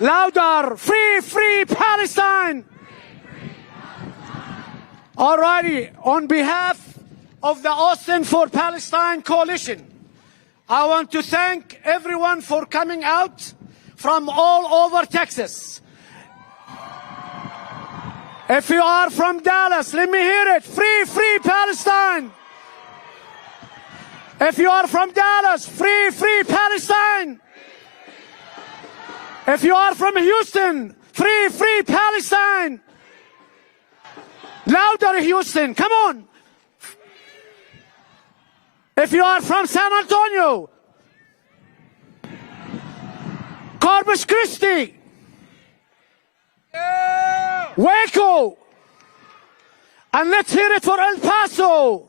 Louder. Free, free Palestine. All righty. On behalf of the Austin for Palestine Coalition, I want to thank everyone for coming out from all over Texas. If you are from Dallas, let me hear it. Free, free Palestine. If you are from Dallas, free, free Palestine. If you are from Houston, free, free Palestine. Louder, Houston, come on. If you are from San Antonio, Corpus Christi, Waco, and let's hear it for El Paso.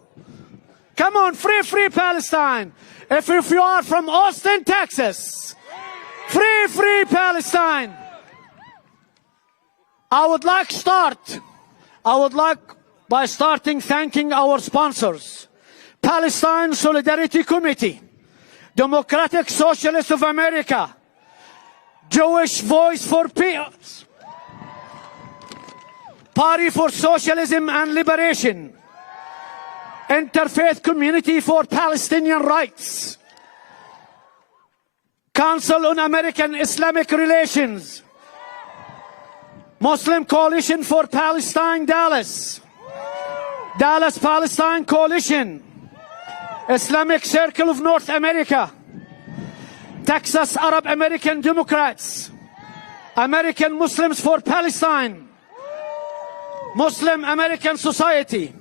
Come on, free, free Palestine. If you are from Austin, Texas, free, free Palestine. I would like by starting thanking our sponsors: Palestine Solidarity Committee, Democratic Socialists of America, Jewish Voice for Peace, Party for Socialism and Liberation, Interfaith Community for Palestinian Rights, Council on American Islamic Relations, Muslim Coalition for Palestine Dallas, Dallas Palestine Coalition, Islamic Circle of North America, Texas Arab American Democrats, American Muslims for Palestine, Muslim American Society,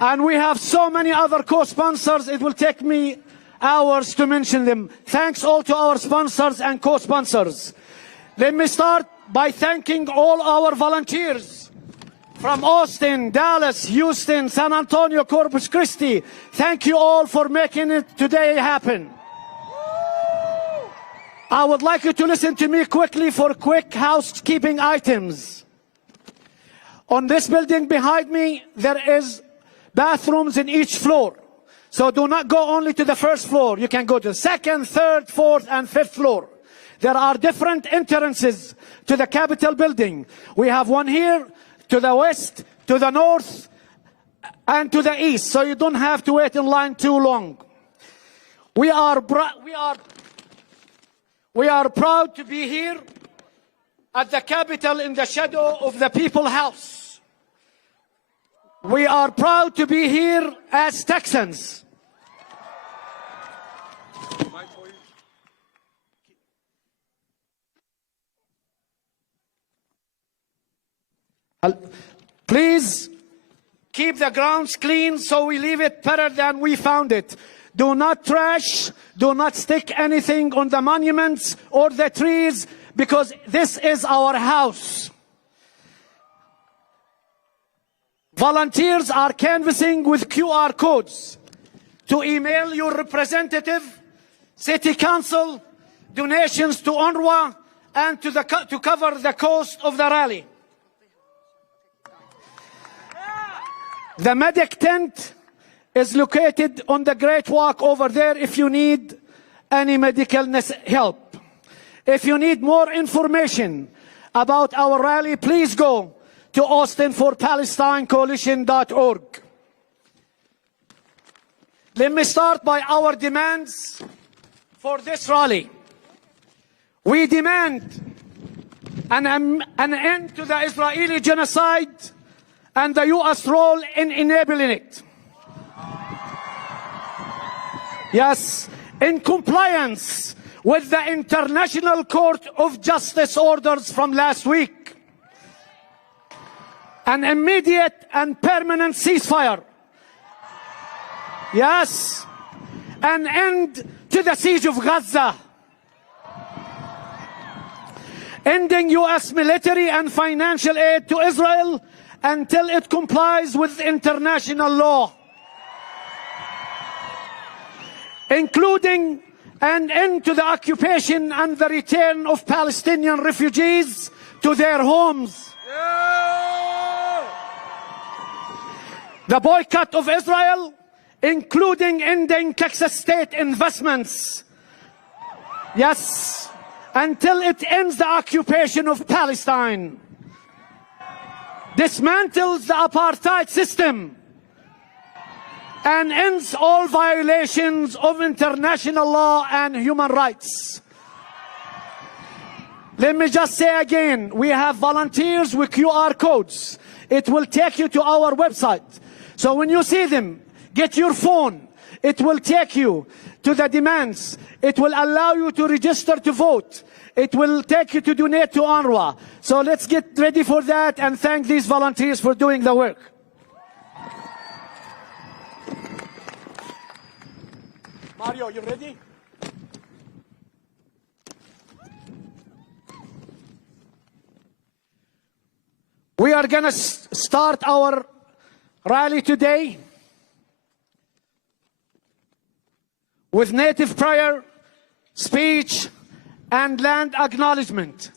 and we have so many other co-sponsors, it will take me hours to mention them. Thanks all to our sponsors and co-sponsors. Let me start by thanking all our volunteers from Austin, Dallas, Houston, San Antonio, Corpus Christi. Thank you all for making it today happen. I would like you to listen to me quickly for quick housekeeping items. On this building behind me, there is bathrooms in each floor. So do not go only to the first floor. You can go to the second, third, fourth, and fifth floor. There are different entrances to the Capitol building. We have one here to the west, to the north, and to the east. So you don't have to wait in line too long. We are proud to be here at the Capitol in the shadow of the People House. We are proud to be here as Texans. Please keep the grounds clean so we leave it better than we found it. Do not trash, do not stick anything on the monuments or the trees, because this is our house. Volunteers are canvassing with QR codes to email your representative, city council, donations to UNRWA, and to cover the cost of the rally. The medic tent is located on the Great Walk over there if you need any medical help. If you need more information about our rally, please go to austinforpalestinecoalition.org. Let me start by our demands for this rally. We demand an end to the Israeli genocide and the U.S. role in enabling it. Yes, in compliance with the International Court of Justice orders from last week. An immediate and permanent ceasefire. Yes, an end to the siege of Gaza. Ending U.S. military and financial aid to Israel until it complies with international law. Including an end to the occupation and the return of Palestinian refugees to their homes. The boycott of Israel, including ending Texas state investments. Yes, until it ends the occupation of Palestine, dismantles the apartheid system, and ends all violations of international law and human rights. Let me just say again, we have volunteers with QR codes. It will take you to our website. So when you see them, get your phone. It will take you to the demands. It will allow you to register to vote. It will take you to donate to UNRWA. So let's get ready for that and thank these volunteers for doing the work. Mario, you ready? We are going to start our rally today with native prayer, speech, and land acknowledgement.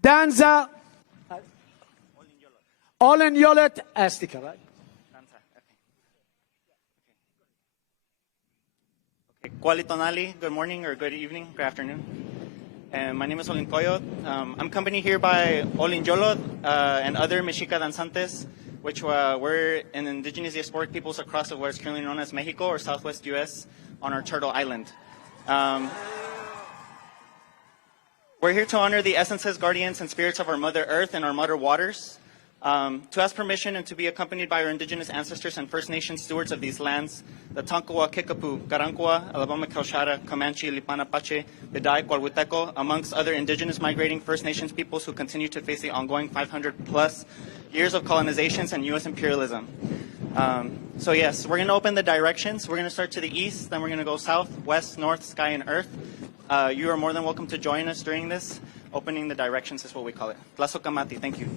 Danza, Olin Yolet, Astika, right? Kualitonali, good morning or good evening, good afternoon. My name is Olin Coyot. I'm accompanied here by Olin Yolot and other Mexica danzantes, which were in indigenous diasporic peoples across what is currently known as Mexico or Southwest U.S. on our Turtle Island. We're here to honor the essences, guardians, and spirits of our Mother Earth and our Mother Waters, to ask permission and to be accompanied by our indigenous ancestors and First Nation stewards of these lands, the Tonkawa, Kickapoo, Garankwa, Alabama, Kaushara, Comanche, Lipana, Pache, Bidai, Kwalwiteco, amongst other indigenous migrating First Nations peoples who continue to face the ongoing 500+ years of colonizations and U.S. imperialism. So yes, we're going to open the directions. We're going to start to the east, then we're going to go south, west, north, sky, and earth. You are more than welcome to join us during this. Opening the directions is what we call it. Tlazokamati, thank you.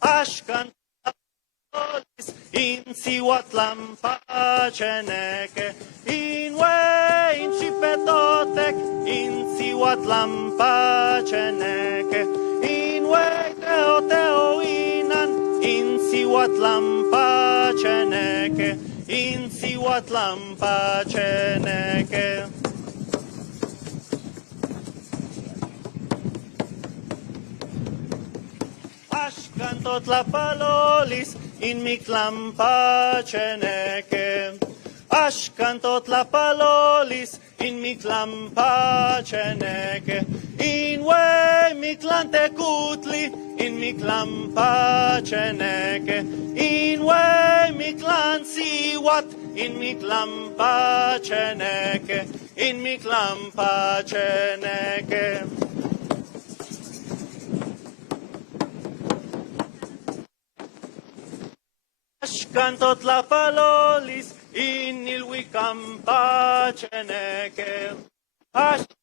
Ashkan in Siwatlam Pacheneke, in way in Chipetotek, in Siwatlam Pacheneke, in way Teo Inan, in Siwatlam Pacheneke, in Siwatlam Pacheneke. Ashkantot la palolis in miklam pacheneke. Ashkantot la palolis in miklam pacheneke. In way miklante kutli in miklam pacheneke. In way miklan siwat in miklam pacheneke. In miklam pacheneke. Ashkantot la palolis in ilwikam pacheneke. Ashkantot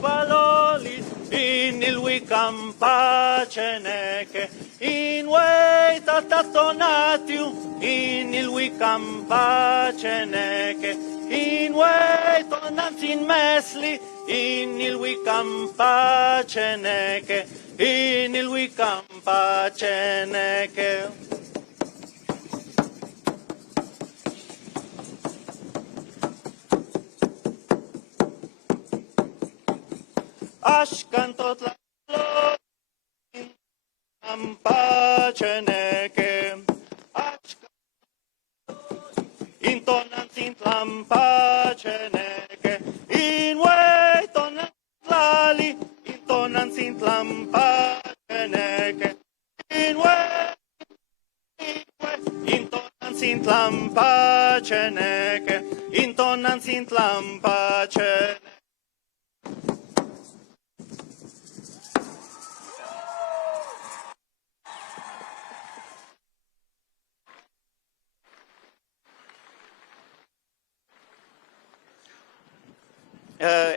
palolis in il wikam paceneke, in way tatatonatu, in il wikam paceneke, in way tonatin mesli, in il wikam paceneke, in il wikam paceneke. Ashkan tot la lo in paceneke, ashkan intonan sin paceneke, in way tonan lali, intonan sin paceneke, in way intonan sin paceneke, intonan sin paceneke.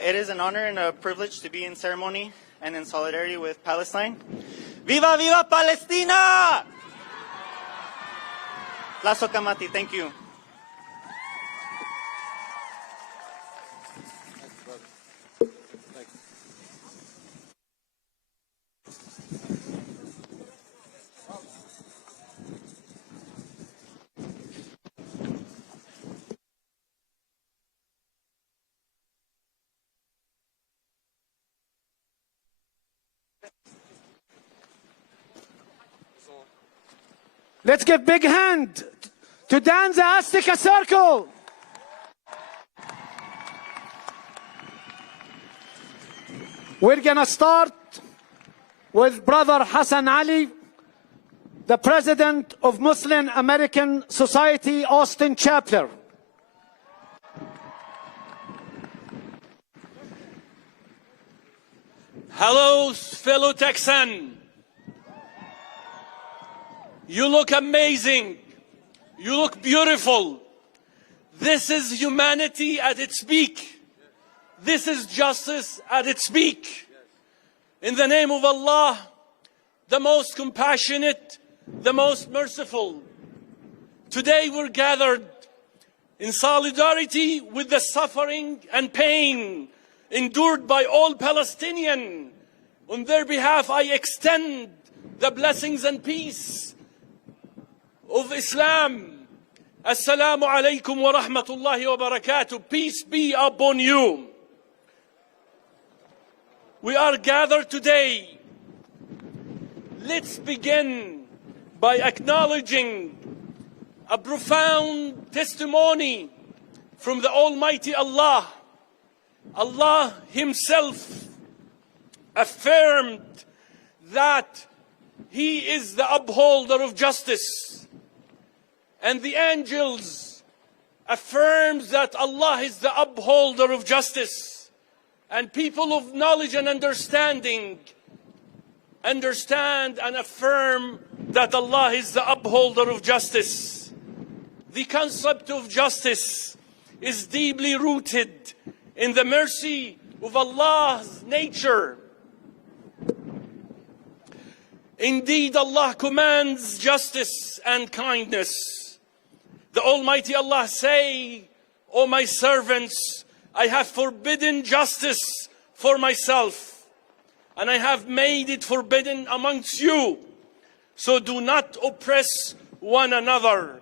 It is an honor and a privilege to be in ceremony and in solidarity with Palestine. Viva, viva Palestina! La Sokamati, thank you. Let's give big hand to Dan the Azteca Circle. We're going to start with Brother Hassan Ali, the President of Muslim American Society, Austin Chapter. Hello, fellow Texan. You look amazing. You look beautiful. This is humanity at its peak. This is justice at its peak. In the name of Allah, the most compassionate, the most merciful. Today we're gathered in solidarity with the suffering and pain endured by all Palestinians. On their behalf, I extend the blessings and peace of Islam. Assalamu alaikum wa rahmatullahi wa barakatuh. Peace be upon you. We are gathered today. Let's begin by acknowledging a profound testimony from the Almighty Allah. Allah Himself affirmed that He is the upholder of justice. And the angels affirms that Allah is the upholder of justice. And people of knowledge and understanding understand and affirm that Allah is the upholder of justice. The concept of justice is deeply rooted in the mercy of Allah's nature. Indeed, Allah commands justice and kindness. The Almighty Allah say, O my servants, I have forbidden justice for myself, and I have made it forbidden amongst you. So do not oppress one another.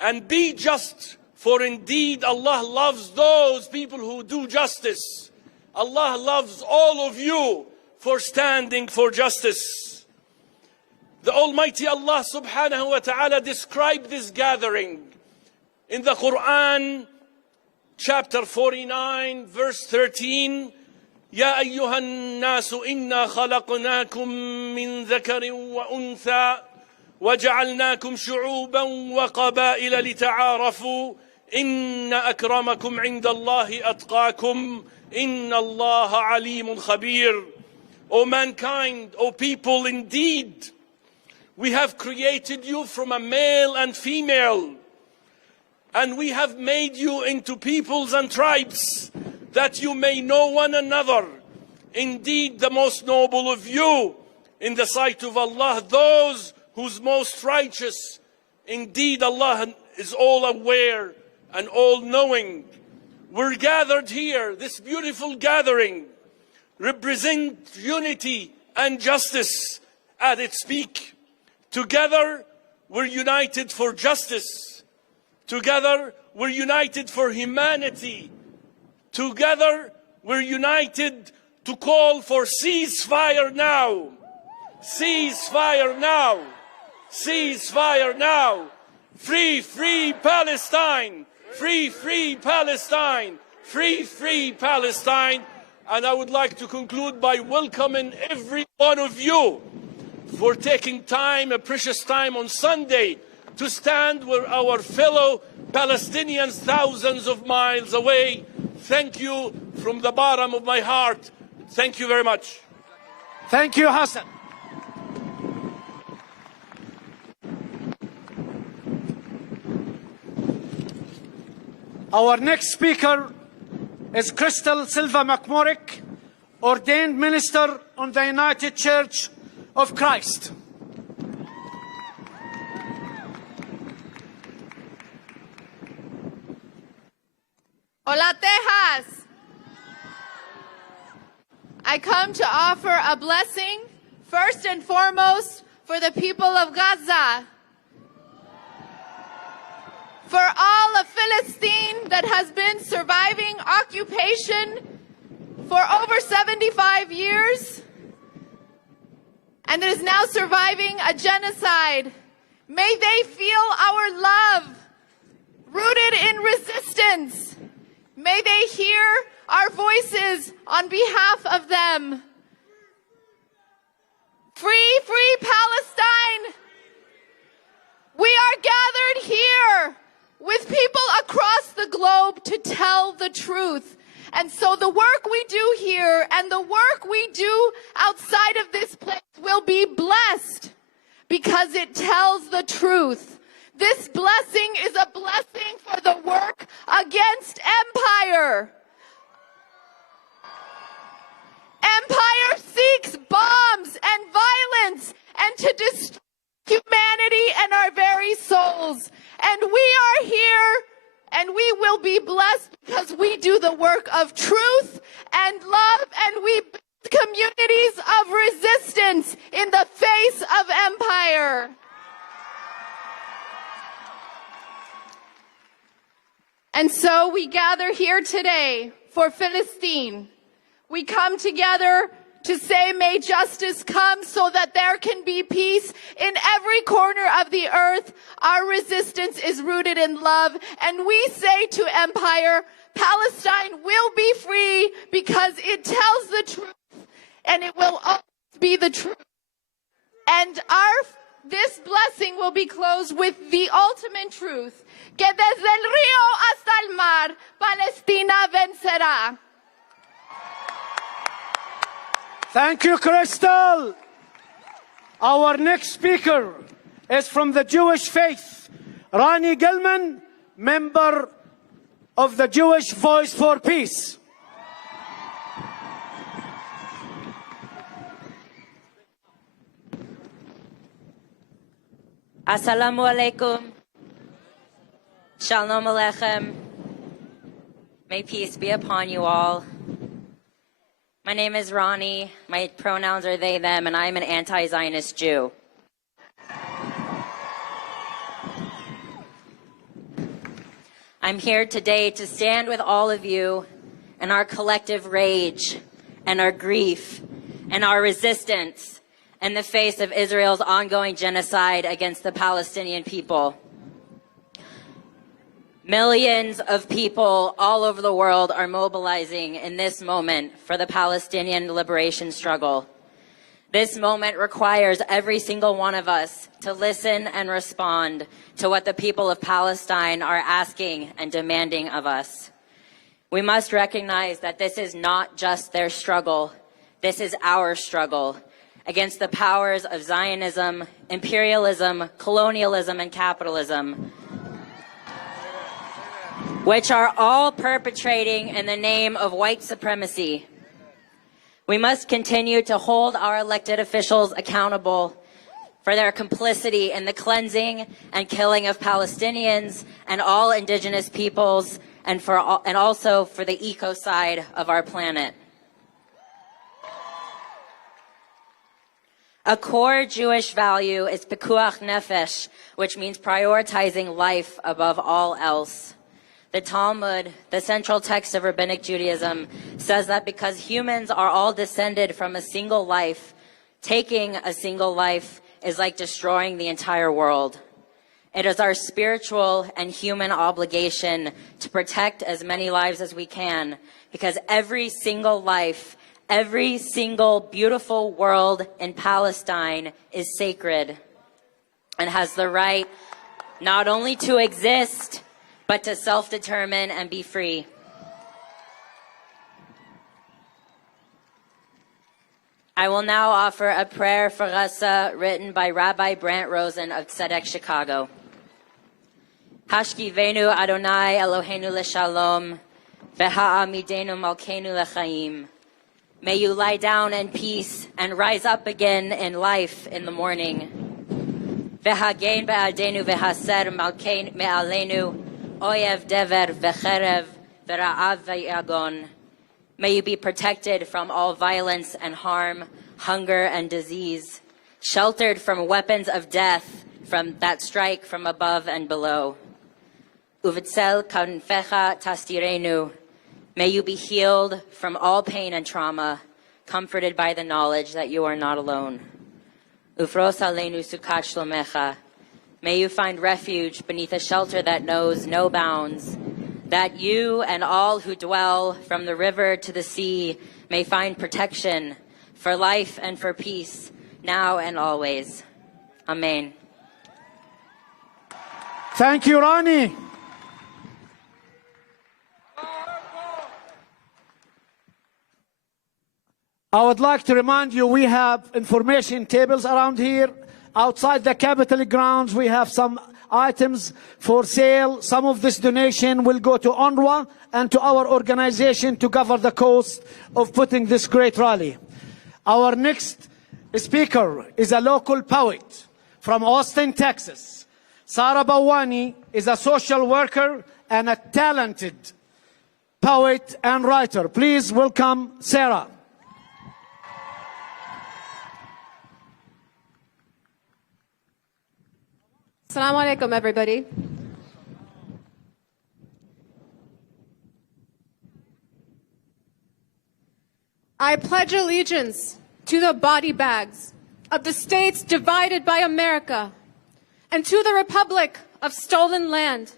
And be just, for indeed Allah loves those people who do justice. Allah loves all of you for standing for justice. The Almighty Allah subhanahu wa ta'ala described this gathering in the Quran, chapter 49, verse 13. يا أيها الناس إنا خلقناكم من ذكر وأنثى وجعلناكم شعوبا وقبائل لتعارفوا إن أكرمكم عند الله أتقاكم إن الله عليم خبير. O mankind, O people, indeed, we have created you from a male and female, and we have made you into peoples and tribes, that you may know one another. indeed the most noble of you in the sight of Allah, those who's most righteous. Indeed, Allah is all aware and all knowing. We're gathered here, this beautiful gathering represents unity and justice at its peak. Together, we're united for justice. Together, we're united for humanity. Together, we're united to call for ceasefire now. Ceasefire now. Ceasefire now. Free, free Palestine. Free, free Palestine. Free, free Palestine. And I would like to conclude by welcoming every one of you for taking time, a precious time on Sunday, to stand with our fellow Palestinians thousands of miles away. Thank you from the bottom of my heart. Thank you very much. Thank you, Hassan. Our next speaker is Crystal Silva McMorrick, ordained minister on the United Church of Christ. Hola, Texas. I come to offer a blessing, first and foremost, for the people of Gaza, for all of Palestine that has been surviving occupation for over 75 years and is now surviving a genocide. May they feel our love, rooted in resistance. May they hear our voices on behalf of them. Free, free Palestine. We are gathered here with people across the globe to tell the truth. And so the work we do here and the work we do outside of this place will be blessed because it tells the truth. This blessing is a blessing for the work against empire. Empire seeks bombs and violence and to destroy humanity and our very souls. And we are here and we will be blessed because we do the work of truth and love, and we build communities of resistance in the face of empire. And so we gather here today for Palestine. We come together to say, may justice come so that there can be peace in every corner of the earth. Our resistance is rooted in love. And we say to empire, Palestine will be free because it tells the truth and it will always be the truth. And this blessing will be closed with the ultimate truth. Que desde el río hasta el mar, Palestina vencerá. Thank you, Crystal. Our next speaker is from the Jewish faith, Rani Gilman, member of the Jewish Voice for Peace. Assalamu alaikum. Shalom aleichem. May peace be upon you all. My name is Ronnie. My pronouns are they, them, and I'm an anti-Zionist Jew. I'm here today to stand with all of you in our collective rage and our grief and our resistance in the face of Israel's ongoing genocide against the Palestinian people. Millions of people all over the world are mobilizing in this moment for the Palestinian liberation struggle. This moment requires every single one of us to listen and respond to what the people of Palestine are asking and demanding of us. We must recognize that this is not just their struggle. This is our struggle against the powers of Zionism, imperialism, colonialism, and capitalism, which are all perpetrating in the name of white supremacy. We must continue to hold our elected officials accountable for their complicity in the cleansing and killing of Palestinians and all indigenous peoples, and also for the ecocide of our planet. A core Jewish value is pikuach nefesh, which means prioritizing life above all else. The Talmud, the central text of Rabbinic Judaism, says that because humans are all descended from a single life, taking a single life is like destroying the entire world. It is our spiritual and human obligation to protect as many lives as we can, because every single life, every single beautiful world in Palestine is sacred and has the right not only to exist, but to self-determine and be free. I will now offer a prayer for Gaza written by Rabbi Brant Rosen of Tzedek, Chicago. Hashkivenu Adonai Eloheinu l'shalom, v'ha'amidenu malkeinu l'chaim. May you lie down in peace and rise up again in life in the morning. V'hagein ba'adenu v'haser malkein me'alenu, oyev dever v'cherev v'ra'av v'yagon. May you be protected from all violence and harm, hunger and disease, sheltered from weapons of death that strike from above and below. Uvitzel kanfecha tastirenu. May you be healed from all pain and trauma, comforted by the knowledge that you are not alone. Ufros aleinu sukat shlomecha. May you find refuge beneath a shelter that knows no bounds, that you and all who dwell from the river to the sea may find protection for life and for peace, now and always. Amen. Thank you, Rani. I would like to remind you, we have information tables around here. Outside the Capitol grounds, we have some items for sale. Some of this donation will go to UNRWA and to our organization to cover the cost of putting this great rally. Our next speaker is a local poet from Austin, Texas. Sarah Bawani is a social worker and a talented poet and writer. Please welcome Sarah. Assalamu alaikum, everybody. I pledge allegiance to the body bags of the states divided by America and to the republic of stolen land,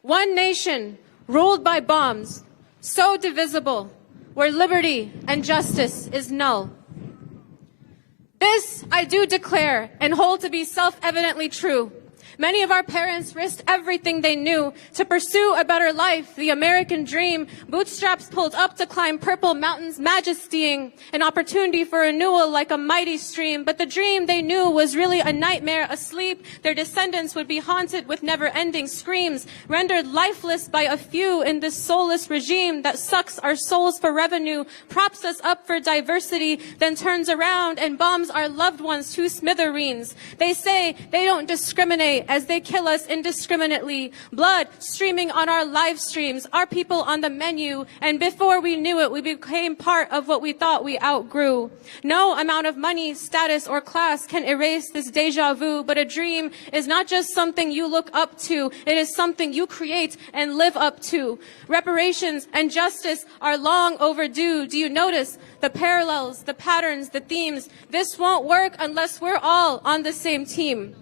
one nation ruled by bombs, so divisible, where liberty and justice is null. This I do declare and hold to be self-evidently true. Many of our parents risked everything they knew to pursue a better life, the American dream, bootstraps pulled up to climb purple mountains, majestying an opportunity for renewal like a mighty stream. But the dream they knew was really a nightmare asleep. Their descendants would be haunted with never-ending screams, rendered lifeless by a few in this soulless regime that sucks our souls for revenue, props us up for diversity, then turns around and bombs our loved ones to smithereens. They say they don't discriminate as they kill us indiscriminately. Blood streaming on our live streams, our people on the menu, and before we knew it, we became part of what we thought we outgrew. No amount of money, status, or class can erase this deja vu, but a dream is not just something you look up to, it is something you create and live up to. Reparations and justice are long overdue. Do you notice the parallels, the patterns, the themes? This won't work unless we're all on the same team.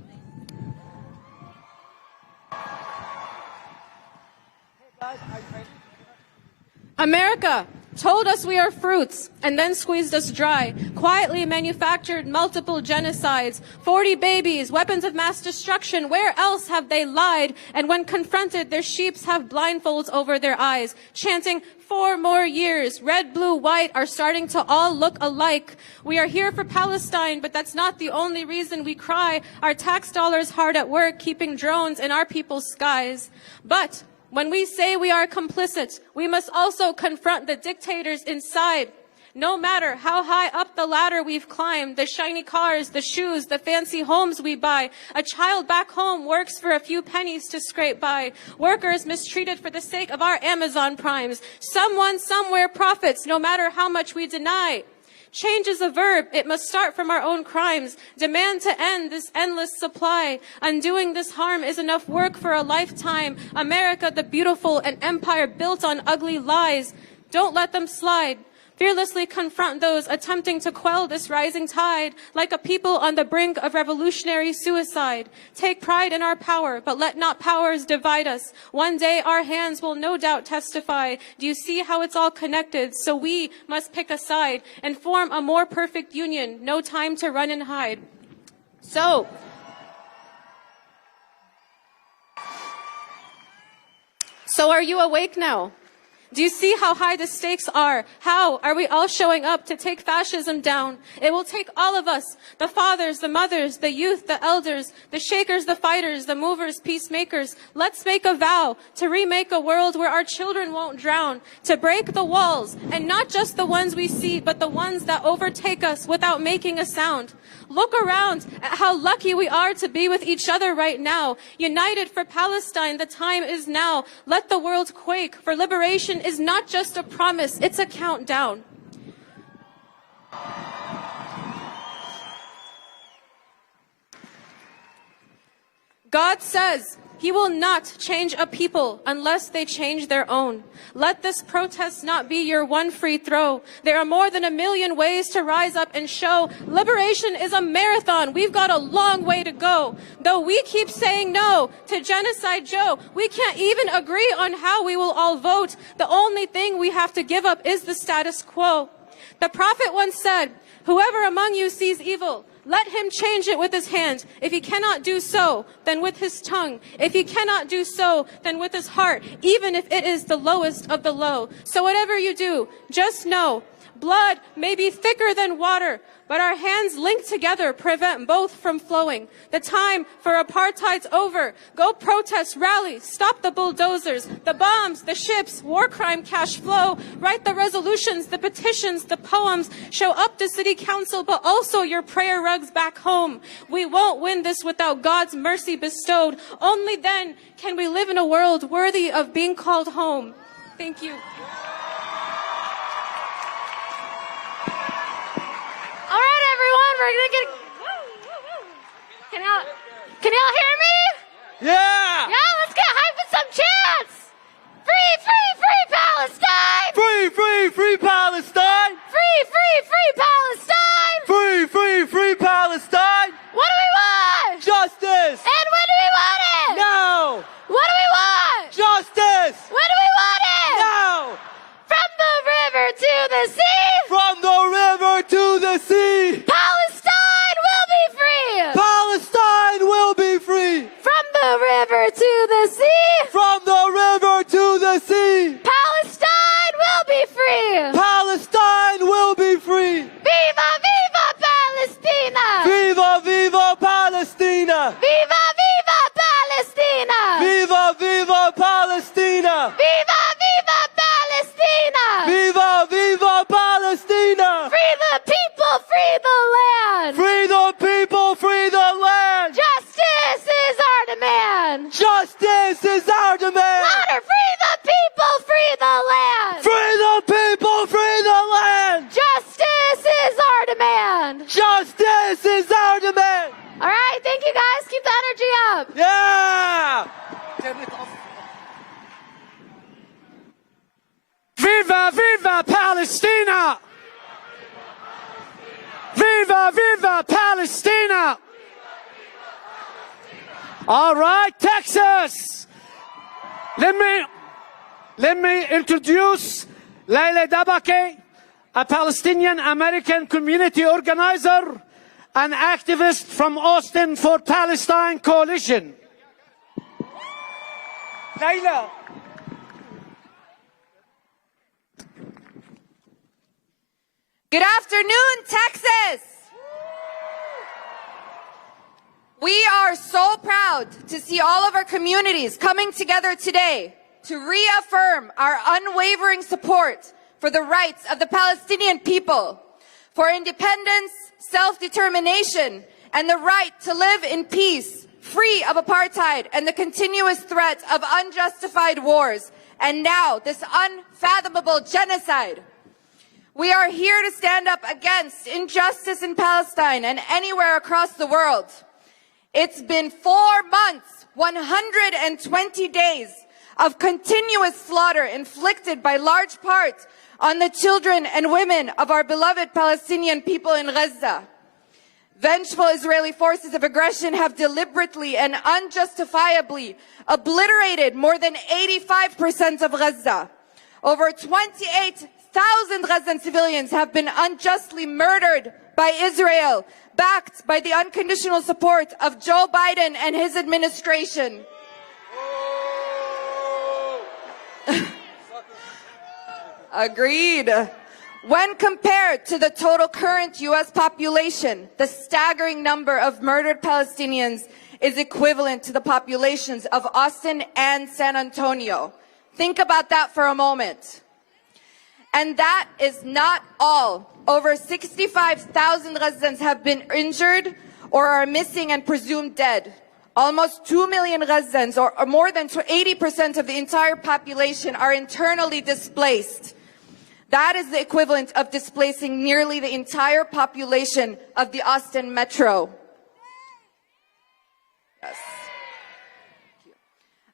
America told us we are fruits and then squeezed us dry, quietly manufactured multiple genocides, 40 babies, weapons of mass destruction. Where else have they lied? And when confronted, their sheeps have blindfolds over their eyes, chanting 4 more years. Red, blue, white are starting to all look alike. We are here for Palestine, but that's not the only reason we cry. Our tax dollars hard at work, keeping drones in our people's skies. But when we say we are complicit, we must also confront the dictators inside. No matter how high up the ladder we've climbed, the shiny cars, the shoes, the fancy homes we buy, a child back home works for a few pennies to scrape by. Workers mistreated for the sake of our Amazon primes. Someone somewhere profits no matter how much we deny. Change is a verb. It must start from our own crimes. Demand to end this endless supply. Undoing this harm is enough work for a lifetime. America the beautiful, an empire built on ugly lies. Don't let them slide. Fearlessly confront those attempting to quell this rising tide, like a people on the brink of revolutionary suicide. Take pride in our power, but let not powers divide us. One day our hands will no doubt testify. Do you see how it's all connected? So we must pick a side and form a more perfect union. No time to run and hide. So are you awake now? Do you see how high the stakes are? How are we all showing up to take fascism down? It will take all of us, the fathers, the mothers, the youth, the elders, the shakers, the fighters, the movers, peacemakers. Let's make a vow to remake a world where our children won't drown, to break the walls, and not just the ones we see, but the ones that overtake us without making a sound. Look around at how lucky we are to be with each other right now. United for Palestine, the time is now. Let the world quake, for liberation is not just a promise, it's a countdown. God says He will not change a people unless they change their own. Let this protest not be your one free throw. There are more than 1 million ways to rise up and show liberation is a marathon. We've got a long way to go. Though we keep saying no to Genocide Joe, we can't even agree on how we will all vote. The only thing we have to give up is the status quo. The prophet once said, "Whoever among you sees evil, let him change it with his hand. If he cannot do so, then with his tongue. If he cannot do so, then with his heart, even if it is the lowest of the low." So whatever you do, just know, blood may be thicker than water, but our hands linked together prevent both from flowing. The time for apartheid's over. Go protest, rally, stop the bulldozers, the bombs, the ships, war crime cash flow. Write the resolutions, the petitions, the poems. Show up to city council, but also your prayer rugs back home. We won't win this without God's mercy bestowed. Only then can we live in a world worthy of being called home. Thank you. All right, everyone, we're gonna get. Can y'all hear me? Yeah! Yeah, let's get hype with some chants. Free, free, free Palestine. Free, free, free Palestine! Free, free, free Palestine. Free, free, free Palestine! What do we want? Justice! And when do we want it? Now! What do we want? Justice! When do we want it? Now! From the river to the sea. From the river to the sea! Palestine will be free. Palestine will be free! From the river to the sea. From the river to the sea! Palestine will be free. Palestine will be free! Viva, viva Palestina. Viva, viva Palestina! Viva, viva Palestina. Viva, viva Palestina! Viva, viva Palestina. Viva, viva Palestina! Free the people, free the land. Free the people, free the land! Justice is our demand. Justice is our demand! Louder, free the people, free the land. Free the people, free the land! Justice is our demand. Justice is our demand! All right, thank you guys. Keep the energy up. Yeah! Viva, viva Palestina! Viva, viva Palestina! All right, Texas. Let me introduce Laila Dabake, a Palestinian American community organizer and activist from Austin for Palestine Coalition. Laila. Good afternoon, Texas! We are so proud to see all of our communities coming together today to reaffirm our unwavering support for the rights of the Palestinian people, for independence, self-determination, and the right to live in peace, free of apartheid and the continuous threat of unjustified wars, and now this unfathomable genocide. We are here to stand up against injustice in Palestine and anywhere across the world. It's been 4 months, 120 days of continuous slaughter inflicted by large part on the children and women of our beloved Palestinian people in Gaza. Vengeful Israeli forces of aggression have deliberately and unjustifiably obliterated more than 85% of Gaza. Over 28,000 Gazan civilians have been unjustly murdered by Israel, backed by the unconditional support of Joe Biden and his administration. Agreed. When compared to the total current U.S. population, the staggering number of murdered Palestinians is equivalent to the populations of Austin and San Antonio. Think about that for a moment. And that is not all. Over 65,000 Gazans have been injured or are missing and presumed dead. Almost 2 million Gazans, or more than 80% of the entire population, are internally displaced. That is the equivalent of displacing nearly the entire population of the Austin metro. Yes.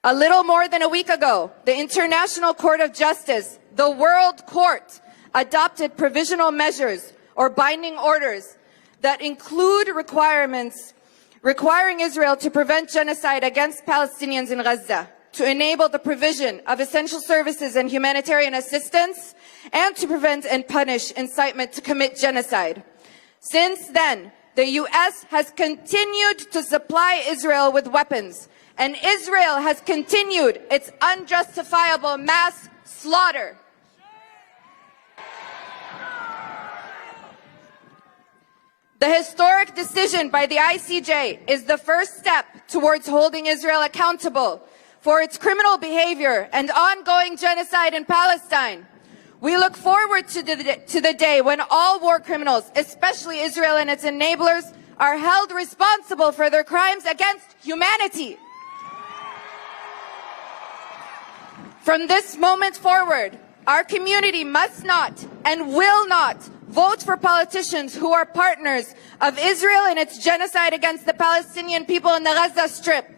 A little more than a week ago, the International Court of Justice, the World Court, adopted provisional measures or binding orders that include requirements requiring Israel to prevent genocide against Palestinians in Gaza, to enable the provision of essential services and humanitarian assistance, and to prevent and punish incitement to commit genocide. Since then, the U.S. has continued to supply Israel with weapons, and Israel has continued its unjustifiable mass slaughter. The historic decision by the ICJ is the first step towards holding Israel accountable for its criminal behavior and ongoing genocide in Palestine. We look forward to the day when all war criminals, especially Israel and its enablers, are held responsible for their crimes against humanity. From this moment forward, our community must not and will not vote for politicians who are partners of Israel in its genocide against the Palestinian people in the Gaza Strip.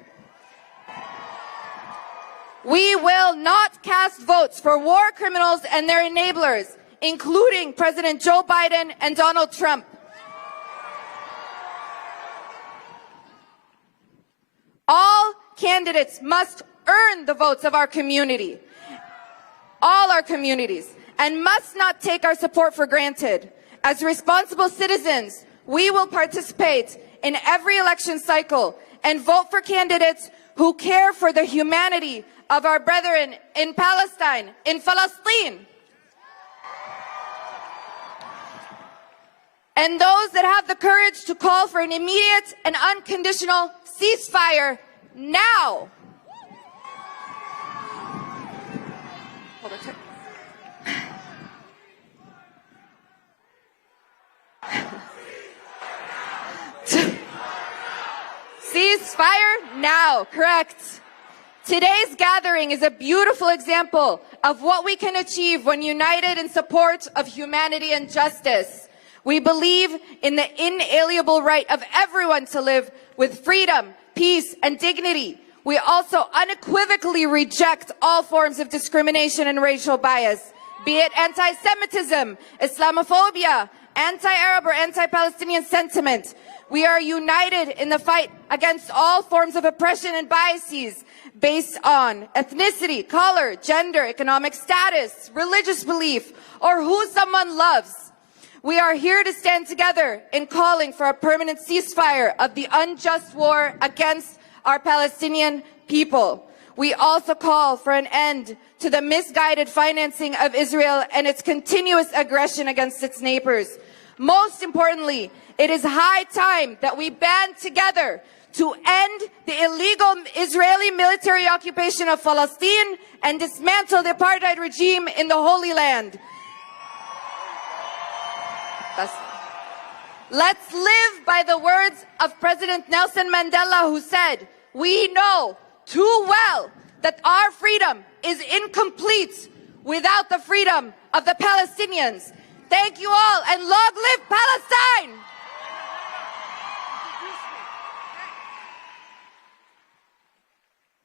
We will not cast votes for war criminals and their enablers, including President Joe Biden and Donald Trump. All candidates must earn the votes of our community, all our communities, and must not take our support for granted. As responsible citizens, we will participate in every election cycle and vote for candidates who care for the humanity of our brethren in Palestine, in Palestine. And those that have the courage to call for an immediate and unconditional ceasefire now. Hold on. Ceasefire now, correct. Today's gathering is a beautiful example of what we can achieve when united in support of humanity and justice. We believe in the inalienable right of everyone to live with freedom, peace, and dignity. We also unequivocally reject all forms of discrimination and racial bias, be it anti-Semitism, Islamophobia, anti-Arab or anti-Palestinian sentiment. We are united in the fight against all forms of oppression and biases based on ethnicity, color, gender, economic status, religious belief, or who someone loves. We are here to stand together in calling for a permanent ceasefire of the unjust war against our Palestinian people. We also call for an end to the misguided financing of Israel and its continuous aggression against its neighbors. Most importantly, it is high time that we band together to end the illegal Israeli military occupation of Palestine and dismantle the apartheid regime in the Holy Land. Let's live by the words of President Nelson Mandela, who said, "We know too well that our freedom is incomplete without the freedom of the Palestinians." Thank you all, and long live Palestine!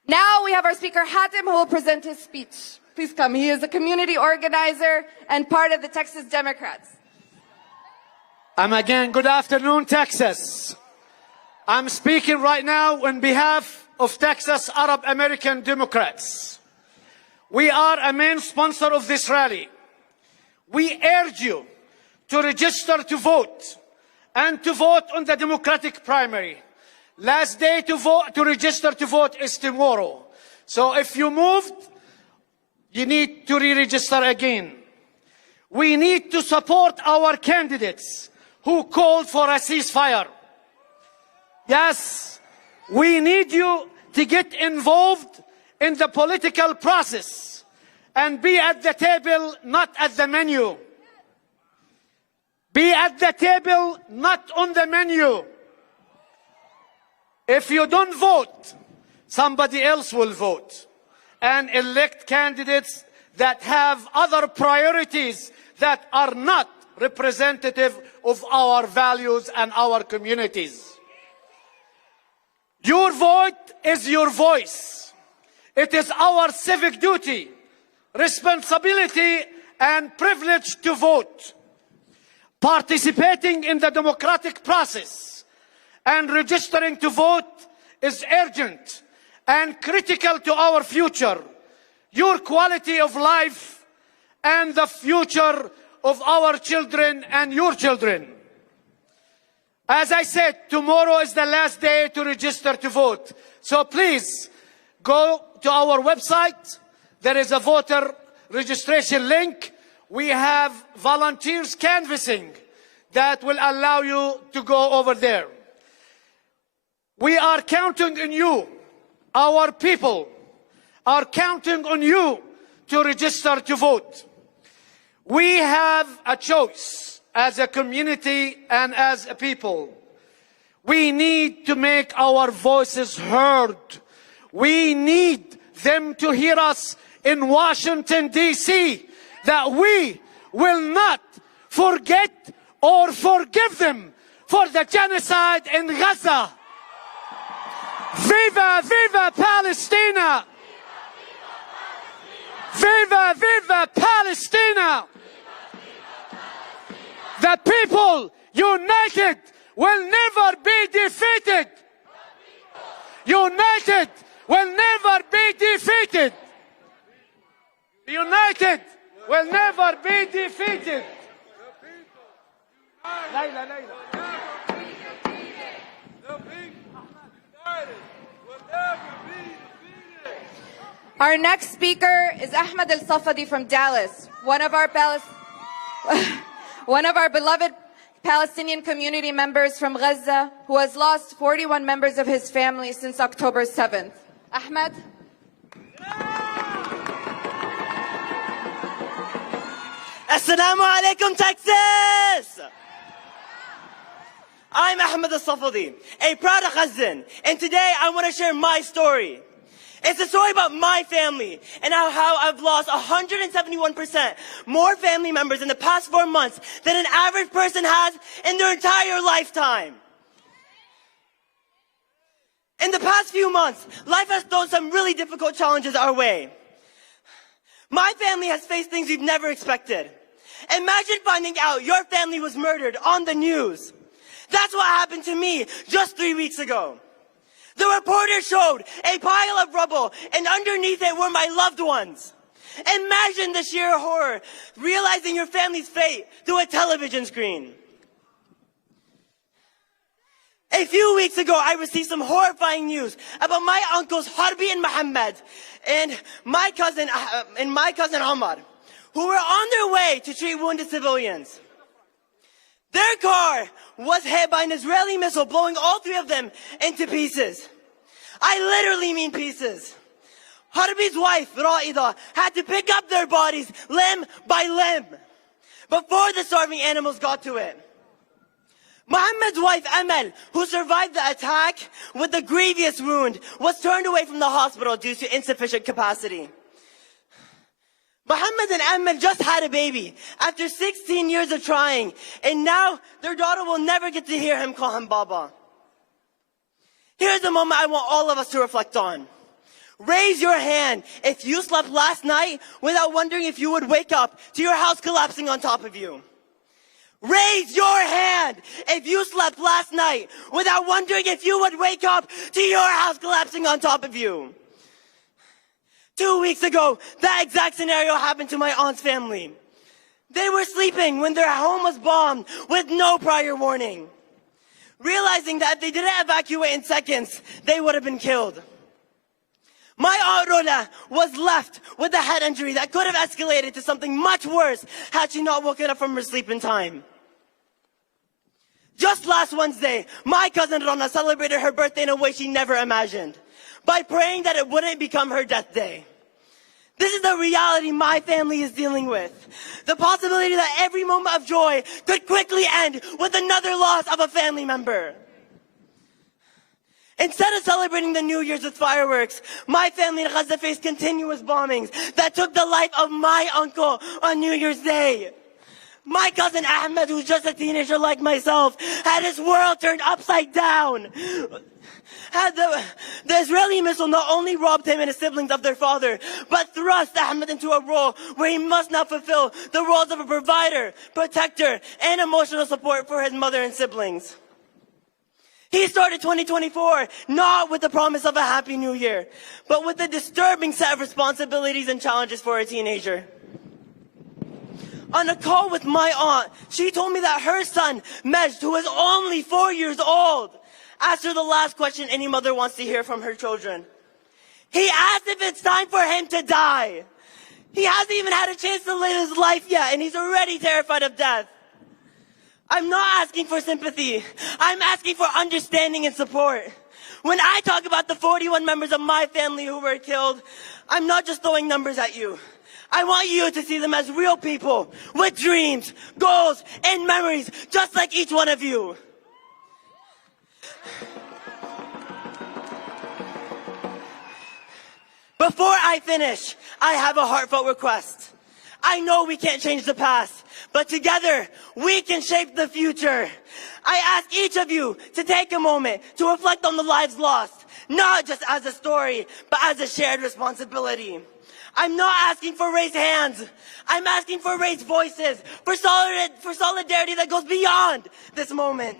Now we have our speaker Hatem, who will present his speech. Please come. He is a community organizer and part of the Texas Democrats. Again, good afternoon, Texas. I'm speaking right now on behalf of Texas Arab American Democrats. We are a main sponsor of this rally. We urge you to register to vote and to vote on the Democratic primary. Last day to register to vote is tomorrow. So if you moved, you need to re-register again. We need to support our candidates who called for a ceasefire. Yes, we need you to get involved in the political process and be at the table, not at the menu. Be at the table, not on the menu. If you don't vote, somebody else will vote and elect candidates that have other priorities that are not representative of our values and our communities. Your vote is your voice. It is our civic duty, responsibility, and privilege to vote. Participating in the democratic process and registering to vote is urgent and critical to our future, your quality of life, and the future of our children and your children. As I said, tomorrow is the last day to register to vote. So please go to our website. There is a voter registration link. We have volunteers canvassing that will allow you to go over there. We are counting on you. Our people are counting on you to register to vote. We have a choice as a community and as a people. We need to make our voices heard. We need them to hear us in Washington, D.C., that we will not forget or forgive them for the genocide in Gaza. Viva, viva Palestina! Viva, viva Palestina! The people united will never be defeated. United will never be defeated. United will never be defeated. Layla, Layla. Our next speaker is Ahmed Al-Safadi from Dallas, one of our beloved Palestinian community members from Gaza, who has lost 41 members of his family since October 7th. Ahmed? Assalamu alaikum, Texas! I'm Ahmed Al-Safadi, a proud Gazan, and today I want to share my story. It's a story about my family and how I've lost 171% more family members in the past 4 months than an average person has in their entire lifetime. In the past few months, life has thrown some really difficult challenges our way. My family has faced things we've never expected. Imagine finding out your family was murdered on the news. That's what happened to me just 3 weeks ago. The reporter showed a pile of rubble, and underneath it were my loved ones. Imagine the sheer horror, realizing your family's fate through a television screen. A few weeks ago, I received some horrifying news about my uncles Harbi and Mohammed and my cousin Ahmad, who were on their way to treat wounded civilians. Their car was hit by an Israeli missile, blowing all 3 of them into pieces. I literally mean pieces. Harbi's wife, Ra'ida, had to pick up their bodies limb by limb. before the starving animals got to it. Muhammad's wife, Amal, who survived the attack with a grievous wound, was turned away from the hospital due to insufficient capacity. Muhammad and Amal just had a baby after 16 years of trying, and now their daughter will never get to hear him call him Baba. Here's a moment I want all of us to reflect on. Raise your hand if you slept last night without wondering if you would wake up to your house collapsing on top of you. Raise your hand if you slept last night without wondering if you would wake up to your house collapsing on top of you. 2 weeks ago, that exact scenario happened to my aunt's family. They were sleeping when their home was bombed with no prior warning, realizing that if they didn't evacuate in seconds, they would have been killed. My Aunt Rola was left with a head injury that could have escalated to something much worse had she not woken up from her sleep in time. Just last Wednesday, my cousin Rona celebrated her birthday in a way she never imagined, by praying that it wouldn't become her death day. This is the reality my family is dealing with. The possibility that every moment of joy could quickly end with another loss of a family member. Instead of celebrating the New Year's with fireworks, my family in Gaza faced continuous bombings that took the life of my uncle on New Year's Day. My cousin Ahmed, who's just a teenager like myself, had his world turned upside down. The Israeli missile not only robbed him and his siblings of their father, but thrust Ahmed into a role where he must now fulfill the roles of a provider, protector, and emotional support for his mother and siblings. He started 2024 not with the promise of a happy new year, but with a disturbing set of responsibilities and challenges for a teenager. On a call with my aunt, she told me that her son, Majd, who is only 4 years old, asked her the last question any mother wants to hear from her children. He asked if it's time for him to die. He hasn't even had a chance to live his life yet, and he's already terrified of death. I'm not asking for sympathy. I'm asking for understanding and support. When I talk about the 41 members of my family who were killed, I'm not just throwing numbers at you. I want you to see them as real people with dreams, goals, and memories, just like each one of you. Before I finish, I have a heartfelt request. I know we can't change the past, but together we can shape the future. I ask each of you to take a moment to reflect on the lives lost, not just as a story, but as a shared responsibility. I'm not asking for raised hands. I'm asking for raised voices, for solidarity that goes beyond this moment.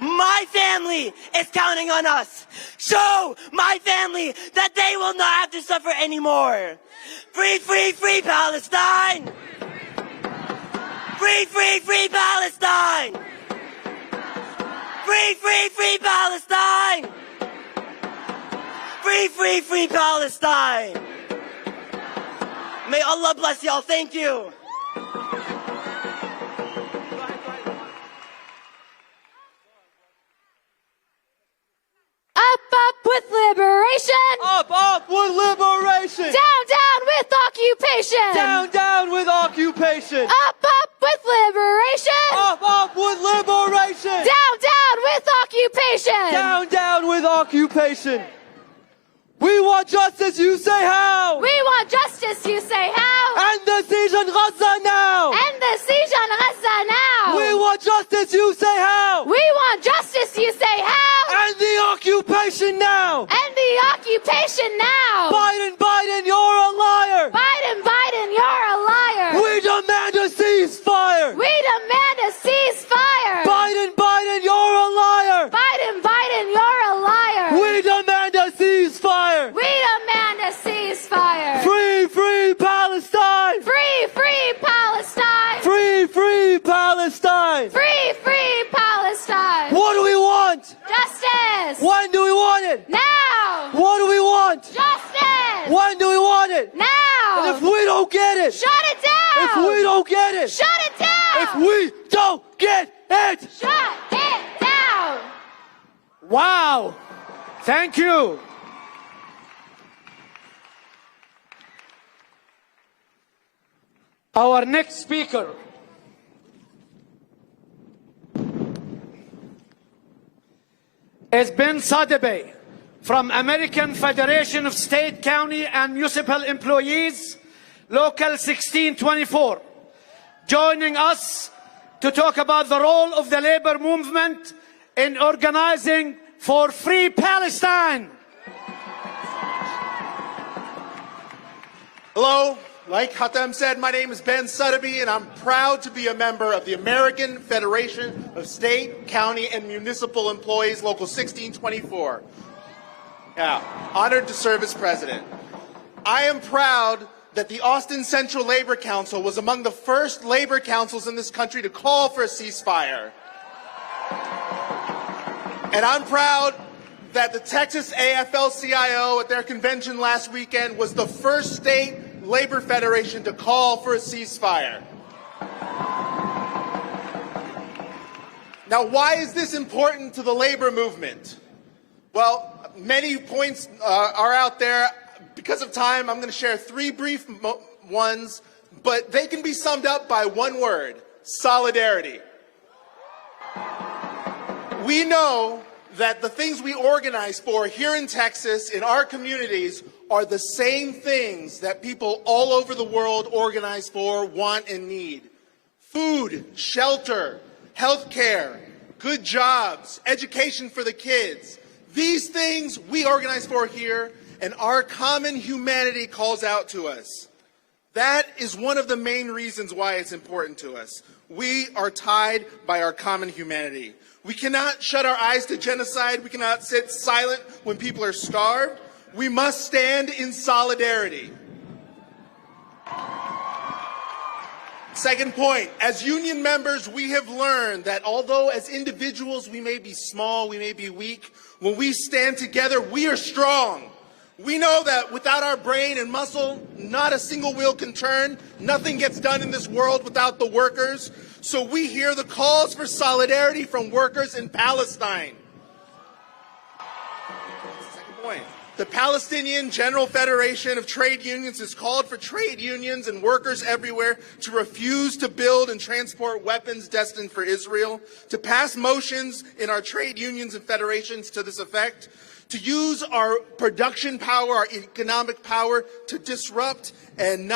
My family is counting on us. Show my family that they will not have to suffer anymore. Free, free, free Palestine! Free, free, free Palestine! Free, free, free Palestine! Free, free, free Palestine! May Allah bless y'all. Thank you. Up with liberation! Up with liberation! Down with occupation! Down with occupation! Up with liberation! Up with liberation! Down with occupation! Down with occupation! We want justice, you say how? We want justice, you say how? End the siege on Gaza now! End the siege on Gaza now! We want justice, you say how? We want justice, you say how? End the occupation now! End the occupation now! Biden, you're a liar! Biden, you're a liar! We demand a ceasefire! We demand a ceasefire! Biden, you're a liar! Biden, you're a liar! We demand a ceasefire! We demand a ceasefire! Free, free Palestine! Free, free Palestine! Free, free Palestine! Free, free Palestine! What do we want? Justice! When do we want it? Now! What do we want? Justice! When do we want it? Now! And if we don't get it? Shut it down! If we don't get it? Shut it down! If we don't get it? Shut it down! Wow. Thank you. Our next speaker is Ben Sadibeh from American Federation of State, County, and Municipal Employees, Local 1624, joining us to talk about the role of the labor movement in organizing for free Palestine. Hello, like Hatem said, my name is Ben Sadibeh, and I'm proud to be a member of the American Federation of State, County, and Municipal Employees, Local 1624. Yeah, honored to serve as president. I am proud that the Austin Central Labor Council was among the first labor councils in this country to call for a ceasefire. And I'm proud that the Texas AFL-CIO at their convention last weekend was the first state labor federation to call for a ceasefire. Now, why is this important to the labor movement? Well, many points are out there. Because of time, I'm going to share three brief ones, but they can be summed up by one word: solidarity. We know that the things we organize for here in Texas, in our communities, are the same things that people all over the world organize for, want, and need. Food, shelter, health care, good jobs, education for the kids. These things we organize for here, and our common humanity calls out to us. That is one of the main reasons why it's important to us. We are tied by our common humanity. We cannot shut our eyes to genocide. We cannot sit silent when people are starved. We must stand in solidarity. Second point, as union members, we have learned that although as individuals we may be small, we may be weak, when we stand together, we are strong. We know that without our brain and muscle, not a single wheel can turn. Nothing gets done in this world without the workers. So we hear the calls for solidarity from workers in Palestine. Second point. The Palestinian General Federation of Trade Unions has called for trade unions and workers everywhere to refuse to build and transport weapons destined for Israel, to pass motions in our trade unions and federations to this effect, to use our production power, our economic power, to disrupt and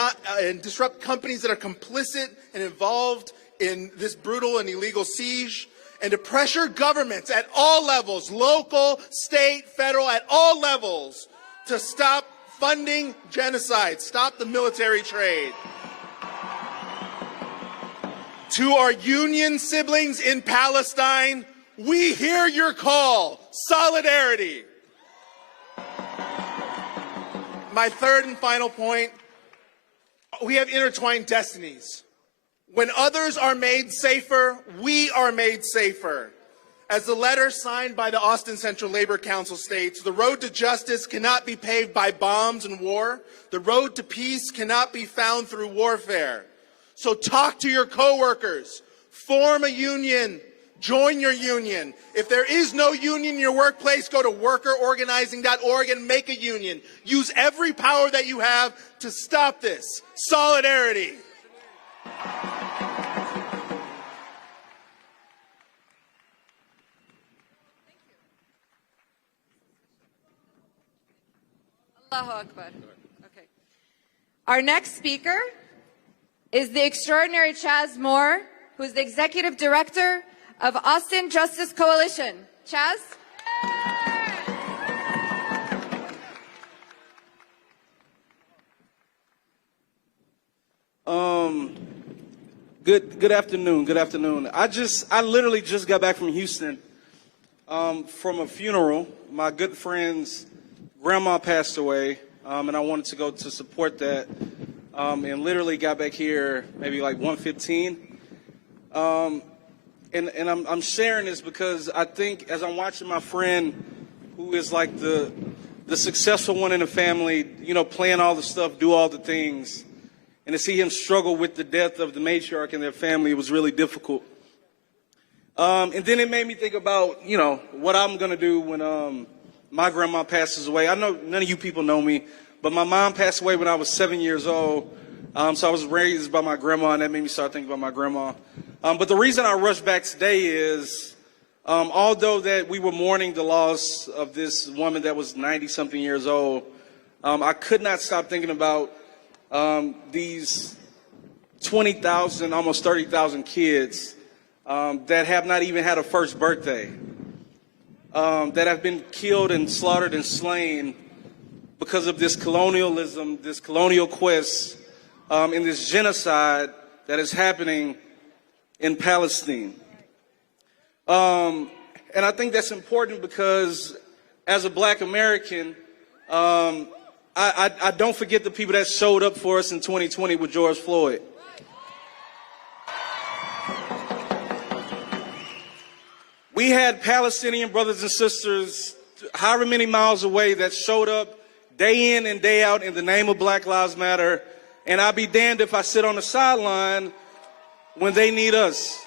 disrupt companies that are complicit and involved in this brutal and illegal siege, and to pressure governments at all levels, local, state, federal, at all levels, to stop funding genocide, stop the military trade. To our union siblings in Palestine, we hear your call, solidarity. My third and final point, we have intertwined destinies. When others are made safer, we are made safer. As the letter signed by the Austin Central Labor Council states, the road to justice cannot be paved by bombs and war. The road to peace cannot be found through warfare. So talk to your coworkers, form a union, join your union. If there is no union in your workplace, go to workerorganizing.org and make a union. Use every power that you have to stop this. Solidarity. Allahu Akbar. Okay. Our next speaker is the extraordinary Chaz Moore, who is the Executive Director of Austin Justice Coalition. Chaz? Good afternoon. Good afternoon. I literally just got back from Houston from a funeral. My good friend's grandma passed away, and I wanted to go to support that, and literally got back here maybe like 1:15. And I'm sharing this because I think as I'm watching my friend, who is like the successful one in the family, you know, plan all the stuff, do all the things, and to see him struggle with the death of the matriarch in their family, it was really difficult. And then it made me think about, you know, what I'm going to do when my grandma passes away. I know none of you people know me, but my mom passed away when I was 7 years old. So I was raised by my grandma, and that made me start thinking about my grandma. But the reason I rushed back today is, although that we were mourning the loss of this woman that was 90-something years old, I could not stop thinking about these 20,000, almost 30,000 kids that have not even had a first birthday, that have been killed and slaughtered and slain because of this colonialism, this colonial quest, and this genocide that is happening in Palestine. And I think that's important because as a black American, I don't forget the people that showed up for us in 2020 with George Floyd. We had Palestinian brothers and sisters however many miles away that showed up day in and day out in the name of Black Lives Matter, and I'll be damned if I sit on the sideline when they need us.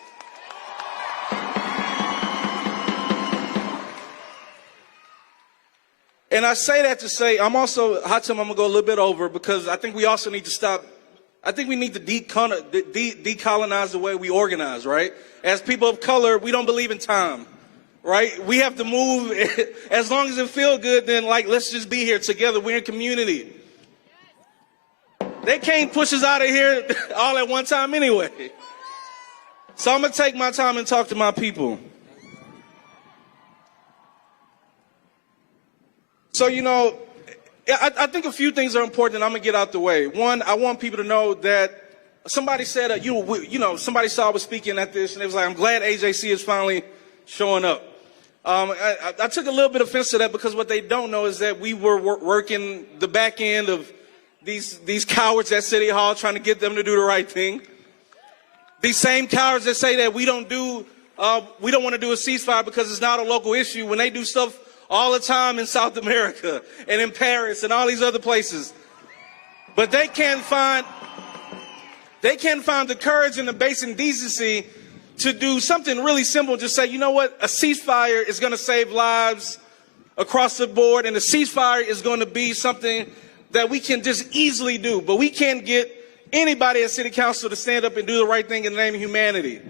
And I say that to say, I'm also, Hatem, I'm going to go a little bit over because I think we also need to stop, I think we need to decolonize the way we organize, right? As people of color, we don't believe in time, right? We have to move, as long as it feels good, then like, let's just be here together. We're in community. They can't push us out of here all at one time anyway. So I'm going to take my time and talk to my people. So, you know, I think a few things are important. I'm going to get out the way. One, I want people to know that somebody said, somebody saw I was speaking at this, and it was like, I'm glad AJC is finally showing up. I took a little bit of offense to that because what they don't know is that we were working the back end of these cowards at City Hall trying to get them to do the right thing. These same cowards that say that we don't want to do a ceasefire because it's not a local issue when they do stuff all the time in South America and in Paris and all these other places. But they can't find the courage and the basic decency to do something really simple. Just say, you know what, a ceasefire is going to save lives across the board, and a ceasefire is going to be something that we can just easily do. But we can't get anybody at City Council to stand up and do the right thing in the name of humanity.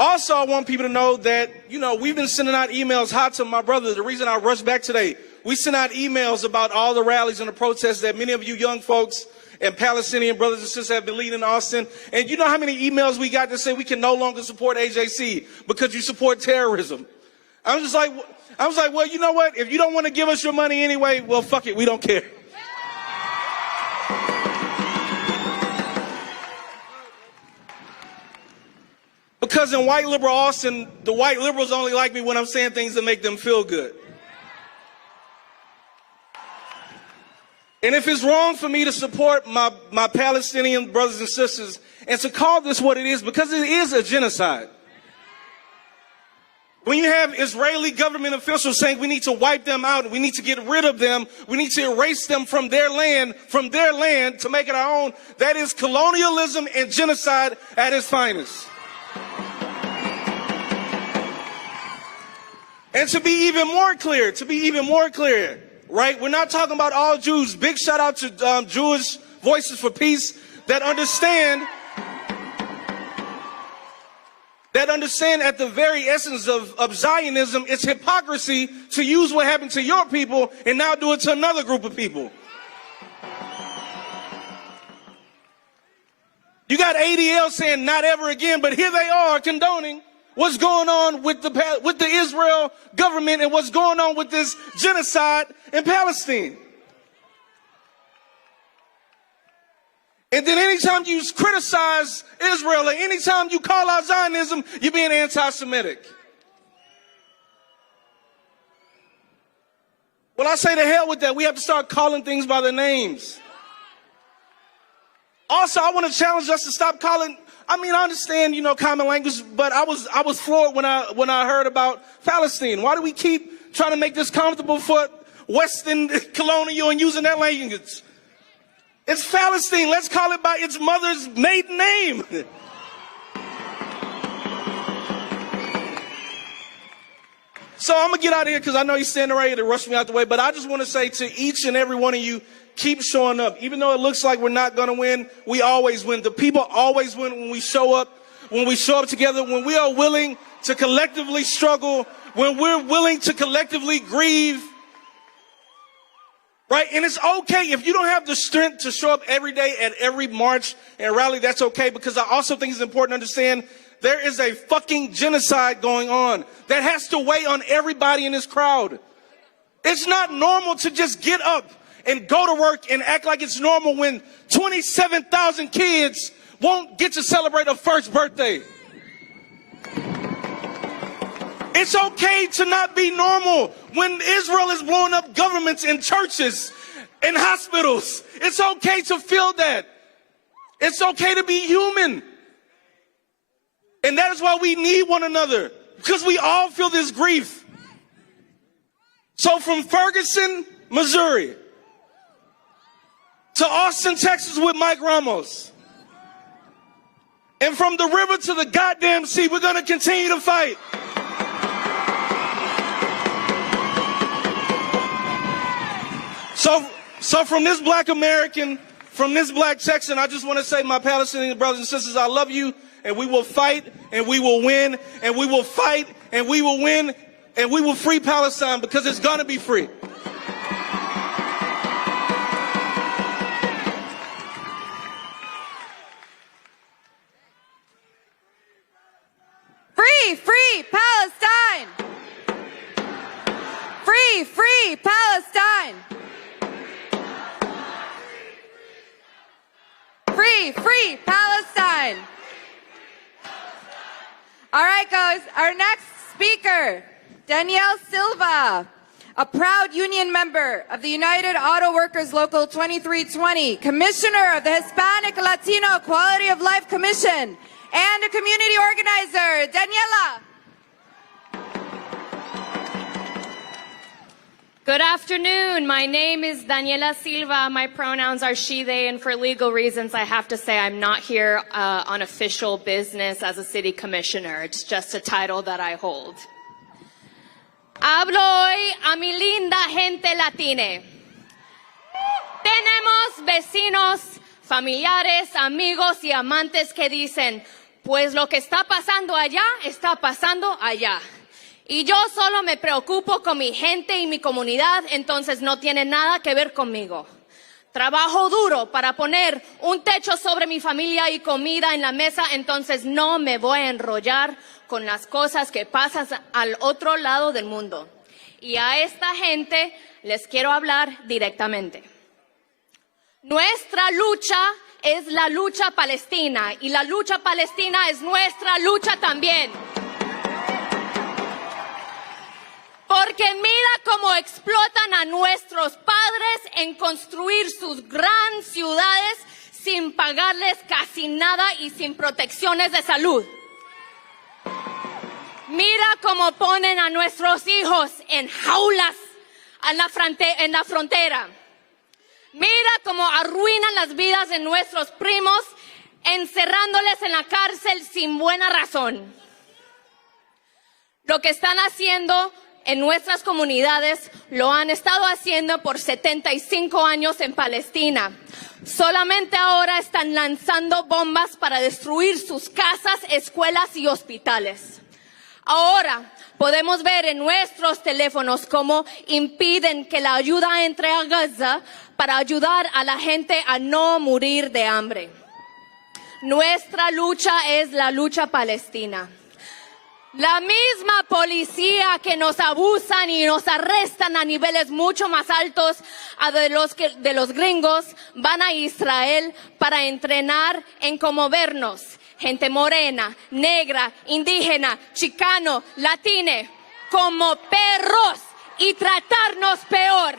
Also, I want people to know that, you know, we've been sending out emails. Hatem, my brother, the reason I rushed back today, we sent out emails about all the rallies and the protests that many of you young folks and Palestinian brothers and sisters have been leading in Austin. And you know how many emails we got that say we can no longer support AJC because you support terrorism? I was like, well, you know what? If you don't want to give us your money anyway, well, fuck it. We don't care. Because in white liberal Austin, the white liberals only like me when I'm saying things that make them feel good. And if it's wrong for me to support my Palestinian brothers and sisters and to call this what it is, because it is a genocide. When you have Israeli government officials saying we need to wipe them out, we need to get rid of them, we need to erase them from their land to make it our own, that is colonialism and genocide at its finest. And to be even more clear, right? We're not talking about all Jews. Big shout out to Jewish Voices for Peace that understand at the very essence of Zionism, it's hypocrisy to use what happened to your people and now do it to another group of people. You got ADL saying not ever again, but here they are condoning what's going on with the Israel government and what's going on with this genocide in Palestine. And then anytime you criticize Israel or anytime you call out Zionism, you're being anti-Semitic. Well, I say to hell with that. We have to start calling things by their names. Also, I want to challenge us to stop calling. I mean, I understand, you know, common language, but I was floored when I heard about Palestine. Why do we keep trying to make this comfortable for Western colonial and using that language? It's Palestine. Let's call it by its mother's maiden name. So I'm going to get out of here because I know you're standing right here to rush me out the way. But I just want to say to each and every one of you, keep showing up. Even though it looks like we're not going to win, we always win. The people always win when we show up together, when we are willing to collectively struggle, when we're willing to collectively grieve. Right? And it's okay if you don't have the strength to show up every day at every march and rally, that's okay, because I also think it's important to understand there is a fucking genocide going on that has to weigh on everybody in this crowd. It's not normal to just get up and go to work and act like it's normal when 27,000 kids won't get to celebrate a first birthday. It's okay to not be normal when Israel is blowing up governments and churches and hospitals. It's okay to feel that. It's okay to be human. And that is why we need one another, because we all feel this grief. So from Ferguson, Missouri, to Austin, Texas with Mike Ramos, and from the river to the goddamn sea, we're going to continue to fight. So from this black American, from this black Texan, I just want to say, my Palestinian brothers and sisters, I love you, and we will fight, and we will win, and we will fight, and we will win, and we will free Palestine, because it's going to be free. Free, free Palestine! Free, free Palestine! Free, free Palestine! All right, guys, our next speaker, Danielle Silva, a proud union member of the United Auto Workers Local 2320, commissioner of the Hispanic Latino Quality of Life Commission, and a community organizer. Daniela. Good afternoon. My name is Daniela Silva. My pronouns are she, they, and for legal reasons, I have to say I'm not here on official business as a city commissioner. It's just a title that I hold. Hablo hoy a mi linda gente latine. Tenemos vecinos, familiares, amigos y amantes que dicen, pues lo que está pasando allá. Y yo solo me preocupo con mi gente y mi comunidad, entonces no tiene nada que ver conmigo. Trabajo duro para poner un techo sobre mi familia y comida en la mesa, entonces no me voy a enrollar con las cosas que pasan al otro lado del mundo. Y a esta gente les quiero hablar directamente. Nuestra lucha es la lucha palestina, y la lucha palestina es nuestra lucha también. Porque mira cómo explotan a nuestros padres en construir sus grandes ciudades sin pagarles casi nada y sin protecciones de salud. Mira cómo ponen a nuestros hijos en jaulas en la frontera. Mira cómo arruinan las vidas de nuestros primos, encerrándoles en la cárcel sin buena razón. Lo que están haciendo en nuestras comunidades lo han estado haciendo por 75 años en Palestina. Solamente ahora están lanzando bombas para destruir sus casas, escuelas y hospitales. Ahora podemos ver en nuestros teléfonos cómo impiden que la ayuda entre a Gaza para ayudar a la gente a no morir de hambre. Nuestra lucha es la lucha palestina. La misma policía que nos abusan y nos arrestan a niveles mucho más altos de los gringos van a Israel para entrenar en cómo vernos, gente morena, negra, indígena, chicano, latine, como perros y tratarnos peor.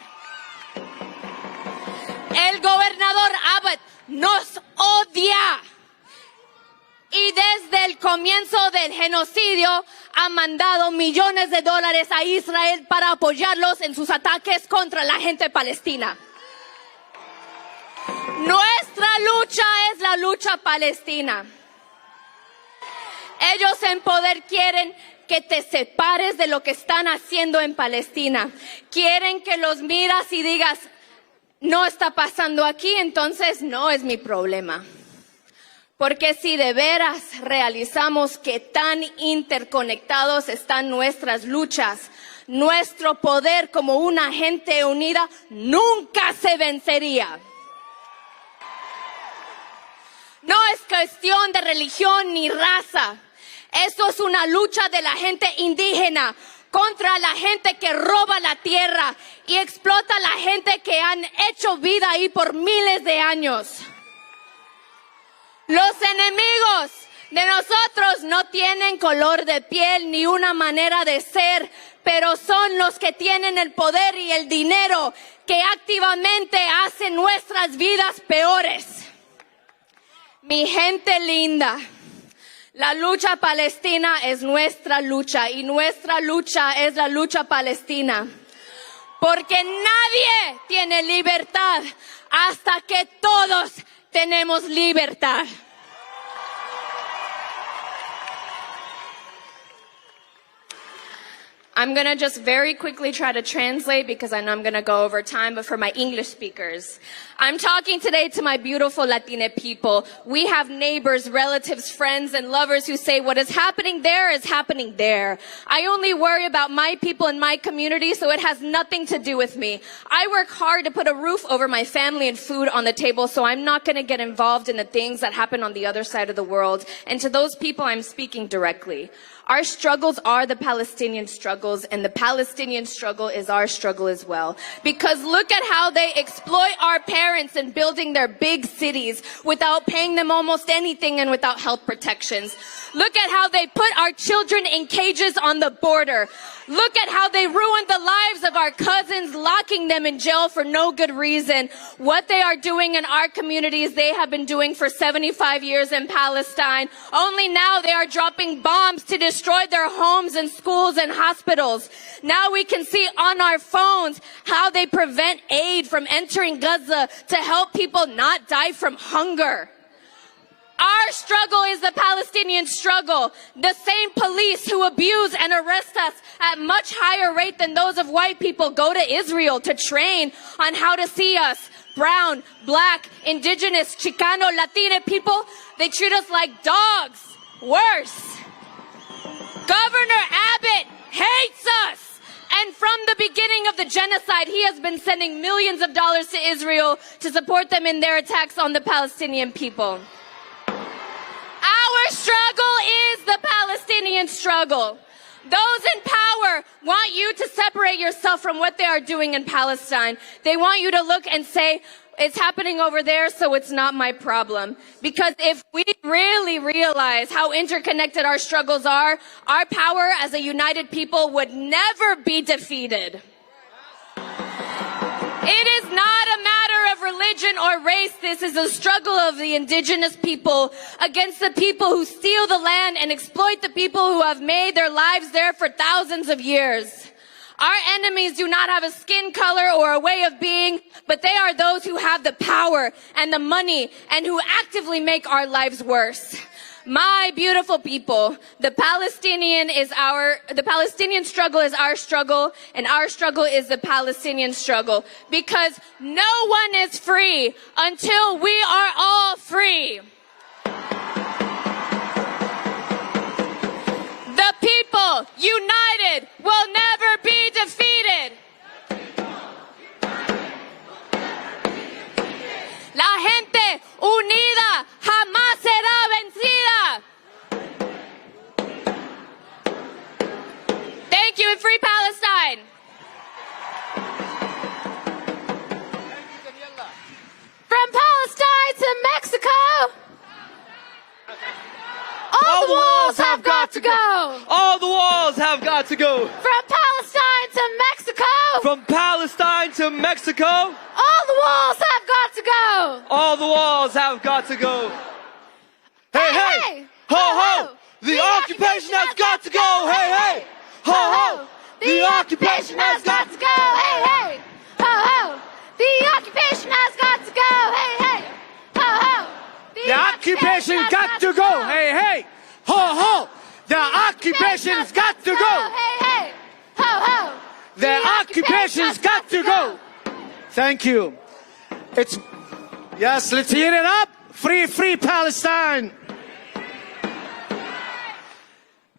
El gobernador Abbott nos odia. Y desde el comienzo del genocidio ha mandado millones de dólares a Israel para apoyarlos en sus ataques contra la gente palestina. Nuestra lucha es la lucha palestina. Ellos en poder quieren que te separes de lo que están haciendo en Palestina. Quieren que los miras y digas, no está pasando aquí, entonces no es mi problema. Porque si de veras realizamos que tan interconectados están nuestras luchas, nuestro poder como una gente unida nunca se vencería. No es cuestión de religión ni raza. Esto es una lucha de la gente indígena contra la gente que roba la tierra y explota a la gente que han hecho vida ahí por miles de años. Los enemigos de nosotros no tienen color de piel ni una manera de ser, pero son los que tienen el poder y el dinero que activamente hacen nuestras vidas peores. Mi gente linda, la lucha palestina es nuestra lucha y nuestra lucha es la lucha palestina. Porque nadie tiene libertad hasta que todos tenemos libertad. I'm going to just very quickly try to translate because I know I'm going to go over time, but for my English speakers. I'm talking today to my beautiful Latina people. We have neighbors, relatives, friends, and lovers who say what is happening there is happening there. I only worry about my people and my community, so it has nothing to do with me. I work hard to put a roof over my family and food on the table, so I'm not going to get involved in the things that happen on the other side of the world. And to those people, I'm speaking directly. Our struggles are the Palestinian struggles, and the Palestinian struggle is our struggle as well. Because look at how they exploit our parents in building their big cities without paying them almost anything and without health protections. Look at how they put our children in cages on the border. Look at how they ruined the lives of our cousins, locking them in jail for no good reason. What they are doing in our communities, they have been doing for 75 years in Palestine. Only now they are dropping bombs to destroy their homes and schools and hospitals. Now we can see on our phones how they prevent aid from entering Gaza to help people not die from hunger. Our struggle is the Palestinian struggle. The same police who abuse and arrest us at much higher rate than those of white people go to Israel to train on how to see us. Brown, black, indigenous, Chicano, Latina people, they treat us like dogs. Worse. Governor Abbott hates us. And from the beginning of the genocide, he has been sending millions of dollars to Israel to support them in their attacks on the Palestinian people. Our struggle is the Palestinian struggle. Those in power want you to separate yourself from what they are doing in Palestine. They want you to look and say, it's happening over there, so it's not my problem. Because if we really realize how interconnected our struggles are, our power as a united people would never be defeated. It is not a matter of religion or race. This is a struggle of the indigenous people against the people who steal the land and exploit the people who have made their lives there for thousands of years. Our enemies do not have a skin color or a way of being, but they are those who have the power and the money and who actively make our lives worse. My beautiful people, the Palestinian struggle is our struggle, and our struggle is the Palestinian struggle. Because no one is free until we are all free. The people united will never be defeated. La gente unida jamás será vencida. Thank you, and free Palestine. From Palestine to Mexico. All the walls have got to go. All the walls have got to go. From Palestine to Mexico. From Palestine to Mexico. All the walls have got to go. All the walls have got to go. Hey, hey, ho, ho. The occupation has got to go. Hey, hey, ho, ho. The occupation has got to go. Hey, hey, ho, ho. The occupation has got to go. Hey, hey, ho, ho. The occupation's got to go. Hey, hey, ho, ho. The occupation's got to go. Hey, hey, ho, ho. The occupation's got to go. Thank you. Yes, let's hear it up. Free, free Palestine.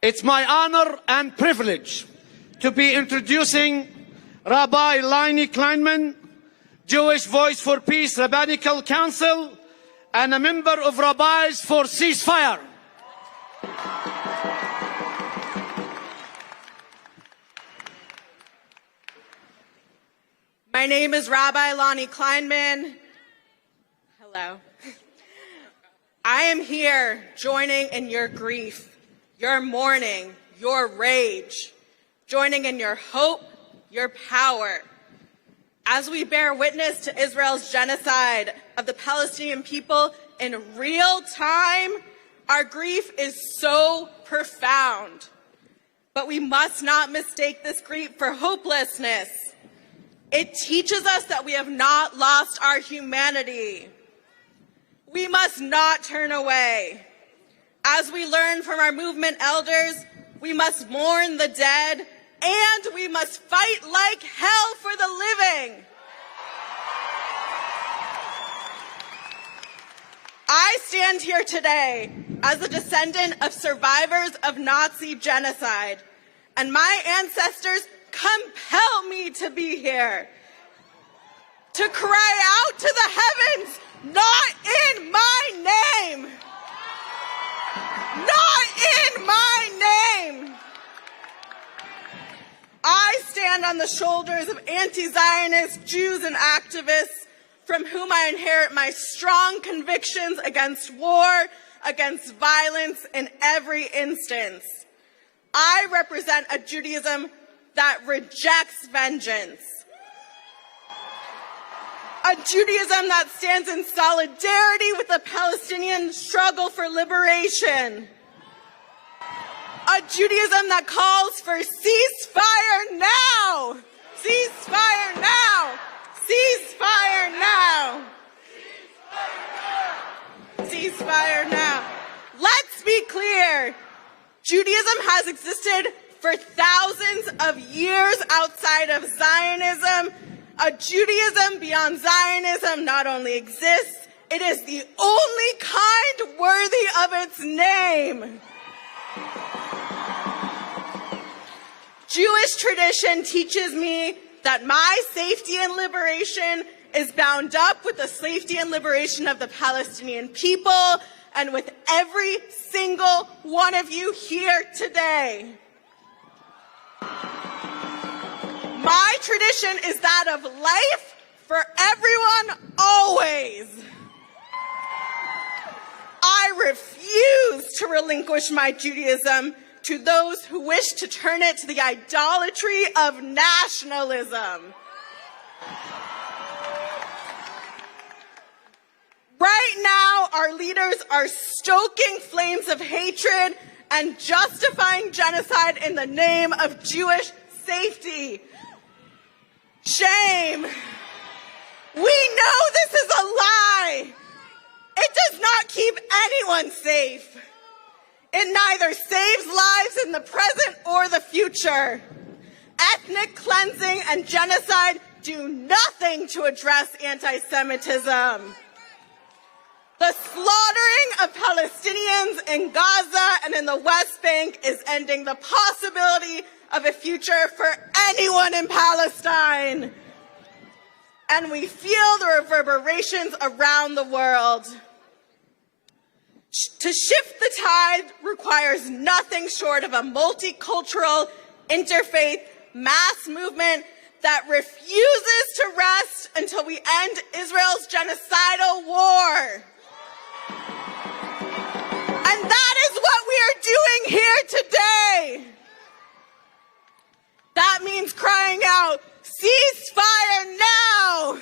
It's my honor and privilege to be introducing Rabbi Laini Kleinman, Jewish Voice for Peace Rabbinical Council, and a member of Rabbis for Ceasefire. My name is Rabbi Laini Kleinman. Hello. I am here joining in your grief, your mourning, your rage, joining in your hope, your power. As we bear witness to Israel's genocide of the Palestinian people in real time, our grief is so profound. But we must not mistake this grief for hopelessness. It teaches us that we have not lost our humanity. We must not turn away. As we learn from our movement elders, we must mourn the dead and we must fight like hell for the living. I stand here today as a descendant of survivors of Nazi genocide, and my ancestors compel me to be here, to cry out to the heavens, not in my name, not in my name. I stand on the shoulders of anti-Zionist Jews and activists from whom I inherit my strong convictions against war, against violence in every instance. I represent a Judaism that rejects vengeance, a Judaism that stands in solidarity with the Palestinian struggle for liberation, a Judaism that calls for ceasefire now, ceasefire now, ceasefire now, ceasefire now. Let's be clear, Judaism has existed for thousands of years outside of Zionism. A Judaism beyond Zionism not only exists, it is the only kind worthy of its name. Jewish tradition teaches me that my safety and liberation is bound up with the safety and liberation of the Palestinian people and with every single one of you here today. My tradition is that of life for everyone, always. I refuse to relinquish my Judaism to those who wish to turn it to the idolatry of nationalism. Right now, our leaders are stoking flames of hatred and justifying genocide in the name of Jewish safety. Shame. We know this is a lie. It does not keep anyone safe. It neither saves lives in the present or the future. Ethnic cleansing and genocide do nothing to address anti-Semitism. The slaughtering of Palestinians in Gaza and in the West Bank is ending the possibility of a future for anyone in Palestine. And we feel the reverberations around the world. To shift the tide requires nothing short of a multicultural, interfaith, mass movement that refuses to rest until we end Israel's genocidal war. And that is what we are doing here today. That means crying out, ceasefire now!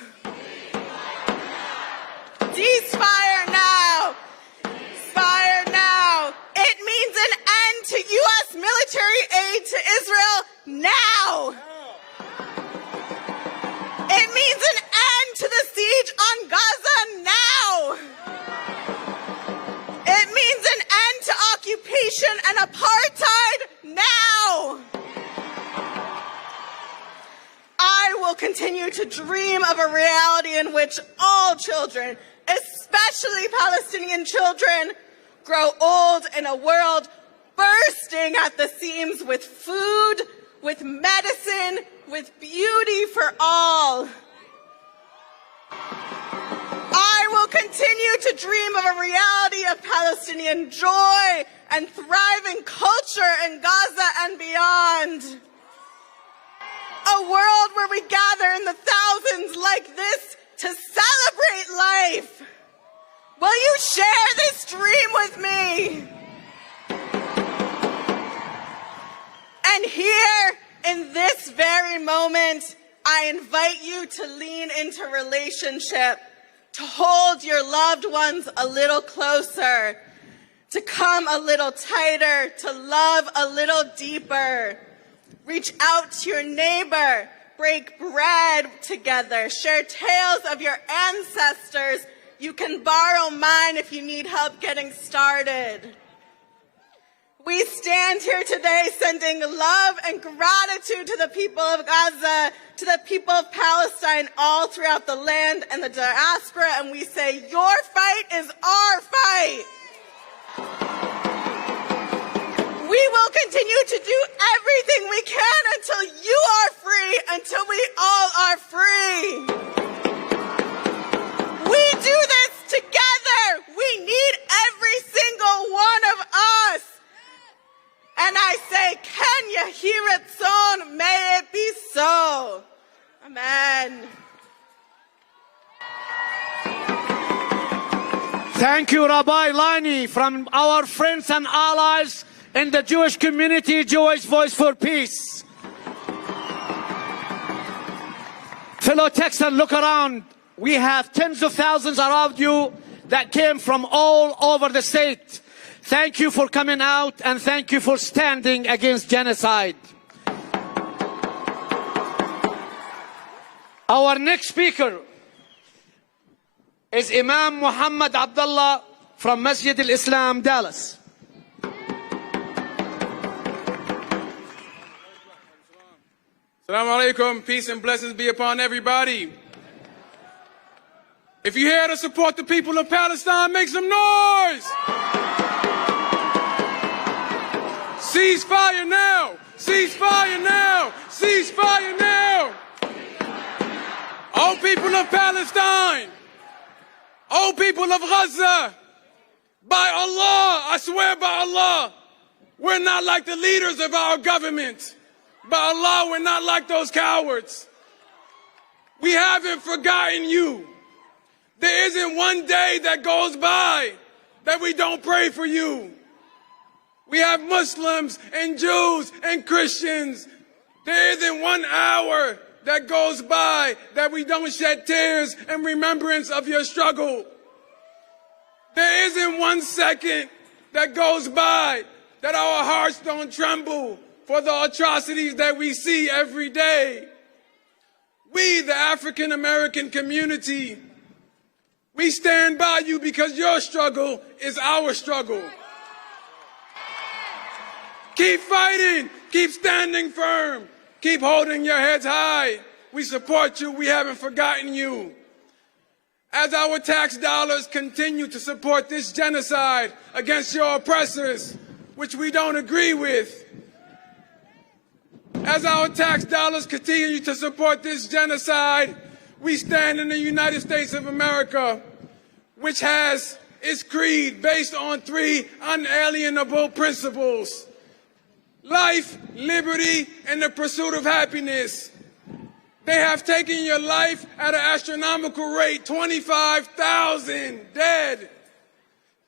Ceasefire now! Ceasefire now! It means an end to U.S. military aid to Israel now! It means an end to the siege on Gaza now! It means an end to occupation and apartheid now! I will continue to dream of a reality in which all children, especially Palestinian children, grow old in a world bursting at the seams with food, with medicine, with beauty for all. I will continue to dream of a reality of Palestinian joy and thriving culture in Gaza and beyond. A world where we gather in the thousands like this to celebrate life. Will you share this dream with me? And here, in this very moment, I invite you to lean into relationship, to hold your loved ones a little closer, to come a little tighter, to love a little deeper. Reach out to your neighbor, break bread together, share tales of your ancestors. You can borrow mine if you need help getting started. We stand here today sending love and gratitude to the people of Gaza, to the people of Palestine all throughout the land and the diaspora, and we say, your fight is our fight. We will continue to do everything we can until you are free, until we all are free. We do this together. We need every single one of us. And I say, can you hear it, son? May it be so. Amen. Thank you, Rabbi Lani, from our friends and allies in the Jewish community, Jewish Voice for Peace. Fellow Texans, look around. We have tens of thousands around you that came from all over the state. Thank you for coming out, and thank you for standing against genocide. Our next speaker is Imam Muhammad Abdullah from Masjid al-Islam, Dallas. Assalamu alaikum, peace and blessings be upon everybody. If you're here to support the people of Palestine, make some noise! Ceasefire now! Ceasefire now! Ceasefire now! Oh, people of Palestine! Oh, people of Gaza! By Allah, I swear by Allah, we're not like the leaders of our government. By Allah, we're not like those cowards. We haven't forgotten you. There isn't one day that goes by that we don't pray for you. We have Muslims and Jews and Christians. There isn't 1 hour that goes by that we don't shed tears in remembrance of your struggle. There isn't 1 second that goes by that our hearts don't tremble for the atrocities that we see every day. We, the African American community, we stand by you because your struggle is our struggle. Keep fighting, keep standing firm, keep holding your heads high. We support you, we haven't forgotten you. As our tax dollars continue to support this genocide against your oppressors, which we don't agree with, as our tax dollars continue to support this genocide, we stand in the United States of America, which has its creed based on 3 unalienable principles: life, liberty, and the pursuit of happiness. They have taken your life at an astronomical rate, 25,000 dead,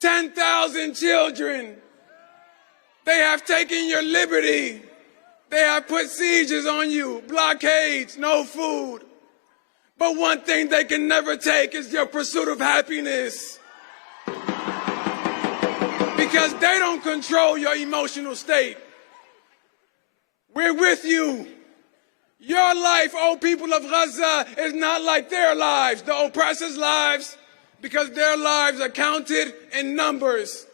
10,000 children. They have taken your liberty. They have put sieges on you, blockades, no food. But one thing they can never take is your pursuit of happiness. Because they don't control your emotional state. We're with you. Your life, oh people of Gaza, is not like their lives, the oppressors' lives, because their lives are counted in numbers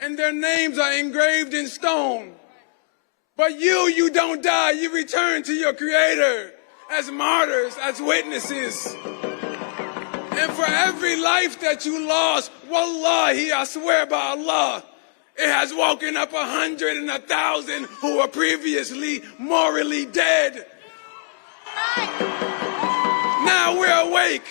and their names are engraved in stone. But you don't die, you return to your Creator. as martyrs, as witnesses. And for every life that you lost, wallahi, I swear by Allah, it has woken up 100 and 1,000 who were previously morally dead. Now we're awake.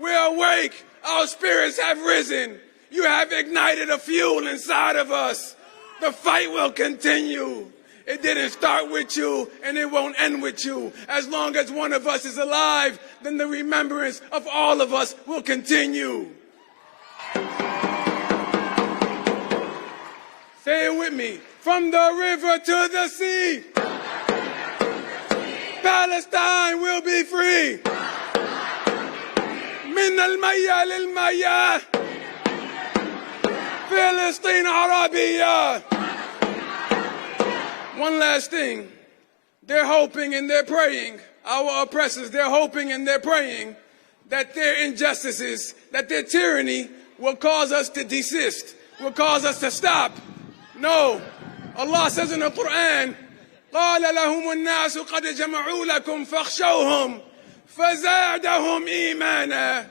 We're awake. Our spirits have risen. You have ignited a fuel inside of us. The fight will continue. It didn't start with you, and it won't end with you. As long as one of us is alive, then the remembrance of all of us will continue. Say it with me. From the river to the sea, Palestine will be free. من المياه للمياه فلسطين عربية. One last thing. They're hoping and they're praying, our oppressors, they're hoping and they're praying that their injustices, that their tyranny will cause us to desist, will cause us to stop. No. Allah says in the Quran, قال لهم الناس قد جمعوا لكم فاخشوهم فزادهم إيمانا.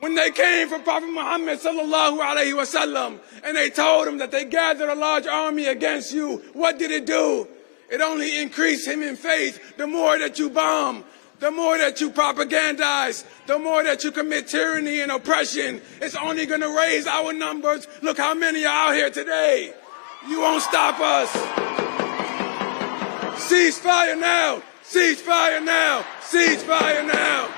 When they came for Prophet Muhammad sallallahu alayhi wasallam and they told him that they gathered a large army against you, what did it do? It only increased him in faith. The more that you bomb, the more that you propagandize, the more that you commit tyranny and oppression, it's only going to raise our numbers. Look how many are out here today. You won't stop us. Ceasefire now. Ceasefire now. Ceasefire now.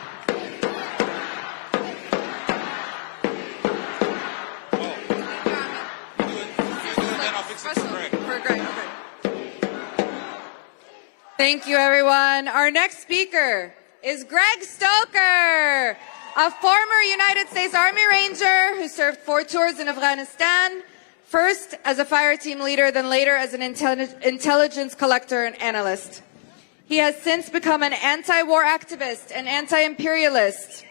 Thank you, everyone. Our next speaker is Greg Stoker, a former United States Army Ranger who served 4 tours in Afghanistan, first as a fire team leader, then later as an intelligence collector and analyst. He has since become an anti-war activist and anti-imperialist.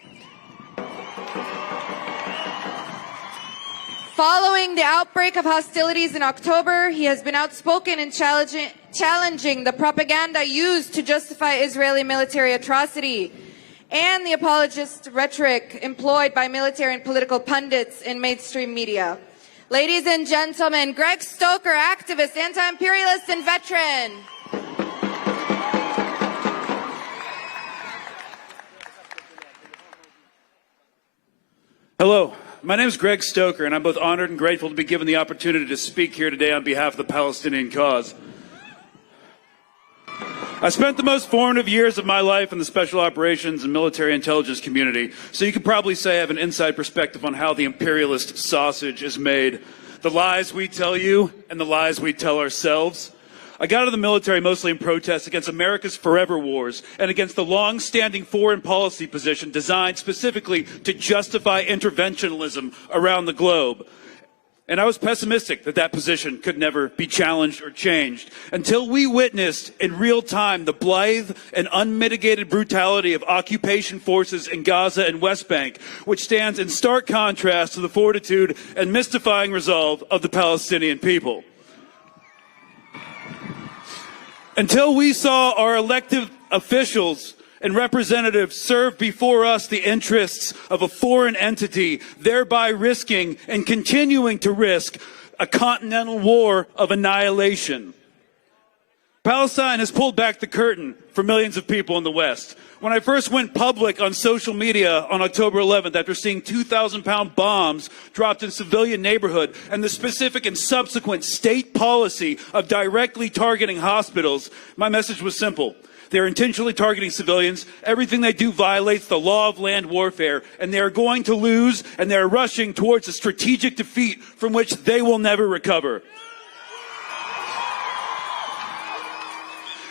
Following the outbreak of hostilities in October, he has been outspoken in challenging the propaganda used to justify Israeli military atrocity and the apologist rhetoric employed by military and political pundits in mainstream media. Ladies and gentlemen, Greg Stoker, activist, anti-imperialist, and veteran. Hello. My name is Greg Stoker, and I'm both honored and grateful to be given the opportunity to speak here today on behalf of the Palestinian cause. I spent the most formative years of my life in the special operations and military intelligence community, so you could probably say I have an inside perspective on how the imperialist sausage is made, the lies we tell you and the lies we tell ourselves. I got out of the military mostly in protest against America's forever wars and against the long-standing foreign policy position designed specifically to justify interventionism around the globe. And I was pessimistic that that position could never be challenged or changed until we witnessed in real time the blithe and unmitigated brutality of occupation forces in Gaza and West Bank, which stands in stark contrast to the fortitude and mystifying resolve of the Palestinian people. Until we saw our elected officials and representatives serve before us the interests of a foreign entity, thereby risking and continuing to risk a continental war of annihilation. Palestine has pulled back the curtain for millions of people in the West. When I first went public on social media on October 11th, after seeing 2,000-pound bombs dropped in civilian neighborhood and the specific and subsequent state policy of directly targeting hospitals, my message was simple. They're intentionally targeting civilians. Everything they do violates the law of land warfare, and they're going to lose, and they're rushing towards a strategic defeat from which they will never recover.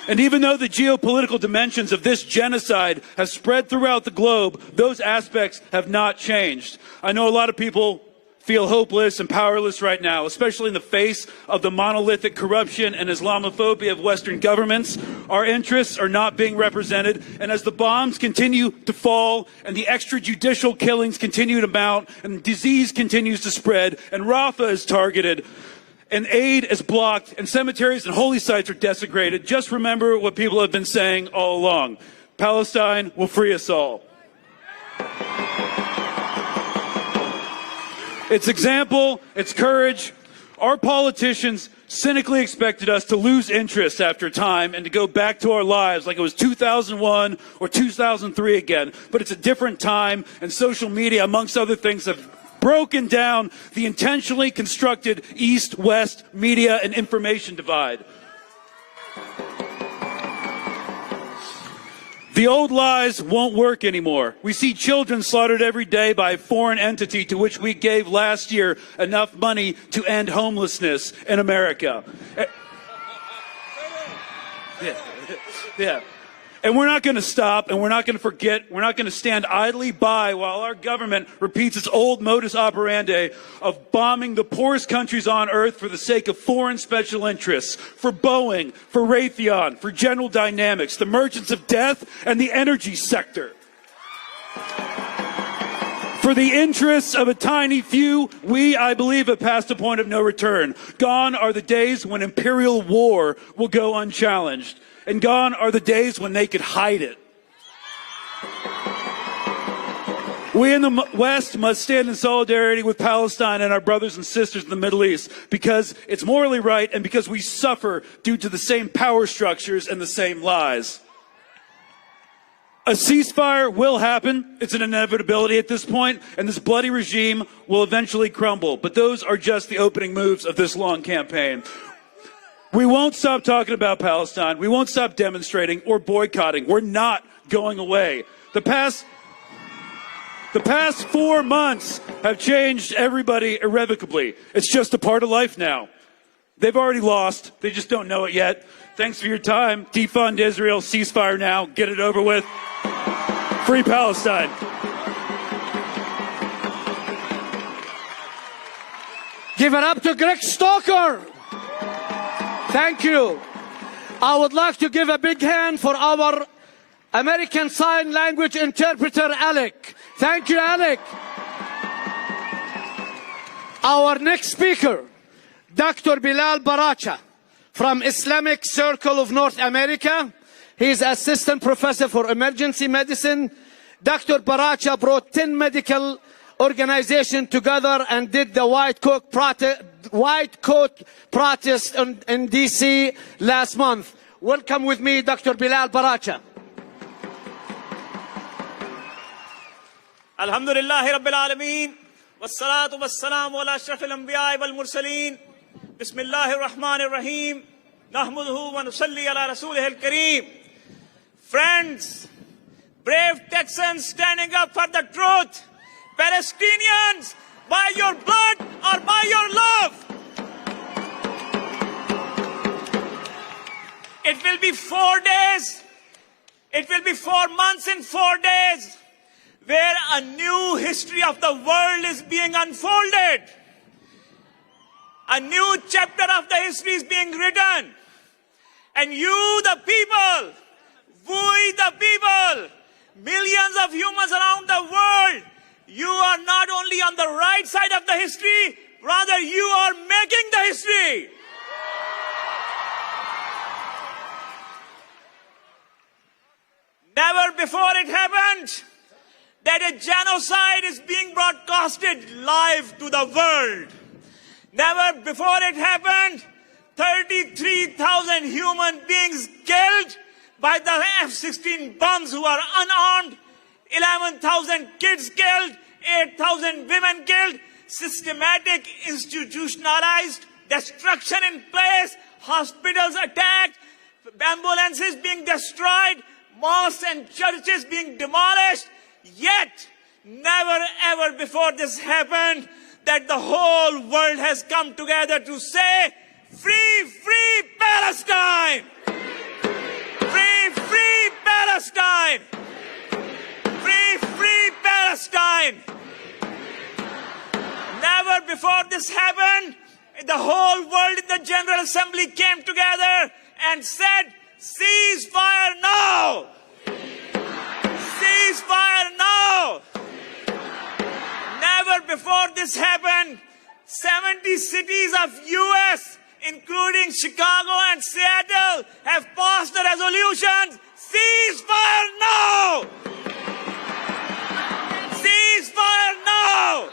And even though the geopolitical dimensions of this genocide have spread throughout the globe, those aspects have not changed. I know a lot of people feel hopeless and powerless right now, especially in the face of the monolithic corruption and Islamophobia of Western governments. Our interests are not being represented, and as the bombs continue to fall and the extrajudicial killings continue to mount and disease continues to spread and Rafah is targeted, and aid is blocked, and cemeteries and holy sites are desecrated, just remember what people have been saying all along. Palestine will free us all. Its example, its courage. Our politicians cynically expected us to lose interest after time and to go back to our lives like it was 2001 or 2003 again. But it's a different time, and social media, amongst other things, have broken down the intentionally constructed East-West media and information divide. The old lies won't work anymore. We see children slaughtered every day by a foreign entity to which we gave last year enough money to end homelessness in America. Yeah. And we're not going to stop, and we're not going to forget, we're not going to stand idly by while our government repeats its old modus operandi of bombing the poorest countries on earth for the sake of foreign special interests, for Boeing, for Raytheon, for General Dynamics, the merchants of death, and the energy sector. For the interests of a tiny few, we, I believe, have passed a point of no return. Gone are the days when imperial war will go unchallenged. And gone are the days when they could hide it. We in the West must stand in solidarity with Palestine and our brothers and sisters in the Middle East because it's morally right and because we suffer due to the same power structures and the same lies. A ceasefire will happen. It's an inevitability at this point, and this bloody regime will eventually crumble. But those are just the opening moves of this long campaign. We won't stop talking about Palestine. We won't stop demonstrating or boycotting. We're not going away. The past 4 months have changed everybody irrevocably. It's just a part of life now. They've already lost. They just don't know it yet. Thanks for your time. Defund Israel. Ceasefire now. Get it over with. Free Palestine. Give it up to Greg Stoker. Thank you. I would like to give a big hand for our American Sign Language interpreter, Alec. Thank you, Alec. Our next speaker, Dr. Bilal Baracha from Islamic Circle of North America. He is assistant professor for emergency medicine. Dr. Baracha brought 10 medical organizations together and did the white coat protest in D.C. last month. Welcome with me, Dr. Bilal Baracha. Alhamdulillahi Rabbil Alameen. Wassalatu wassalamu ala ashrafil anbiya'i wal mursaleen. Bismillahir Rahmanir Rahim. Nahmaduhu wa nusalli ala rasulihil kareem. Friends, brave Texans standing up for the truth. Palestinians, by your blood or by your love. It will be 4 days. It will be 4 months and 4 days where a new history of the world is being unfolded. A new chapter of the history is being written. And you, the people, we, the people, millions of humans around the world, you are not only on the right side of the history, rather you are making the history. Never before it happened that a genocide is being broadcasted live to the world. Never before it happened, 33,000 human beings killed by the F-16 bombs who are unarmed, 11,000 kids killed, 8,000 women killed, systematic institutionalized destruction in place, hospitals attacked, ambulances being destroyed, mosques and churches being demolished. Yet, never ever before this happened that the whole world has come together to say, free, free Palestine! Free, free Palestine! Free, free Palestine! Never before this happened, the whole world in the General Assembly came together and said, ceasefire now! Ceasefire now! Never before this happened, 70 cities of US, including Chicago and Seattle, have passed the resolutions. Ceasefire now! Ceasefire now!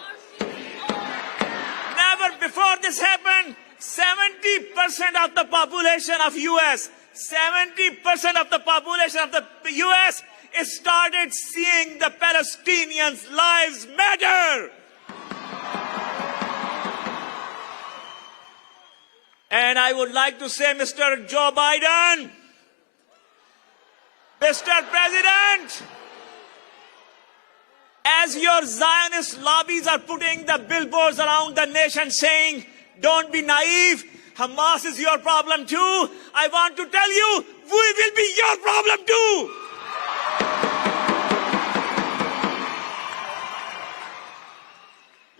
Never before this happened, 70% of the population of US, 70% of the population of the US started seeing the Palestinians' lives matter. And I would like to say, Mr. Joe Biden, Mr. President, as your Zionist lobbies are putting the billboards around the nation saying, don't be naive, Hamas is your problem too, I want to tell you, we will be your problem too.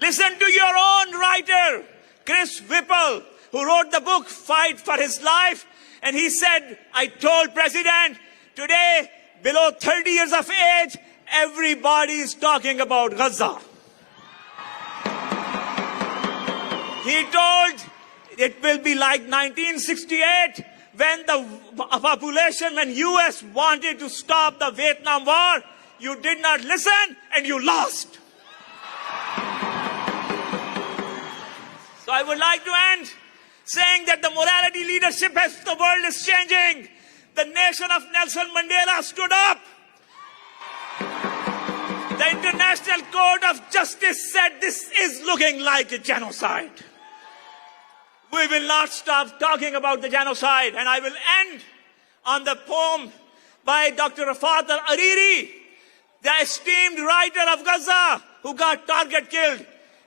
Listen to your own writer, Chris Whipple, who wrote the book Fight for His Life, and he said, I told President, today, below 30 years of age, everybody is talking about Gaza. He told it will be like 1968 when the population, when US wanted to stop the Vietnam War, you did not listen and you lost. So I would like to end saying that the morality leadership as the world is changing. The nation of Nelson Mandela stood up. The International Court of Justice said this is looking like a genocide. We will not stop talking about the genocide. And I will end on the poem by Dr. Rafat al-Hariri, the esteemed writer of Gaza, who got target killed.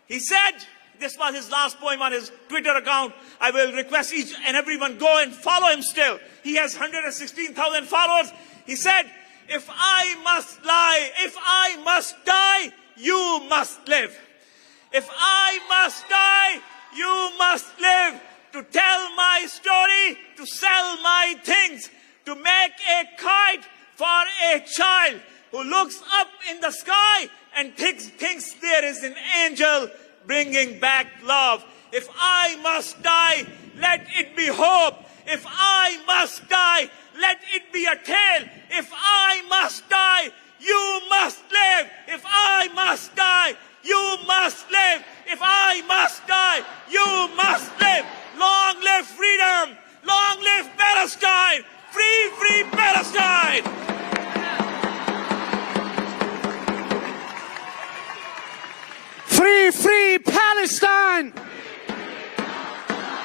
He said, this was his last poem on his Twitter account. I will request each and everyone go and follow him still. He has 116,000 followers. He said, if I must lie, if I must die, you must live. If I must die, you must live. To tell my story, to sell my things, to make a kite for a child who looks up in the sky and thinks there is an angel bringing back love. If I must die, let it be hope. If I must die, let it be a tale. If I must die, you must live. If I must die, you must live. If I must die, you must live. Long live freedom. Long live Palestine. Free, free Palestine. Free, free Palestine!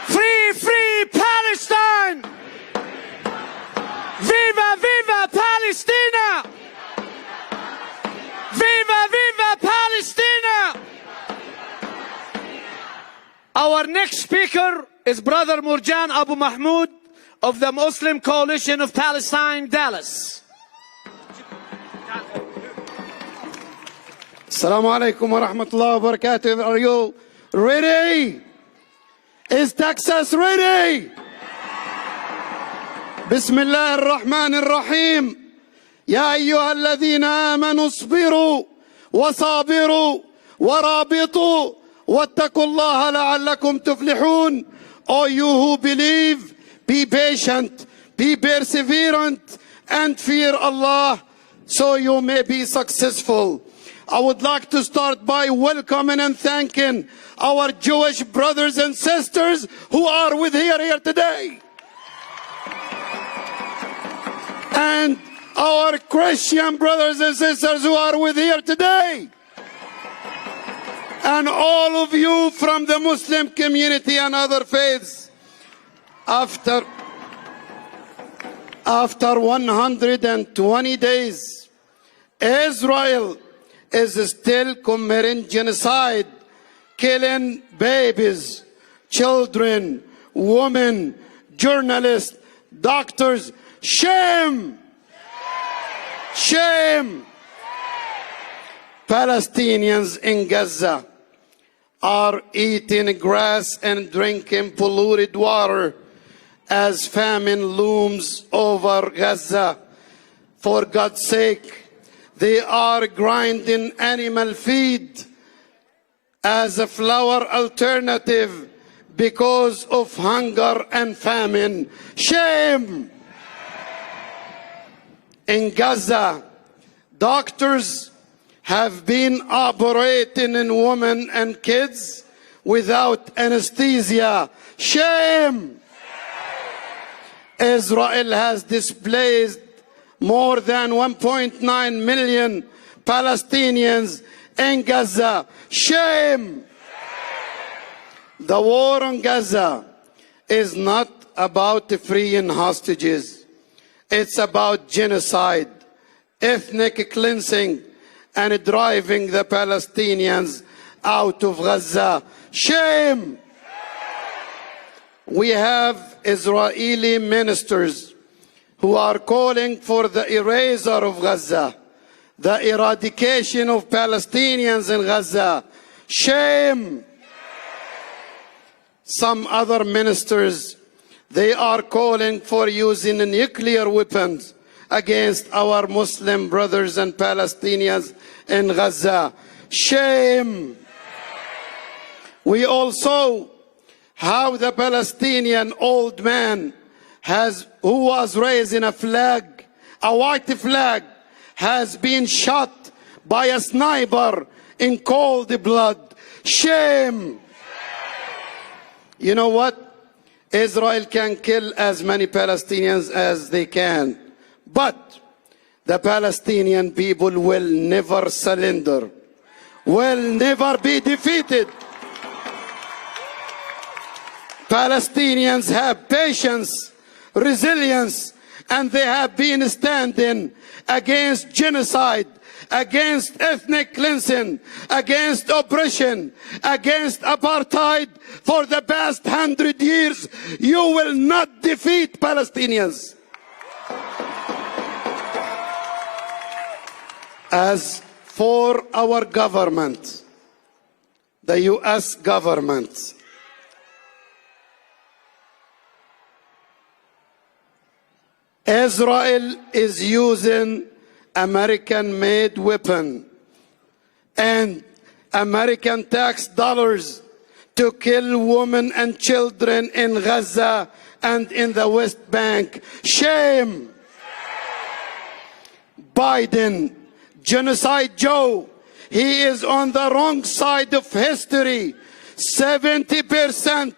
Free, free Palestine! Viva, viva Palestina! Viva, viva Palestina! Our next speaker is Brother Murjan Abu Mahmoud of the Muslim Coalition of Palestine, Dallas. Assalamu alaikum wa rahmatullahi wa barakatuh. Are you ready? Is Texas ready? بسم الله الرحمن الرحيم. يا أيها الذين آمنوا اصبروا وصابروا ورابطوا واتقوا الله لعلكم تفلحون. O you who believe, be patient, be perseverant, and fear Allah, so you may be successful. I would like to start by welcoming and thanking our Jewish brothers and sisters who are with here today. And our Christian brothers and sisters who are with here today. And all of you from the Muslim community and other faiths. After 120 days, Israel is still committing genocide, killing babies, children, women, journalists, doctors. Shame! Shame! Palestinians in Gaza are eating grass and drinking polluted water as famine looms over Gaza. For God's sake, they are grinding animal feed as a flour alternative because of hunger and famine. Shame! In Gaza, doctors have been operating in women and kids without anesthesia. Shame! Israel has displaced more than 1.9 million Palestinians in Gaza. Shame! The war on Gaza is not about freeing hostages. It's about genocide, ethnic cleansing, and driving the Palestinians out of Gaza. Shame! We have Israeli ministers who are calling for the erasure of Gaza, the eradication of Palestinians in Gaza. Shame! Some other ministers, they are calling for using nuclear weapons against our Muslim brothers and Palestinians in Gaza. Shame! We all saw how the Palestinian old man who was raising a flag, a white flag, has been shot by a sniper in cold blood. Shame! You know what? Israel can kill as many Palestinians as they can, but the Palestinian people will never surrender, will never be defeated. Palestinians have patience, resilience, and they have been standing against genocide, against ethnic cleansing, against oppression, against apartheid for the past 100 years. You will not defeat Palestinians. As for our government, the US government, Israel is using American-made weapon and American tax dollars to kill women and children in Gaza and in the West Bank. Shame! Biden, Genocide Joe, he is on the wrong side of history. 70%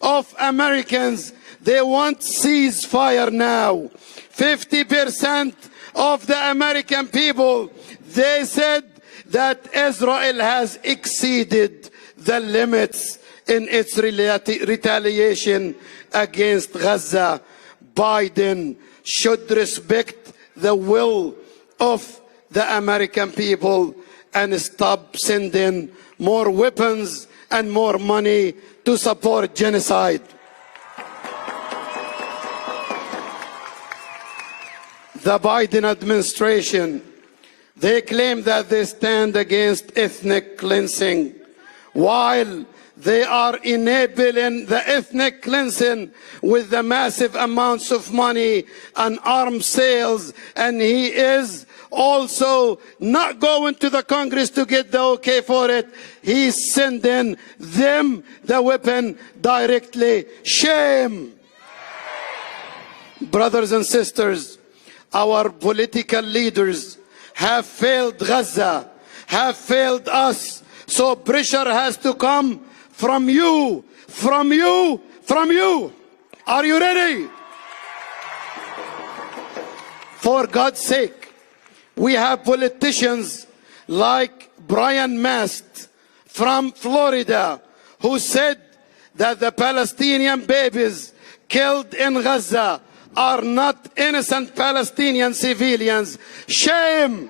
of Americans, they want ceasefire now. 50% of the American people, they said that Israel has exceeded the limits in its retaliation against Gaza. Biden should respect the will of the American people and stop sending more weapons and more money to support genocide. The Biden administration, they claim that they stand against ethnic cleansing, while they are enabling the ethnic cleansing with the massive amounts of money and arms sales, and he is also not going to the Congress to get the okay for it. He's sending them the weapon directly. Shame! Brothers and sisters, our political leaders have failed Gaza, have failed us. So pressure has to come from you, from you, from you. Are you ready? For God's sake, we have politicians like Brian Mast from Florida who said that the Palestinian babies killed in Gaza are not innocent Palestinian civilians. Shame!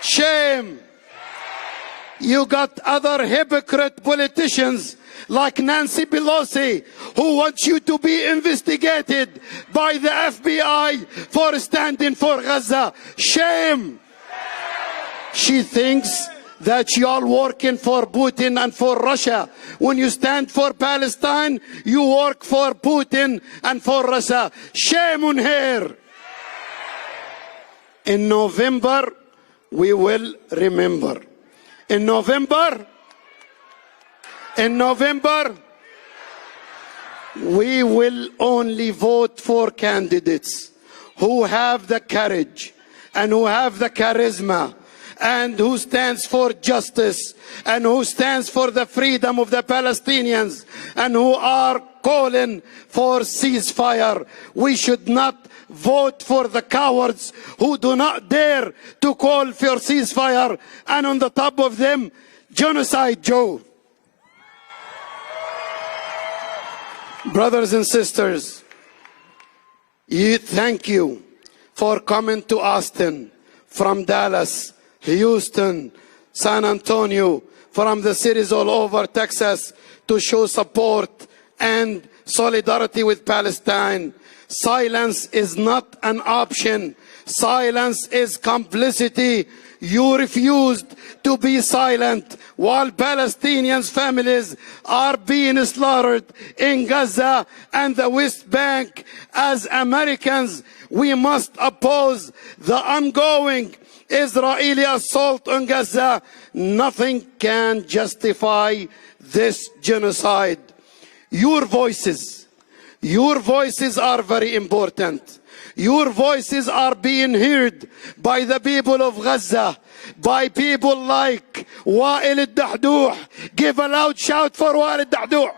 Shame! You got other hypocrite politicians like Nancy Pelosi who wants you to be investigated by the FBI for standing for Gaza. Shame! She thinks that you are working for Putin and for Russia. When you stand for Palestine, you work for Putin and for Russia. Shame on her. In November, we will remember. In November, In November, we will only vote for candidates who have the courage and who have the charisma and who stands for justice and who stands for the freedom of the Palestinians and who are calling for ceasefire. We should not vote for the cowards who do not dare to call for ceasefire, and on the top of them, genocide, Joe. Brothers and sisters, thank you for coming to Austin from Dallas, Houston, San Antonio, from the cities all over Texas to show support and solidarity with Palestine. Silence is not an option. Silence is complicity. You refused to be silent while Palestinians' families are being slaughtered in Gaza and the West Bank. As Americans, we must oppose the ongoing Israeli assault on Gaza. Nothing can justify this genocide. Your voices are very important. Your voices are being heard by the people of Gaza, by people like Wael al-Dahdouh. Give a loud shout for Wael al-Dahdouh.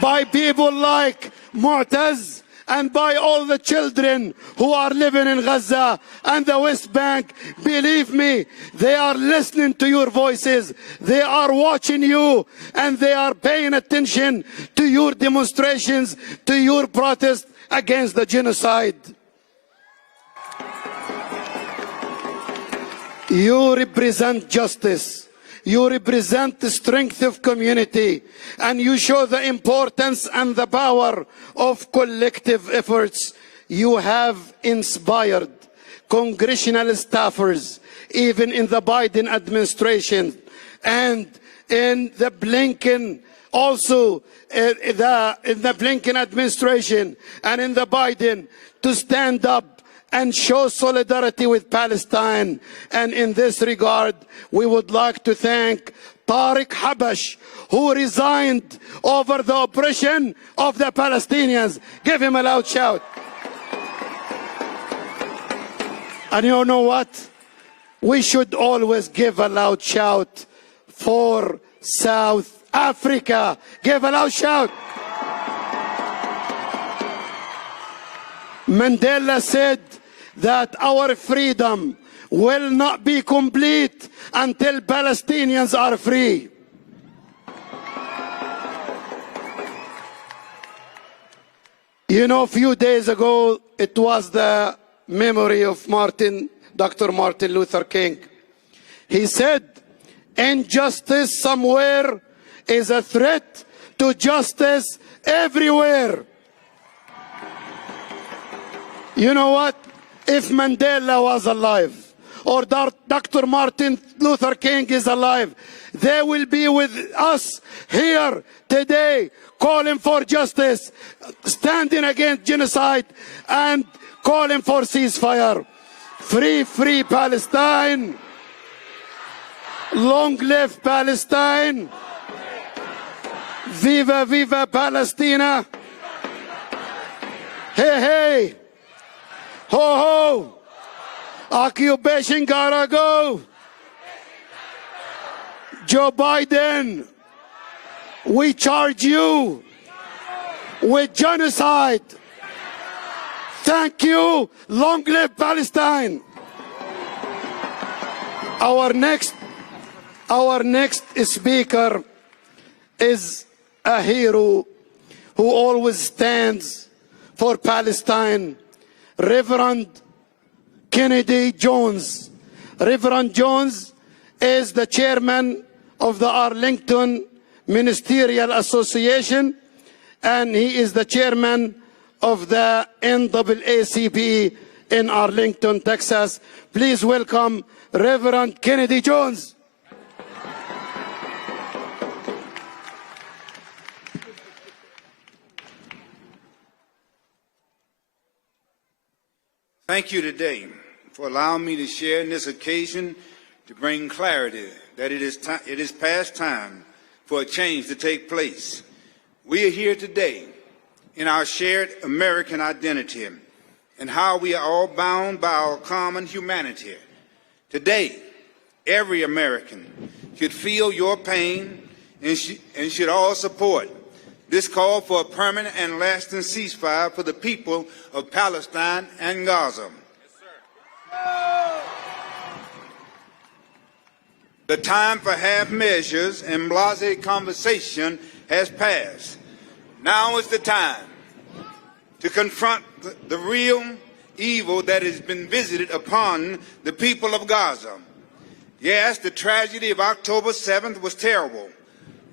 By people like Mu'taz, and by all the children who are living in Gaza and the West Bank. Believe me, they are listening to your voices. They are watching you, and they are paying attention to your demonstrations, to your protest against the genocide. You represent justice. You represent the strength of community, and you show the importance and the power of collective efforts. You have inspired congressional staffers, even in the Biden administration, and in the Blinken, also in the Blinken administration, and in the Biden, to stand up and show solidarity with Palestine. And in this regard, we would like to thank Tariq Habash, who resigned over the oppression of the Palestinians. Give him a loud shout. And you know what? We should always give a loud shout for South Africa. Give a loud shout. Mandela said that our freedom will not be complete until Palestinians are free. You know, a few days ago, it was the memory of Dr. Martin Luther King. He said, injustice somewhere is a threat to justice everywhere. You know what? If Mandela was alive, or Dr. Martin Luther King is alive, they will be with us here today, calling for justice, standing against genocide, and calling for ceasefire. Free, free Palestine. Long live Palestine. Viva, viva Palestina. Hey, hey. Ho, ho. Occupation gotta go. Joe Biden, we charge you with genocide. Thank you. Long live Palestine. Our next speaker is a hero who always stands for Palestine. Reverend Kennedy Jones. Reverend Jones is the chairman of the Arlington Ministerial Association, and he is the chairman of the NAACP in Arlington, Texas. Please welcome Reverend Kennedy Jones. Thank you today for allowing me to share in this occasion to bring clarity that it is past time for a change to take place. We are here today in our shared American identity and how we are all bound by our common humanity. Today, every American should feel your pain and should all support this call for a permanent and lasting ceasefire for the people of Palestine and Gaza. The time for half measures and blasé conversation has passed. Now is the time to confront the real evil that has been visited upon the people of Gaza. Yes, the tragedy of October 7th was terrible,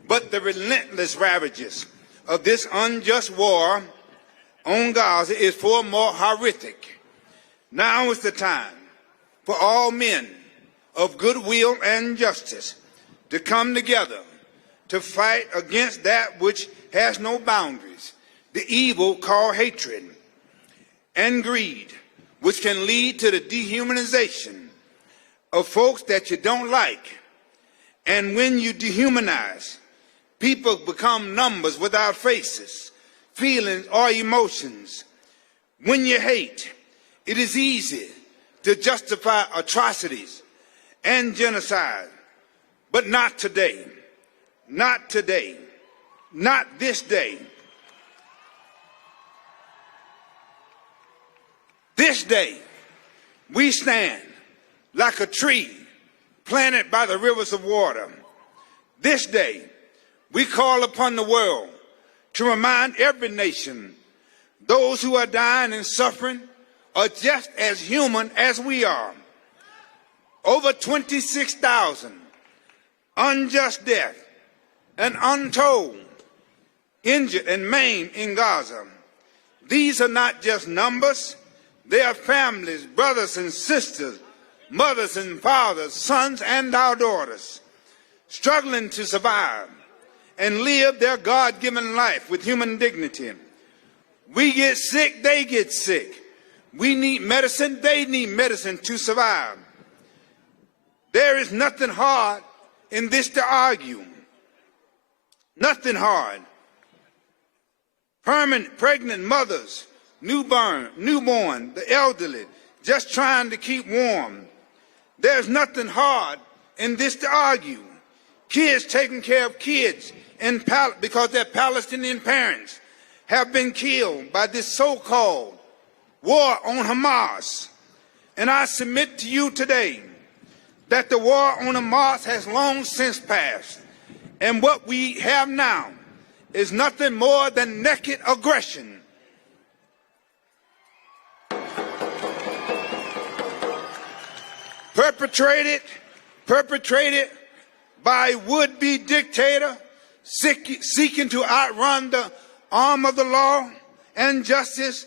but the relentless ravages of this unjust war on Gaza is far more horrific. Now is the time for all men of goodwill and justice to come together to fight against that which has no boundaries, the evil called hatred and greed, which can lead to the dehumanization of folks that you don't like. And when you dehumanize, people become numbers without faces, feelings, or emotions. When you hate, it is easy to justify atrocities and genocide, but not today, not today, not this day. This day, we stand like a tree planted by the rivers of water. This day, we call upon the world to remind every nation those who are dying and suffering are just as human as we are. Over 26,000 unjust deaths and untold injured and maimed in Gaza. These are not just numbers. They are families, brothers and sisters, mothers and fathers, sons and our daughters, struggling to survive and live their God-given life with human dignity. We get sick, they get sick. We need medicine, they need medicine to survive. There is nothing hard in this to argue. Nothing hard. Pregnant mothers, newborn, the elderly, just trying to keep warm. There's nothing hard in this to argue. Kids taking care of kids because their Palestinian parents have been killed by this so-called war on Hamas. And I submit to you today that the war on Hamas has long since passed. And what we have now is nothing more than naked aggression. Perpetrated by a would-be dictator seeking to outrun the arm of the law and justice,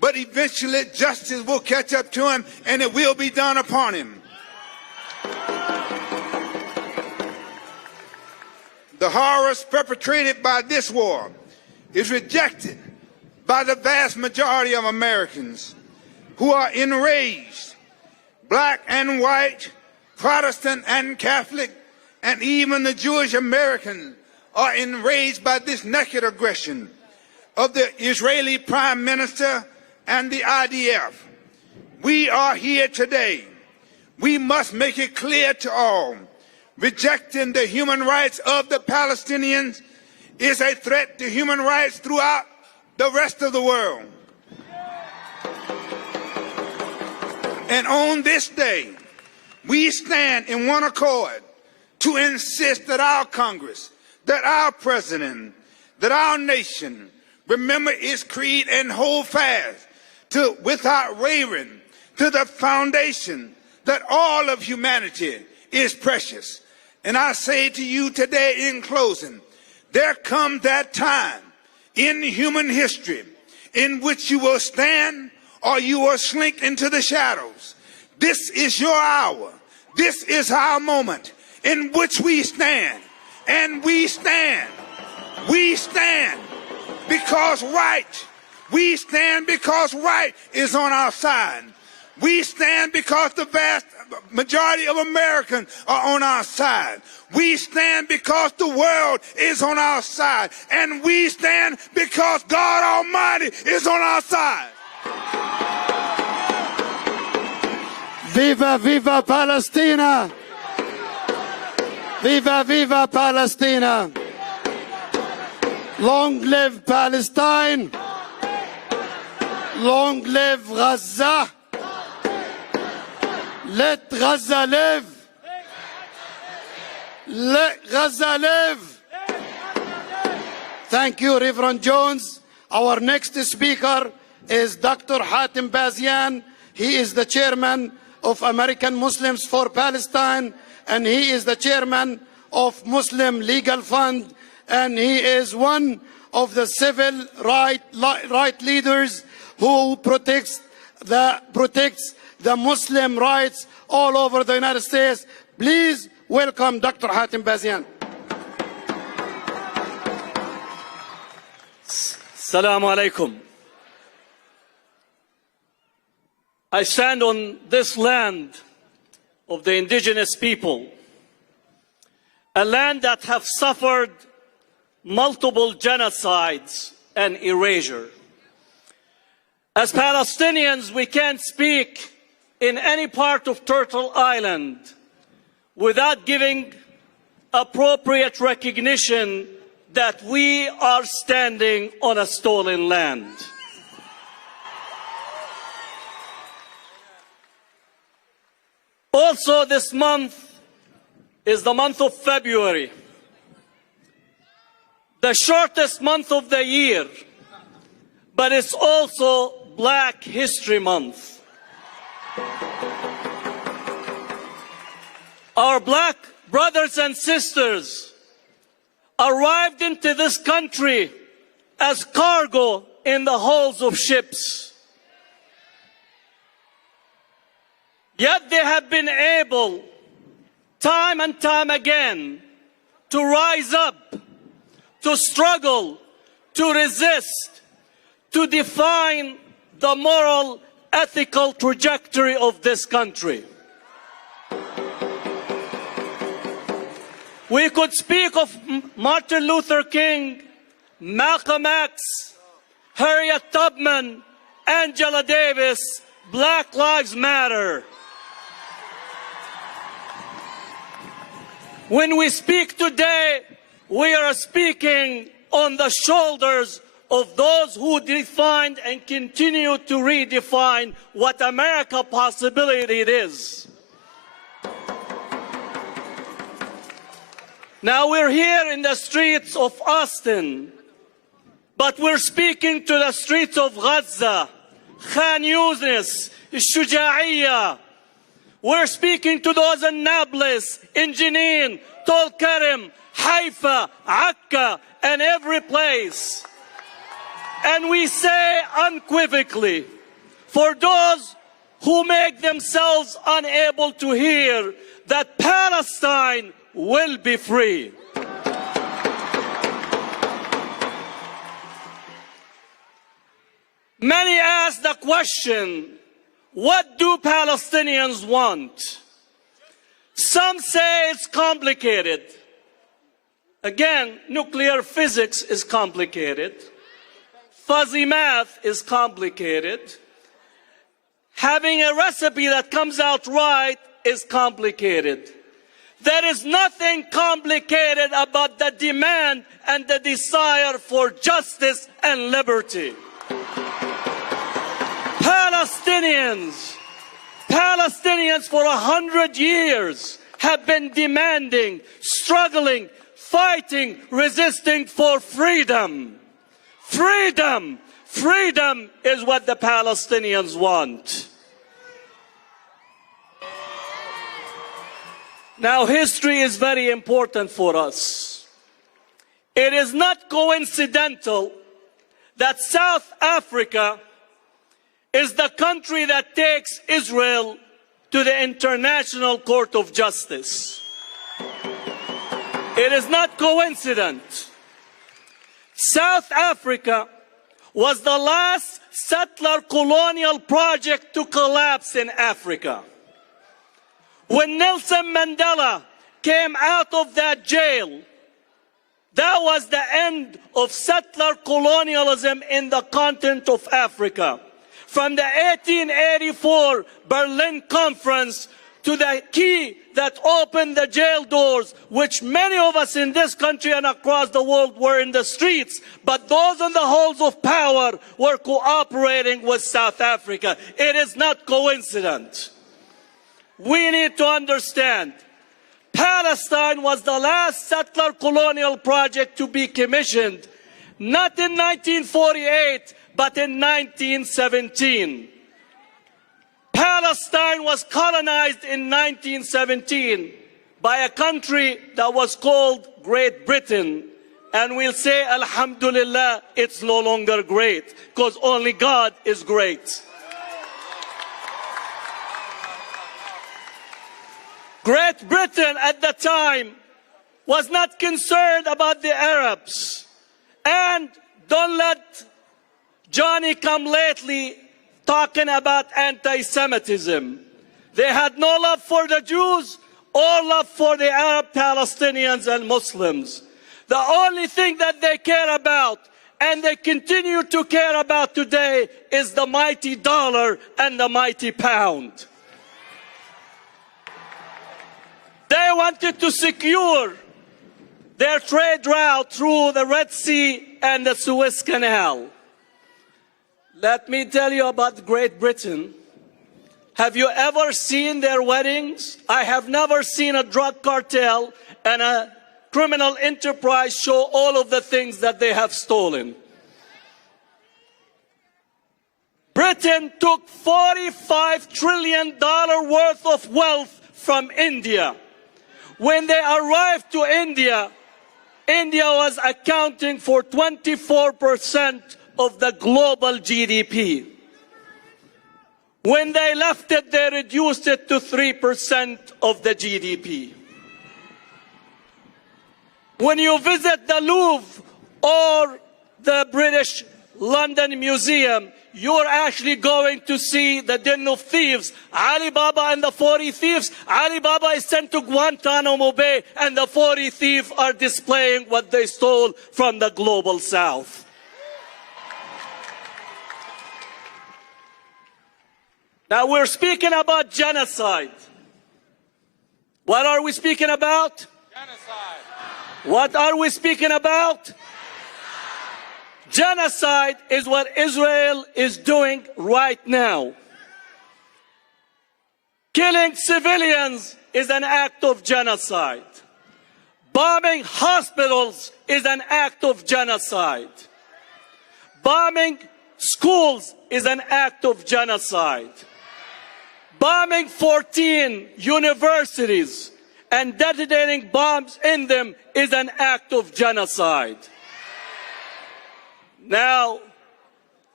but eventually justice will catch up to him and it will be done upon him. The horrors perpetrated by this war is rejected by the vast majority of Americans who are enraged. Black and white, Protestant and Catholic, and even the Jewish Americans are enraged by this naked aggression of the Israeli Prime Minister and the IDF. We are here today. We must make it clear to all, rejecting the human rights of the Palestinians is a threat to human rights throughout the rest of the world. And on this day, we stand in one accord to insist that our Congress, that our President, that our nation remember its creed and hold fast to, without wavering, to the foundation that all of humanity is precious. And I say to you today in closing, there comes that time in human history in which you will stand or you will slink into the shadows. This is your hour. This is our moment in which we stand. And we stand. We stand because right. We stand because right is on our side. We stand because the vast majority of Americans are on our side. We stand because the world is on our side. And we stand because God Almighty is on our side. Viva, viva Palestina! Viva, viva Palestina! Long live Palestine! Long live Gaza! Let Gaza live! Let Gaza live! Thank you, Reverend Jones. Our next speaker is Dr. Hatem Bazian. He is the chairman of American Muslims for Palestine, and he is the chairman of Muslim Legal Fund, and he is one of the civil right leaders who protects the Muslim rights all over the United States. Please welcome Dr. Hatem Bazian. Assalamu alaikum. I stand on this land of the indigenous people, a land that have suffered multiple genocides and erasure. As Palestinians, we can't speak in any part of Turtle Island without giving appropriate recognition that we are standing on a stolen land. Also, this month is the month of February, the shortest month of the year, but it's also Black History Month. Our black brothers and sisters arrived into this country as cargo in the hulls of ships. Yet they have been able, time and time again, to rise up, to struggle, to resist, to define the moral, ethical trajectory of this country. We could speak of Martin Luther King, Malcolm X, Harriet Tubman, Angela Davis. Black Lives Matter. When we speak today, we are speaking on the shoulders of those who defined and continue to redefine what America possibility it is. Now we're here in the streets of Austin, but we're speaking to the streets of Gaza, Khan Yunis, Shuja'iyya. We're speaking to those in Nablus, in Jenin, Tol Karim, Haifa, Akka, and every place. And we say unequivocally, for those who make themselves unable to hear, that Palestine will be free. Many ask the question, what do Palestinians want? Some say it's complicated. Again, nuclear physics is complicated. Fuzzy math is complicated. Having a recipe that comes out right is complicated. There is nothing complicated about the demand and the desire for justice and liberty. Palestinians for 100 years have been demanding, struggling, fighting, resisting for freedom. Freedom! Freedom is what the Palestinians want. Now, history is very important for us. It is not coincidental that South Africa is the country that takes Israel to the International Court of Justice. It is not coincident. South Africa was the last settler colonial project to collapse in Africa. When Nelson Mandela came out of that jail, that was the end of settler colonialism in the continent of Africa. From the 1884 Berlin Conference to the key that opened the jail doors, which many of us in this country and across the world were in the streets, but those in the halls of power were cooperating with South Africa. It is not coincidence. We need to understand, Palestine was the last settler colonial project to be commissioned, not in 1948, but in 1917. Palestine was colonized in 1917 by a country that was called Great Britain. And we'll say, Alhamdulillah, it's no longer great, because only God is great. Great Britain at the time was not concerned about the Arabs. And don't let Johnny come lately talking about anti-Semitism. They had no love for the Jews or love for the Arab Palestinians and Muslims. The only thing that they care about, and they continue to care about today, is the mighty dollar and the mighty pound. They wanted to secure their trade route through the Red Sea and the Suez Canal. Let me tell you about Great Britain. Have you ever seen their weddings? I have never seen a drug cartel and a criminal enterprise show all of the things that they have stolen. Britain took $45 trillion worth of wealth from India. When they arrived to India, India was accounting for 24% of the global GDP. When they left it, they reduced it to 3% of the GDP. When you visit the Louvre or the British London Museum, you're actually going to see the den of thieves. Ali Baba and the 40 thieves. Ali Baba is sent to Guantanamo Bay, and the 40 thieves are displaying what they stole from the global South. Now we're speaking about genocide. What are we speaking about? Genocide. What are we speaking about? Genocide is what Israel is doing right now. Killing civilians is an act of genocide. Bombing hospitals is an act of genocide. Bombing schools is an act of genocide. Bombing 14 universities and detonating bombs in them is an act of genocide. Now,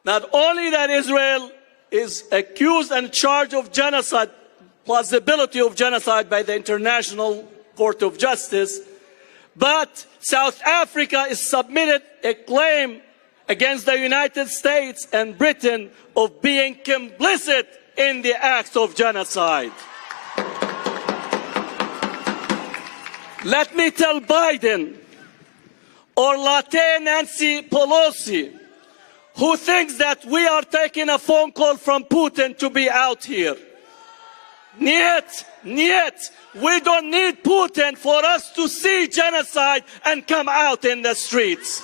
not only that Israel is accused and charged of genocide, possibility of genocide by the International Court of Justice, but South Africa has submitted a claim against the United States and Britain of being complicit in the acts of genocide. Let me tell Biden or Latte Nancy Pelosi, who thinks that we are taking a phone call from Putin to be out here. Niet, we don't need Putin for us to see genocide and come out in the streets.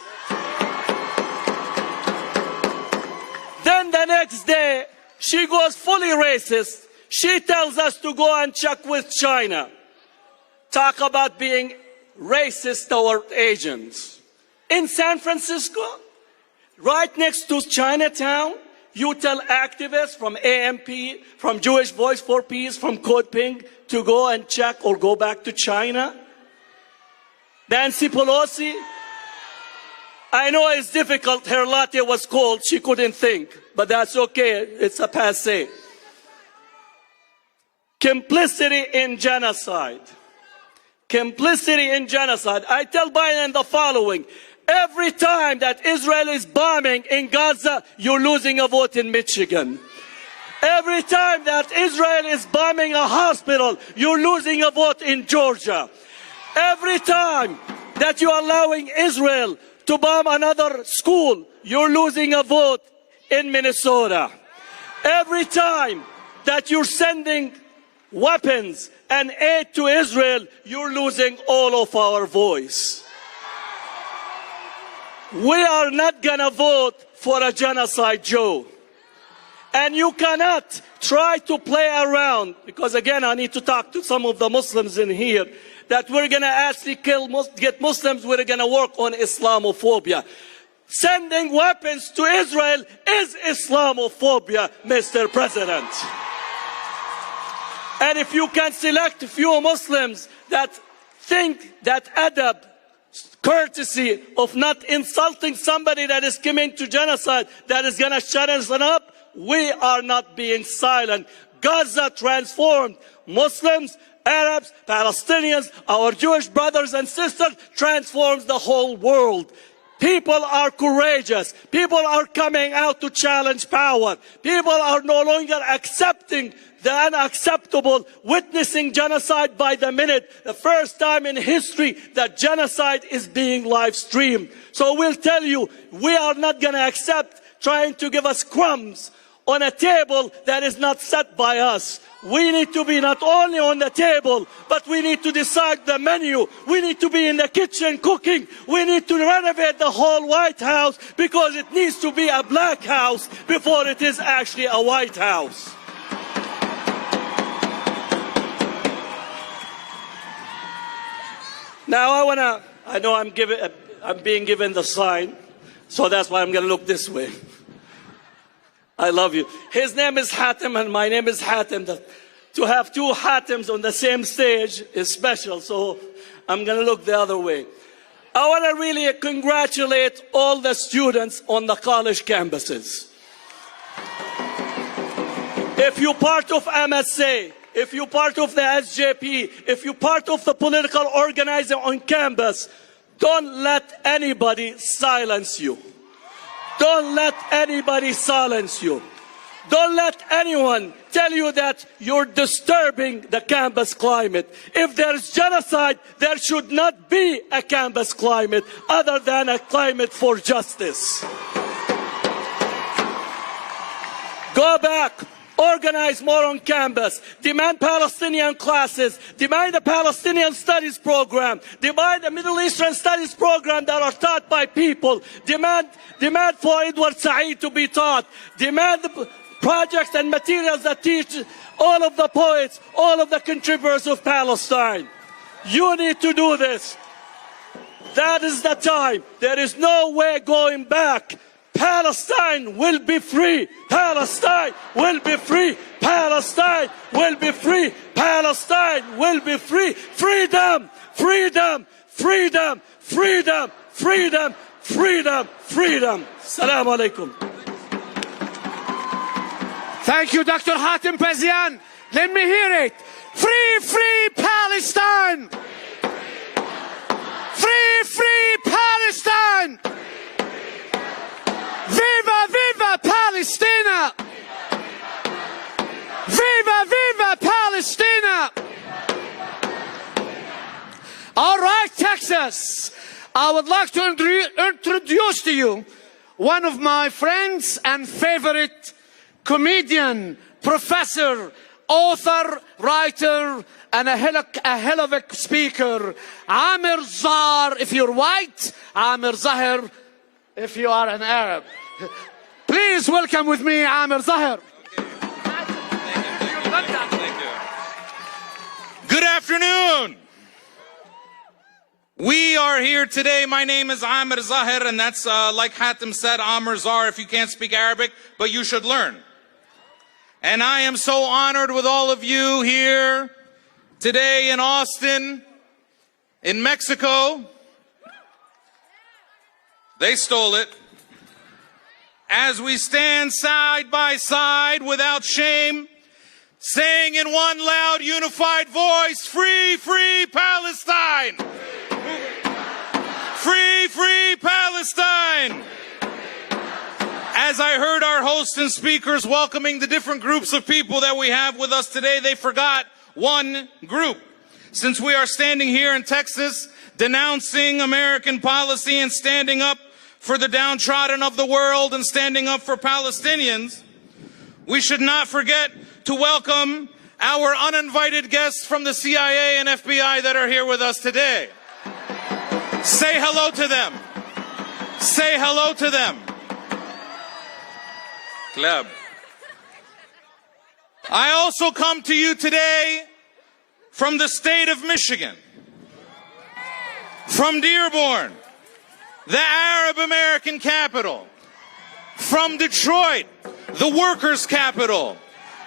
Then the next day, she goes fully racist. She tells us to go and check with China. Talk about being racist toward Asians. In San Francisco, right next to Chinatown, you tell activists from AMP, from Jewish Voice for Peace, from Code Pink to go and check or go back to China. Nancy Pelosi, I know it's difficult. Her latte was cold. She couldn't think, but that's okay. It's a passé. Complicity in genocide. Complicity in genocide. I tell Biden the following. Every time that Israel is bombing in Gaza, you're losing a vote in Michigan. Every time that Israel is bombing a hospital, you're losing a vote in Georgia. Every time that you're allowing Israel to bomb another school, you're losing a vote in Minnesota. Every time that you're sending weapons and aid to Israel, you're losing all of our voice. We are not gonna vote for a genocide, Joe. And you cannot try to play around, because again, I need to talk to some of the Muslims in here, that we're gonna actually get Muslims, we're gonna work on Islamophobia. Sending weapons to Israel is Islamophobia, Mr. President. And if you can select a few Muslims that think that adab, courtesy of not insulting somebody that is committing to genocide, that is gonna shut us up, we are not being silent. Gaza transformed Muslims, Arabs, Palestinians, our Jewish brothers and sisters, transforms the whole world. People are courageous. People are coming out to challenge power. People are no longer accepting the unacceptable, witnessing genocide by the minute. The first time in history that genocide is being live streamed. So we'll tell you, we are not going to accept trying to give us crumbs on a table that is not set by us. We need to be not only on the table, but we need to decide the menu. We need to be in the kitchen cooking. We need to renovate the whole White House, because it needs to be a black house before it is actually a White House. Now I know I'm being given the sign, so that's why I'm going to look this way. I love you. His name is Hatem and my name is Hatem. To have two Hatems on the same stage is special, so I'm going to look the other way. I want to really congratulate all the students on the college campuses. If you're part of MSA, if you're part of the SJP, if you're part of the political organizing on campus, don't let anybody silence you. Don't let anybody silence you. Don't let anyone tell you that you're disturbing the campus climate. If there's genocide, there should not be a campus climate other than a climate for justice. Go back. Organize more on campus. Demand Palestinian classes. Demand the Palestinian studies program. Demand the Middle Eastern studies program that are taught by people. Demand for Edward Said to be taught. Demand the projects and materials that teach all of the poets, all of the contributors of Palestine. You need to do this. That is the time. There is no way going back. Palestine will be free. Palestine will be free. Palestine will be free. Palestine will be free. Freedom, freedom, freedom, freedom, freedom, freedom, freedom. Assalamu alaikum. Thank you, Dr. Hatem Pazian. Let me hear it. Free, free Palestine. Free, free Palestine. Viva, viva Palestina! Viva, viva Palestina! All right, Texas. I would like to introduce to you one of my friends and favorite comedian, professor, author, writer, and a hell of a speaker, Amir Zahar if you're white, Amir Zahar if you are an Arab. Please welcome with me Amir Zahar. Good afternoon. We are here today. My name is Amir Zahar, and that's like Hatem said, Amir Zahar if you can't speak Arabic, but you should learn. And I am so honored with all of you here today in Austin, in Mexico. They stole it. As we stand side by side without shame, saying in one loud unified voice, free, free Palestine! Free, free Palestine! as I heard our hosts and speakers welcoming the different groups of people that we have with us today, they forgot one group. Since we are standing here in Texas denouncing American policy and standing up for the downtrodden of the world and standing up for Palestinians, we should not forget to welcome our uninvited guests from the CIA and FBI that are here with us today. Say hello to them. Say hello to them. Club. I also come to you today from the state of Michigan, from Dearborn, the Arab American capital, from Detroit, the workers' capital,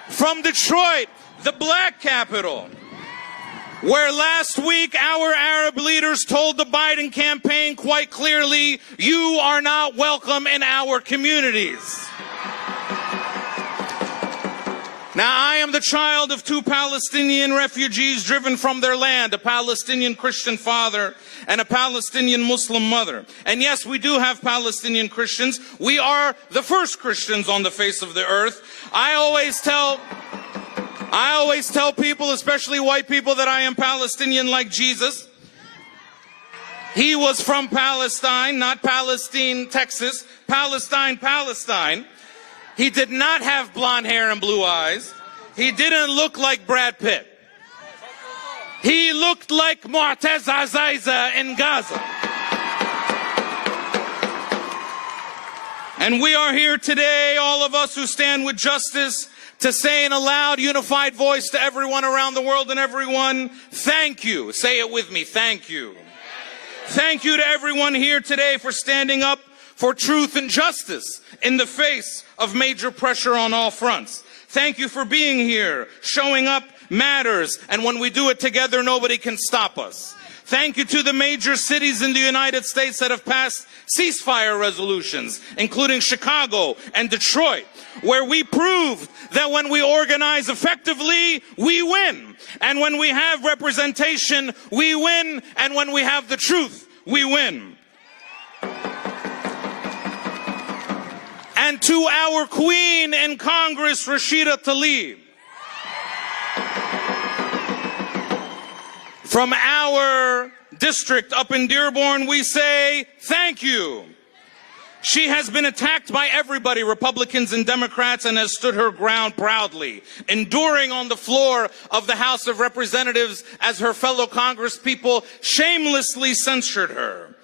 from Detroit, the black capital, where last week our Arab leaders told the Biden campaign quite clearly, you are not welcome in our communities. Now, I am the child of two Palestinian refugees driven from their land, a Palestinian Christian father and a Palestinian Muslim mother. And yes, we do have Palestinian Christians. We are the first Christians on the face of the earth. I always tell people, especially white people, that I am Palestinian like Jesus. He was from Palestine, not Palestine, Texas. Palestine, Palestine. He did not have blonde hair and blue eyes. He didn't look like Brad Pitt. He looked like Mu'taz Azaiza in Gaza. And we are here today, all of us who stand with justice, to say in a loud, unified voice to everyone around the world and everyone, thank you. Say it with me, thank you. Thank you to everyone here today for standing up for truth and justice in the face of major pressure on all fronts. Thank you for being here. Showing up matters, and when we do it together, nobody can stop us. Thank you to the major cities in the United States that have passed ceasefire resolutions, including Chicago and Detroit, where we proved that when we organize effectively, we win. And when we have representation, we win. And when we have the truth, we win. And to our queen in Congress, Rashida Tlaib, from our district up in Dearborn, we say thank you. She has been attacked by everybody, Republicans and Democrats, and has stood her ground proudly, enduring on the floor of the House of Representatives as her fellow congresspeople shamelessly censured her.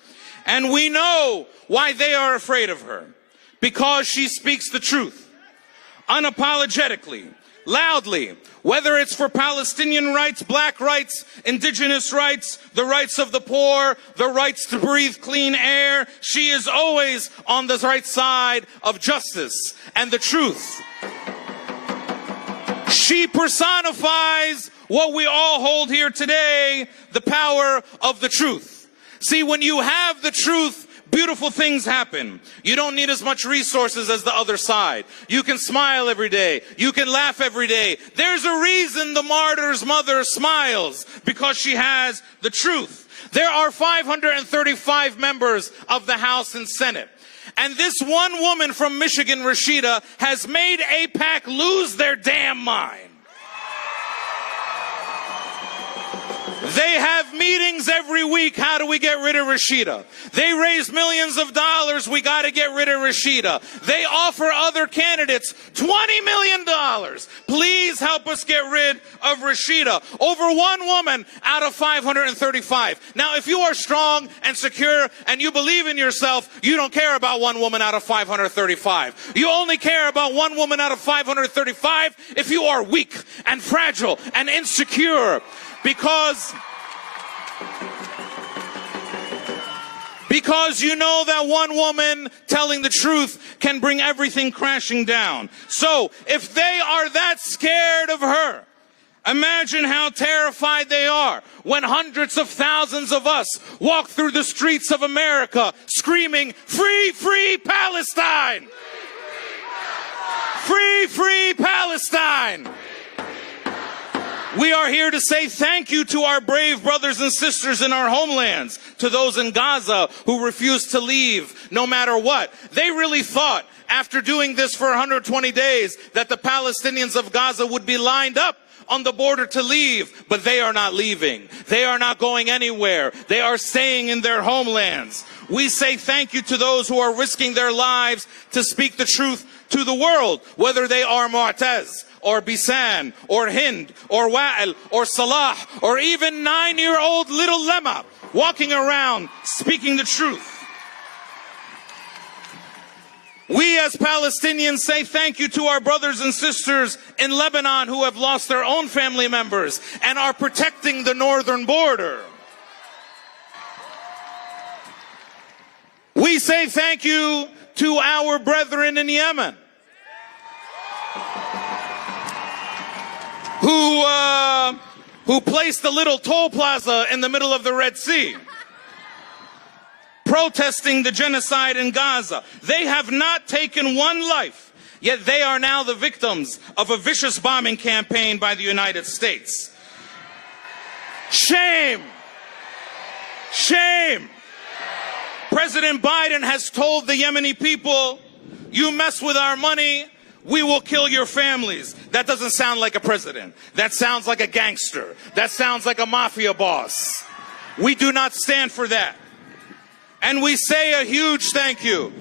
And we know why they are afraid of her. Because she speaks the truth, unapologetically, loudly, whether it's for Palestinian rights, black rights, indigenous rights, the rights of the poor, the rights to breathe clean air. She is always on the right side of justice and the truth. She personifies what we all hold here today, the power of the truth. See, when you have the truth, beautiful things happen. You don't need as much resources as the other side. You can smile every day. You can laugh every day. There's a reason the martyr's mother smiles, because she has the truth. There are 535 members of the House and Senate. And this one woman from Michigan, Rashida, has made AIPAC lose their damn mind. They have meetings every week. How do we get rid of Rashida? They raise millions of dollars. We got to get rid of Rashida. They offer other candidates $20 million. Please help us get rid of Rashida. Over one woman out of 535. Now, if you are strong and secure and you believe in yourself, you don't care about one woman out of 535. You only care about one woman out of 535 if you are weak and fragile and insecure. Because you know that one woman telling the truth can bring everything crashing down. So if they are that scared of her, imagine how terrified they are when hundreds of thousands of us walk through the streets of America screaming, "Free, free Palestine! Free, free Palestine!" We are here to say thank you to our brave brothers and sisters in our homelands, to those in Gaza who refused to leave no matter what. They really thought, after doing this for 120 days, that the Palestinians of Gaza would be lined up on the border to leave, but they are not leaving. They are not going anywhere. They are staying in their homelands. We say thank you to those who are risking their lives to speak the truth to the world, whether they are Mu'taz, or Bisan, or Hind, or Wa'il, or Salah, or even 9-year-old little Lema, walking around speaking the truth. We as Palestinians say thank you to our brothers and sisters in Lebanon who have lost their own family members and are protecting the northern border. We say thank you to our brethren in Yemen who placed a little toll plaza in the middle of the Red Sea, protesting the genocide in Gaza. They have not taken one life, yet they are now the victims of a vicious bombing campaign by the United States. Shame! Shame! President Biden has told the Yemeni people, you mess with our money, we will kill your families. That doesn't sound like a president. That sounds like a gangster. That sounds like a mafia boss. We do not stand for that. And we say a huge thank you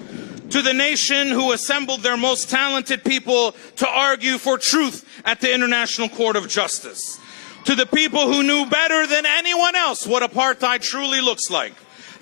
to the nation who assembled their most talented people to argue for truth at the International Court of Justice. To the people who knew better than anyone else what apartheid truly looks like.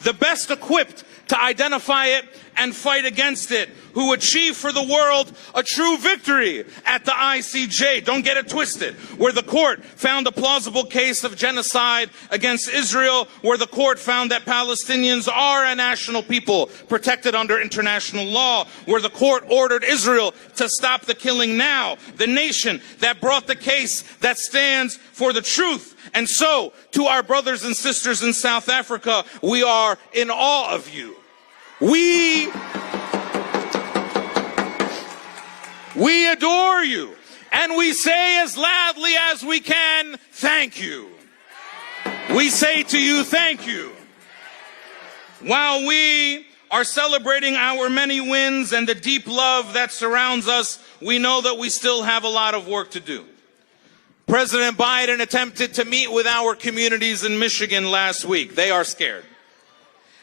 The best equipped to identify it and fight against it, who achieved for the world a true victory at the ICJ, don't get it twisted, where the court found a plausible case of genocide against Israel, where the court found that Palestinians are a national people protected under international law, where the court ordered Israel to stop the killing now, the nation that brought the case that stands for the truth. And so, to our brothers and sisters in South Africa, we are in awe of you. We adore you, and we say as loudly as we can, thank you. We say to you, thank you. While we are celebrating our many wins and the deep love that surrounds us, we know that we still have a lot of work to do. President Biden attempted to meet with our communities in Michigan last week. They are scared.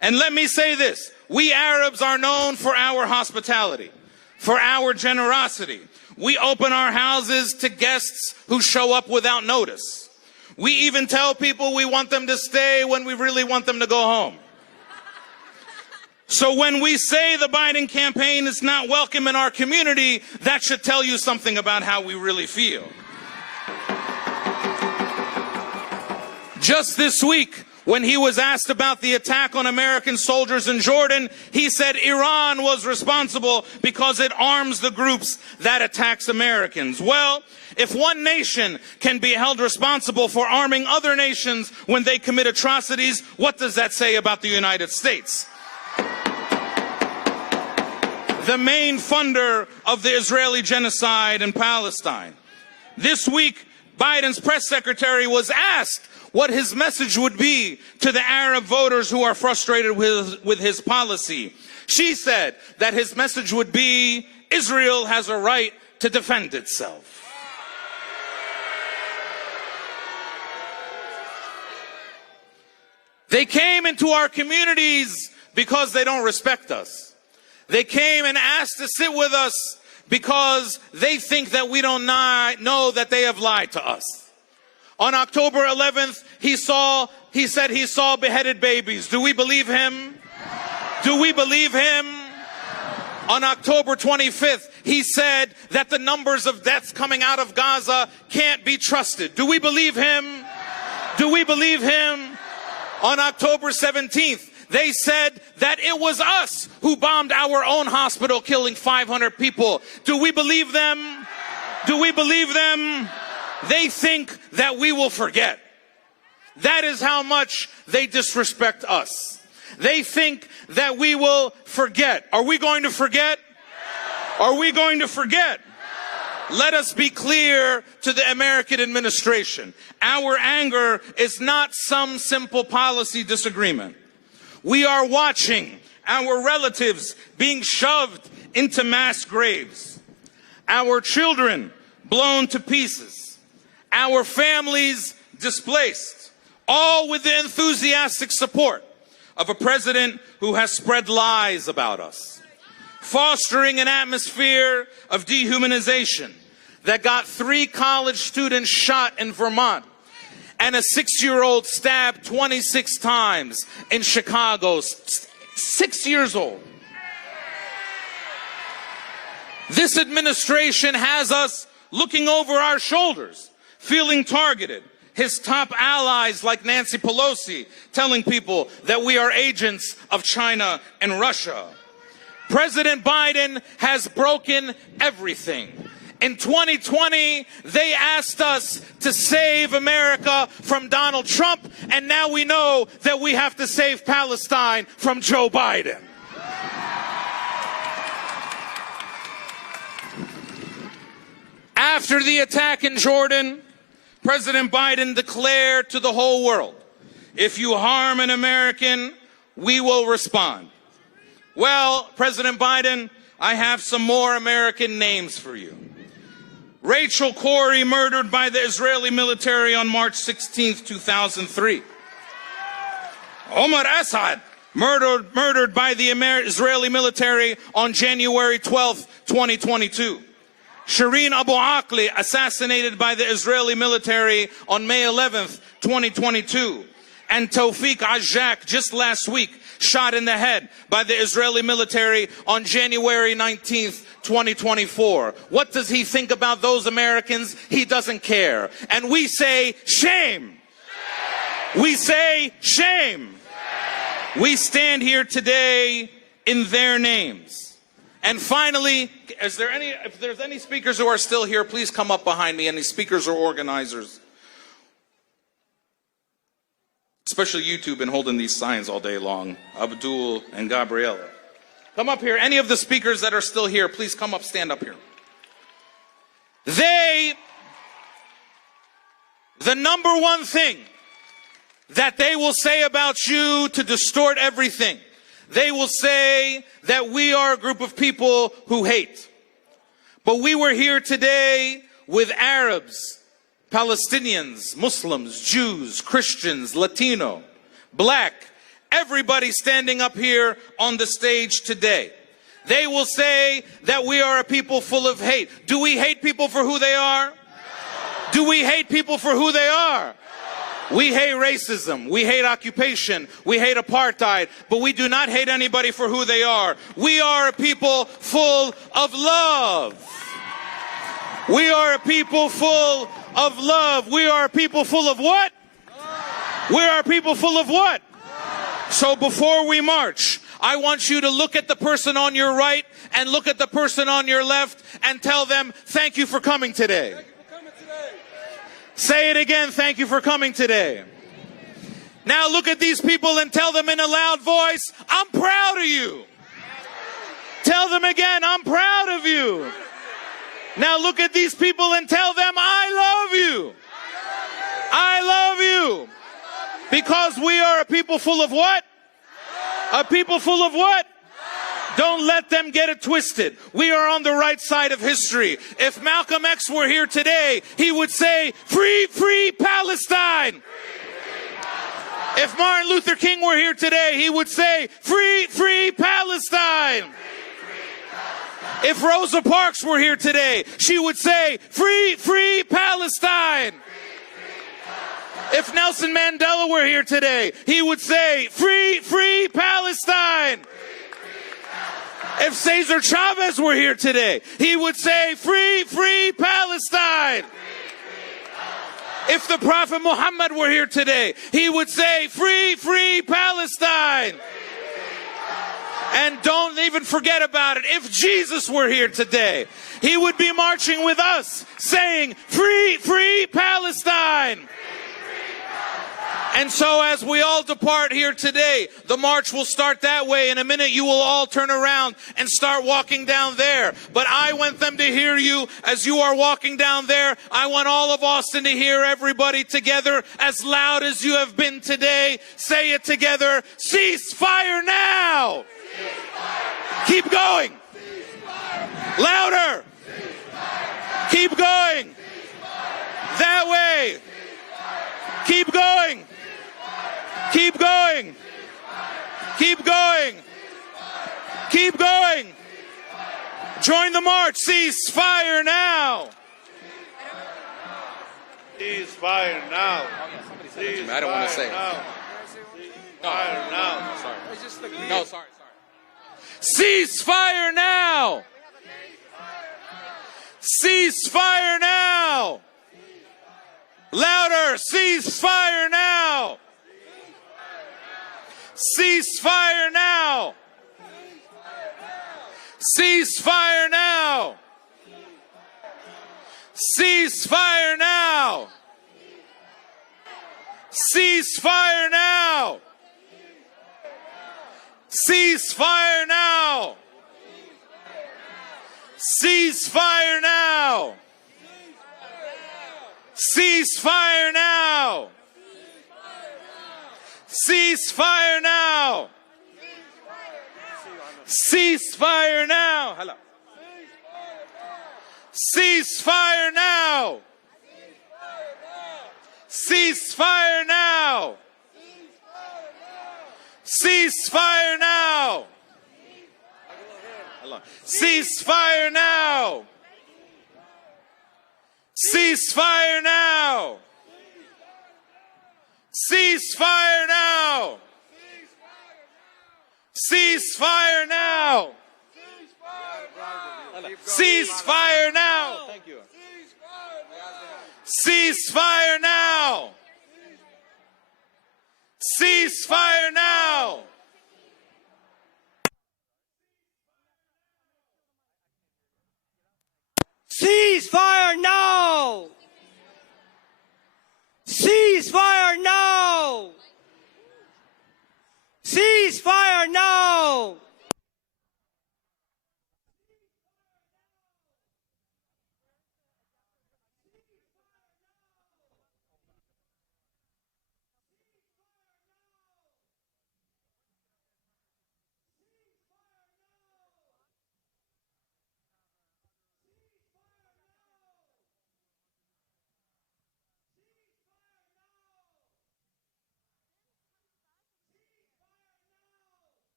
And let me say this, we Arabs are known for our hospitality, for our generosity. We open our houses to guests who show up without notice. We even tell people we want them to stay when we really want them to go home. So when we say the Biden campaign is not welcome in our community, that should tell you something about how we really feel. Just this week, when he was asked about the attack on American soldiers in Jordan, he said Iran was responsible because it arms the groups that attacks Americans. Well, if one nation can be held responsible for arming other nations when they commit atrocities, what does that say about the United States? The main funder of the Israeli genocide in Palestine. This week, Biden's press secretary was asked what his message would be to the Arab voters who are frustrated with his policy. She said that his message would be, Israel has a right to defend itself. They came into our communities because they don't respect us. They came and asked to sit with us because they think that we don't know that they have lied to us. On October 11th, he said he saw beheaded babies. Do we believe him? Do we believe him? On October 25th, he said that the numbers of deaths coming out of Gaza can't be trusted. Do we believe him? Do we believe him? On October 17th, they said that it was us who bombed our own hospital, killing 500 people. Do we believe them? Do we believe them? They think that we will forget. That is how much they disrespect us. They think that we will forget. Are we going to forget? Are we going to forget? let us be clear to the American administration. Our anger is not some simple policy disagreement. We are watching our relatives being shoved into mass graves, our children blown to pieces, our families displaced, all with the enthusiastic support of a president who has spread lies about us, fostering an atmosphere of dehumanization that got 3 college students shot in Vermont and a 6-year-old stabbed 26 times in Chicago, 6 years old. This administration has us looking over our shoulders, feeling targeted. His top allies like Nancy Pelosi telling people that we are agents of China and Russia. President Biden has broken everything. In 2020, they asked us to save America from Donald Trump, and now we know that we have to save Palestine from Joe Biden. After the attack in Jordan, President Biden declared to the whole world, if you harm an American, we will respond. Well, President Biden, I have some more American names for you. Rachel Corrie, murdered by the Israeli military on March 16, 2003. Omar Assad, murdered by the Israeli military on January 12, 2022. Shireen Abu Akleh, assassinated by the Israeli military on May 11th, 2022. And Tawfiq Ajak, just last week, shot in the head by the Israeli military on January 19th, 2024. What does he think about those Americans? He doesn't care. And we say, shame. We say, shame. We stand here today in their names. And finally, if there's any speakers who are still here, please come up behind me, any speakers or organizers. Especially you two have been holding these signs all day long, Abdul and Gabriella. Come up here. Any of the speakers that are still here, please come up, stand up here. The number one thing that they will say about you to distort everything, they will say that we are a group of people who hate. But we were here today with Arabs, Palestinians, Muslims, Jews, Christians, Latino, black, everybody standing up here on the stage today. They will say that we are a people full of hate. Do we hate people for who they are? No. Do we hate people for who they are? No. We hate racism, we hate occupation, we hate apartheid, but we do not hate anybody for who they are. We are a people full of love. We are a people full of love. We are a people full of what? We are a people full of what? So before we march, I want you to look at the person on your right and look at the person on your left and tell them, thank you for coming today. Say it again, thank you for coming today. Now look at these people and tell them in a loud voice, I'm proud of you. Tell them again, I'm proud of you. Now look at these people and tell them, I love you. I love you. Because we are a people full of what? A people full of what? Don't let them get it twisted. We are on the right side of history. If Malcolm X were here today, he would say, free, free Palestine. If Martin Luther King were here today, he would say, free, free Palestine. If Rosa Parks were here today, she would say, free, free Palestine. If Nelson Mandela were here today, he would say, free, free Palestine. If Cesar Chavez were here today, he would say, free, free Palestine. If the Prophet Muhammad were here today, he would say, free, free Palestine. And don't even forget about it. If Jesus were here today, he would be marching with us, saying, free, free Palestine. And so as we all depart here today, the march will start that way. In a minute, you will all turn around and start walking down there. But I want them to hear you as you are walking down there. I want all of Austin to hear everybody together as loud as you have been today. Say it together. Cease fire now. Keep going. Louder. Keep going. That way. Keep going. Keep going. Keep going. Keep going. Join the march. Cease fire now. Cease fire now. I don't want to say it. Fire now. Sorry. No, sorry. Cease fire now. Cease fire now. Louder. Cease fire now. Cease fire now. Cease fire now. Cease fire now. Cease fire now. Cease fire now. Cease fire now. Cease fire now. Cease fire now. Cease fire now. Hello. Cease fire now. Cease fire now. Cease fire now. Cease fire now. Cease fire now. Cease fire now. Cease fire now. Cease fire now. Thank you. Cease fire now. Cease fire now. Cease fire now! Cease fire now! Cease fire now!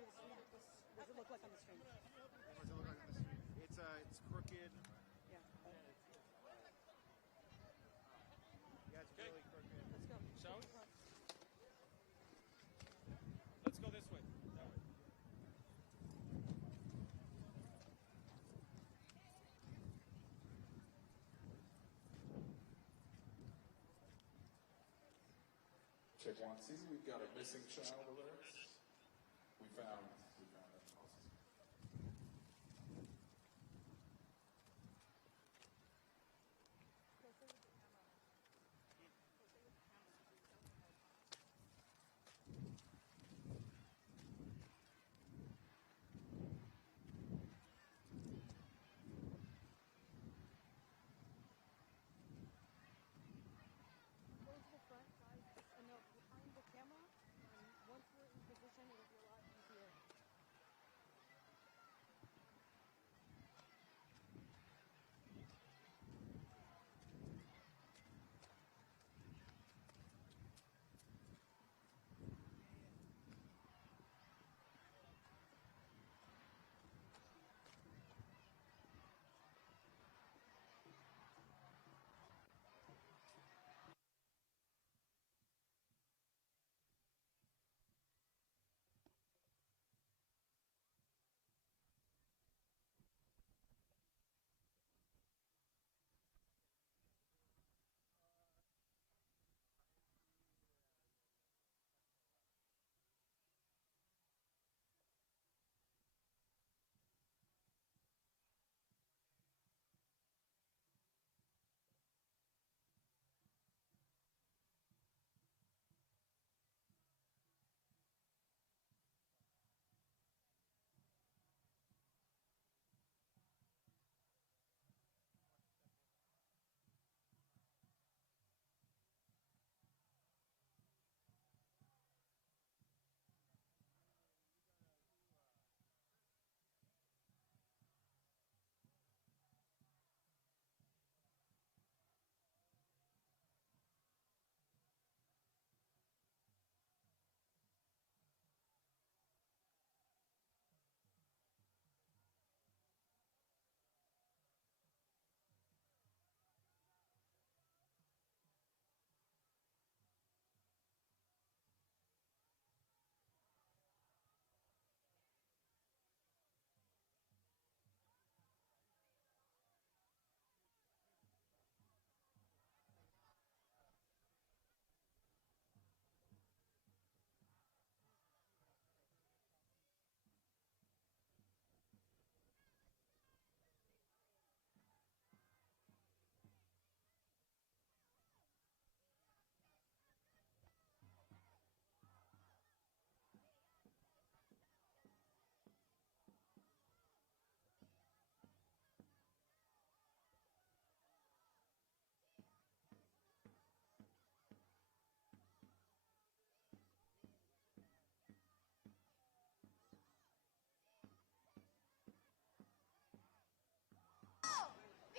What does it look like on the screen? What does it look like on the street? It's crooked. Yeah. Yeah, it's really crooked. Let's go. Shall we? Let's go this way. That way. Check 1C. We've got a missing child alert. We found it. Go to the front, guys, and no, behind the camera. And once we're in position, it'll be a lot easier.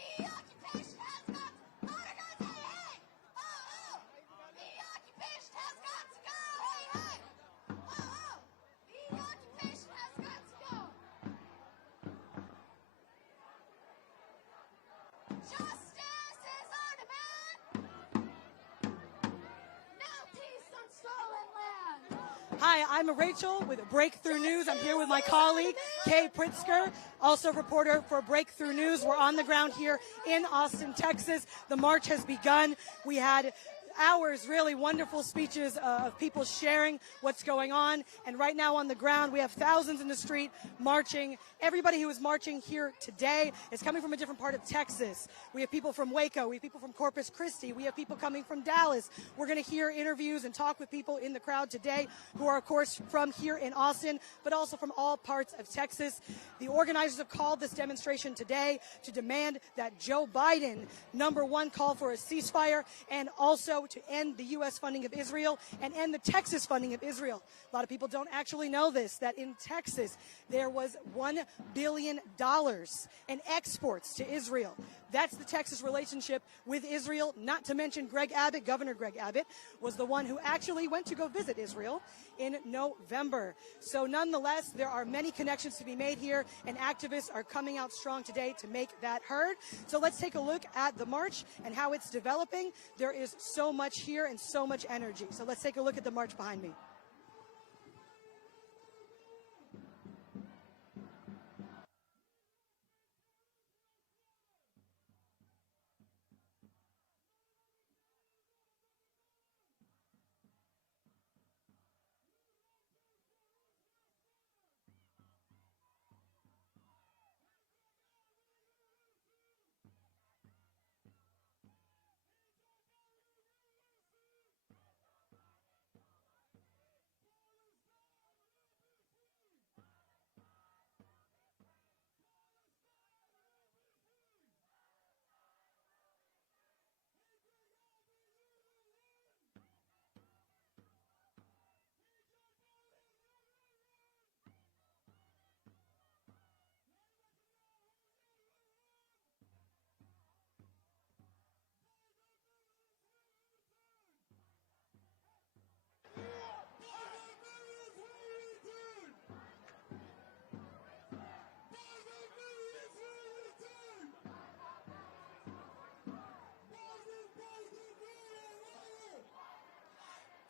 The occupation has got to go. The occupation has got to go. Hey, hey. The occupation has got to go. Justice is our demand. No peace on stolen land. Hi, I'm Rachel with Breakthrough News. I'm here with my colleague, Kay Pritzker, also reporter for Breakthrough News. We're on the ground here in Austin, Texas. The march has begun. We had hours, really wonderful speeches of people sharing what's going on. And right now on the ground, we have thousands in the street marching. Everybody who is marching here today is coming from a different part of Texas. We have people from Waco. We have people from Corpus Christi. We have people coming from Dallas. We're going to hear interviews and talk with people in the crowd today who are, of course, from here in Austin, but also from all parts of Texas. The organizers have called this demonstration today to demand that Joe Biden, number one, call for a ceasefire and also to end the U.S. funding of Israel and end the Texas funding of Israel. A lot of people don't actually know this, that in Texas there was $1 billion in exports to Israel. That's the Texas relationship with Israel, not to mention Greg Abbott. Governor Greg Abbott was the one who actually went to go visit Israel in November. So nonetheless, there are many connections to be made here, and activists are coming out strong today to make that heard. So let's take a look at the march and how it's developing. There is so much here and so much energy. So let's take a look at the march behind me.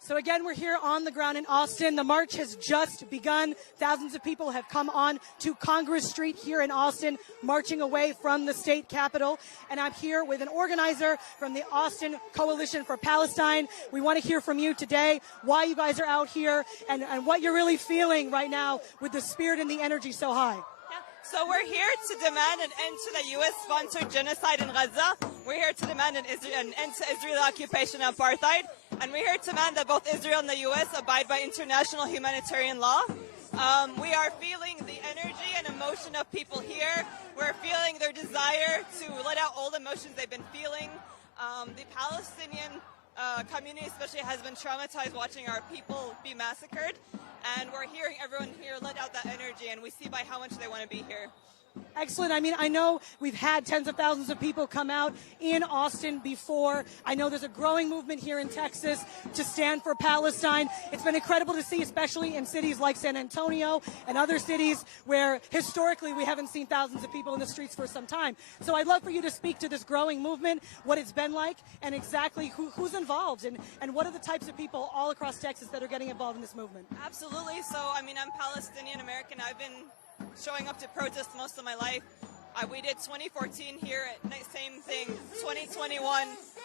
So again, we're here on the ground in Austin. The march has just begun. Thousands of people have come on to Congress Street here in Austin, marching away from the state capitol. And I'm here with an organizer from the Austin Coalition for Palestine. We want to hear from you today, why you guys are out here and what you're really feeling right now with the spirit and the energy so high. So we're here to demand an end to the U.S.-sponsored genocide in Gaza. We're here to demand an end to Israeli occupation and apartheid. And we're here to demand that both Israel and the U.S. abide by international humanitarian law. We are feeling the energy and emotion of people here. We're feeling their desire to let out all the emotions they've been feeling. The Palestinian community especially has been traumatized watching our people be massacred. And we're hearing everyone here let out that energy, and we see by how much they want to be here. Excellent. I mean, I know we've had tens of thousands of people come out in Austin before. I know there's a growing movement here in Texas to stand for Palestine. It's been incredible to see, especially in cities like San Antonio and other cities where historically we haven't seen thousands of people in the streets for some time. So I'd love for you to speak to this growing movement, what it's been like, and exactly who's involved, and what are the types of people all across Texas that are getting involved in this movement. Absolutely. So, I mean, I'm Palestinian American. I've been showing up to protest most of my life. We did 2014 here, same thing, 2021.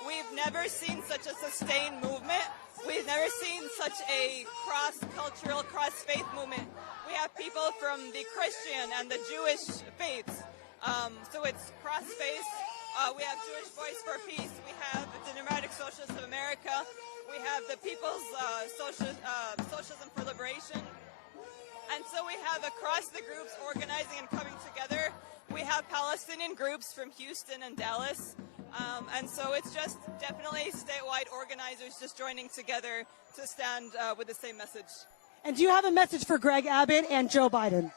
We've never seen such a sustained movement. We've never seen such a cross-cultural, cross-faith movement. We have people from the Christian and the Jewish faiths. So it's cross-faith. We have Jewish Voice for Peace. We have the Democratic Socialists of America. We have the People's Socialism for Liberation. And so we have across the groups organizing and coming together. We have Palestinian groups from Houston and Dallas. And so it's just definitely statewide organizers just joining together to stand with the same message. And do you have a message for Greg Abbott and Joe Biden?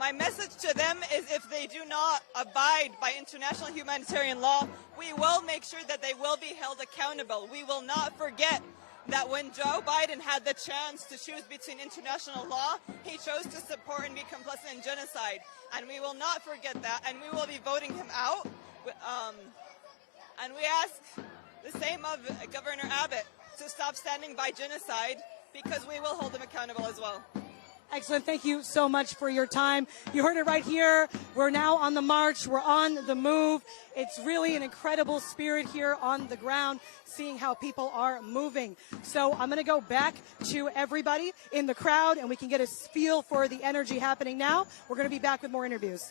My message to them is if they do not abide by international humanitarian law, we will make sure that they will be held accountable. We will not forget that when Joe Biden had the chance to choose between international law, he chose to support and be complicit in genocide. And we will not forget that, and we will be voting him out. And we ask the same of Governor Abbott to stop standing by genocide, because we will hold him accountable as well. Excellent. Thank you so much for your time. You heard it right here. We're now on the march. We're on the move. It's really an incredible spirit here on the ground, seeing how people are moving. So I'm going to go back to everybody in the crowd, and we can get a feel for the energy happening now. We're going to be back with more interviews.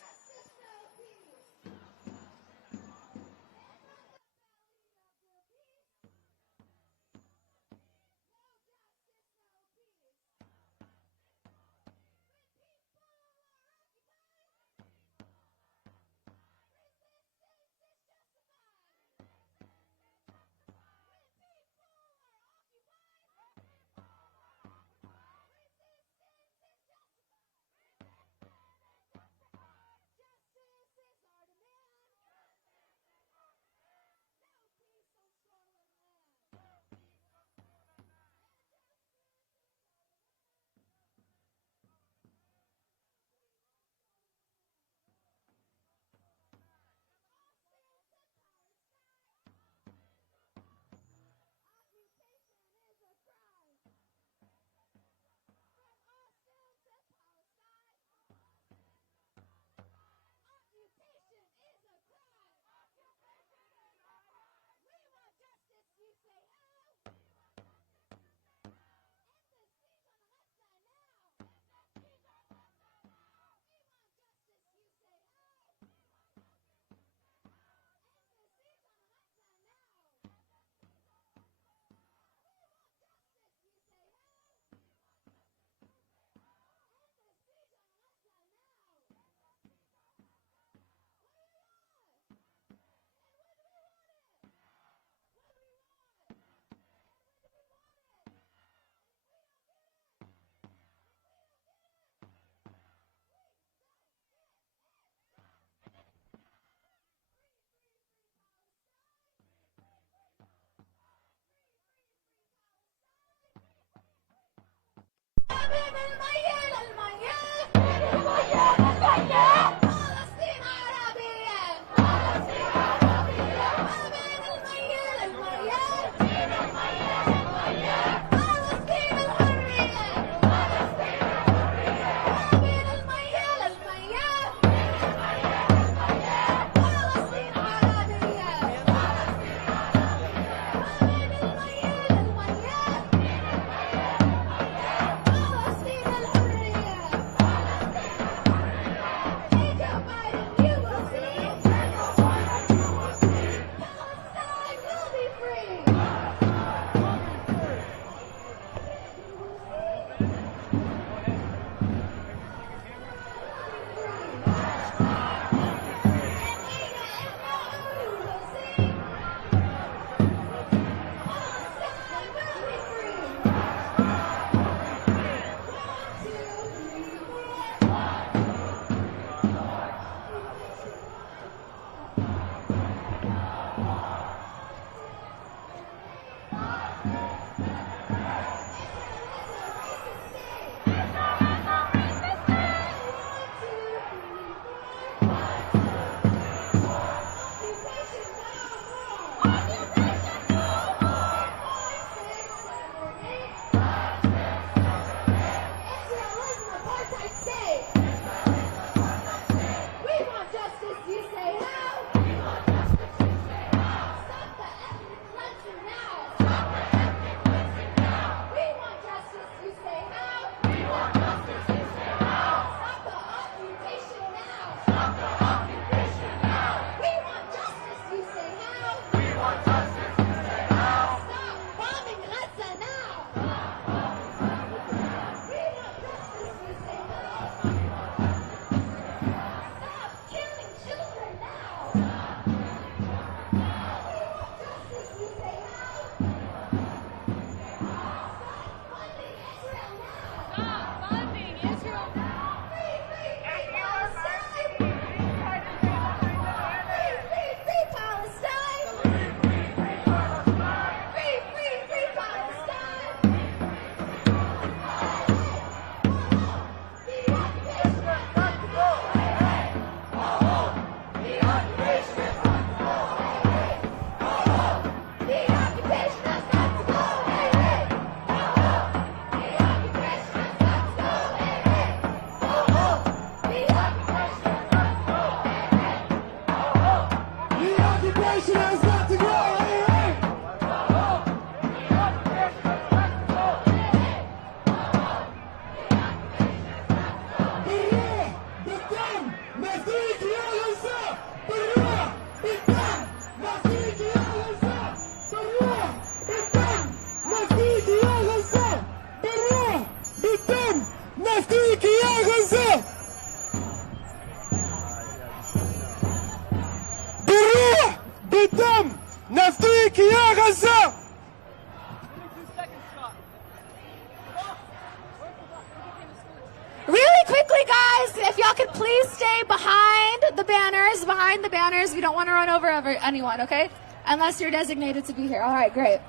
Really quickly, guys, if y'all could please stay behind the banners. We don't want to run over anyone, okay? Unless you're designated to be here. All right, great.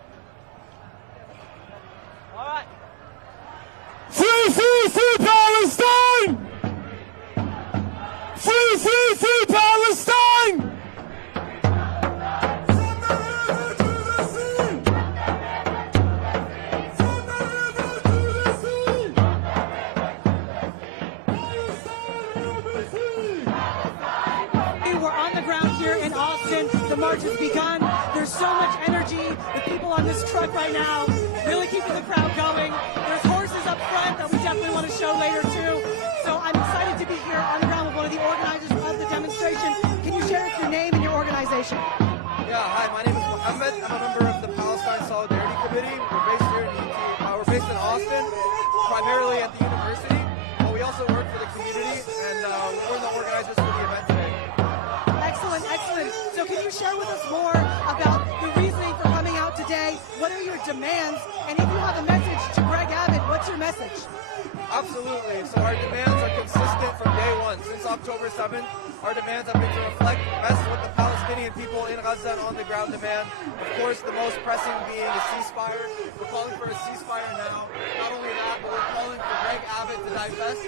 Free, free, free Palestine! Free, free, free Palestine! We're on the ground here in Austin. The march has begun. There's so much energy. The people on this truck right now really keeping the crowd going. There's horses up front that we definitely want to show later too. So I'm excited to be here on the ground with one of the organizers of the demonstration. Can you share your name and your organization? Yeah, hi, my name is Mohammed. I'm a member of the Palestine Solidarity Committee. We're based here we're based in Austin, primarily at the university, but we also work for the community, and we're the organizers for the event today. Excellent, excellent. So can you share with us more about the reasoning for coming out today? What are your demands? And if you have a message to Greg Abbott, what's your message? Absolutely. So our demands are consistent from day one. Since October 7th, our demands have been to reflect best what the Palestinian people in Gaza and on the ground demand. Of course, the most pressing being a ceasefire. We're calling for a ceasefire now. Not only that, but we're calling for Greg Abbott divest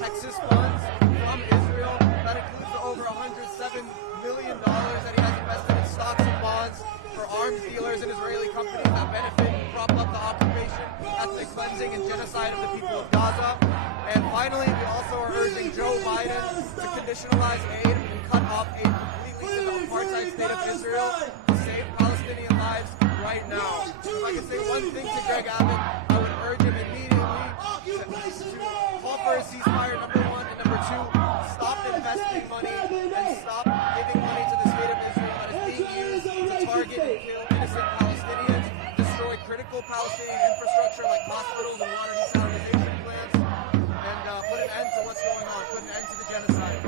Texas funds from Israel. That includes the over $107 million that he has invested in stocks and bonds for arms dealers and Israeli companies that benefit and prop up the occupation, ethnic cleansing, and genocide of the people of Gaza. And finally, we also are urging Joe Biden to conditionalize aid and cut off aid completely to the apartheid state of Israel to save Palestinian lives right now. If I could say one thing to Greg Abbott, I would urge him immediately to call for a ceasefire, number one, and number two, stop investing money and stop giving money to the state of Israel that is being used to target and kill innocent Palestinians, destroy critical Palestinian infrastructure like hospitals and water desalination plants, and put an end to what's going on, put an end to the genocide.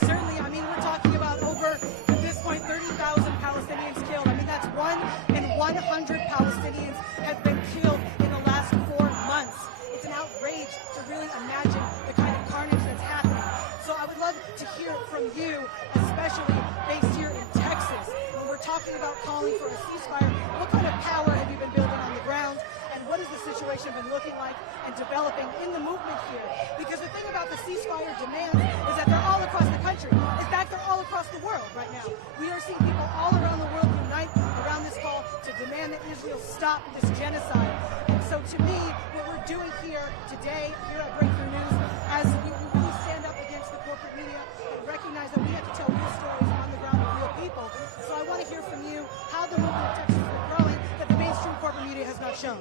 Certainly, I mean, we're talking about over, at this point, 30,000 Palestinians killed. I mean, that's 1 in 100 Palestinians have been killed in the last 4 months. It's an outrage to really imagine the kind of carnage that's happening. So I would love to hear from you, especially based here in Texas. When we're talking about calling for a ceasefire, what kind of power have you been building on the ground? And what has the situation been looking like and developing in the movement here? Because the thing about the ceasefire demands is that they're all across the country. In fact, they're all across the world right now. We are seeing people all around the world unite around this call to demand that Israel stop this genocide. And so to me, what we're doing here today, here at Breakthrough News, as we really stand up against the corporate media and recognize that we have to tell real stories on the ground with real people. So I want to hear from you how the movement of Texas is growing that the mainstream corporate media has not shown.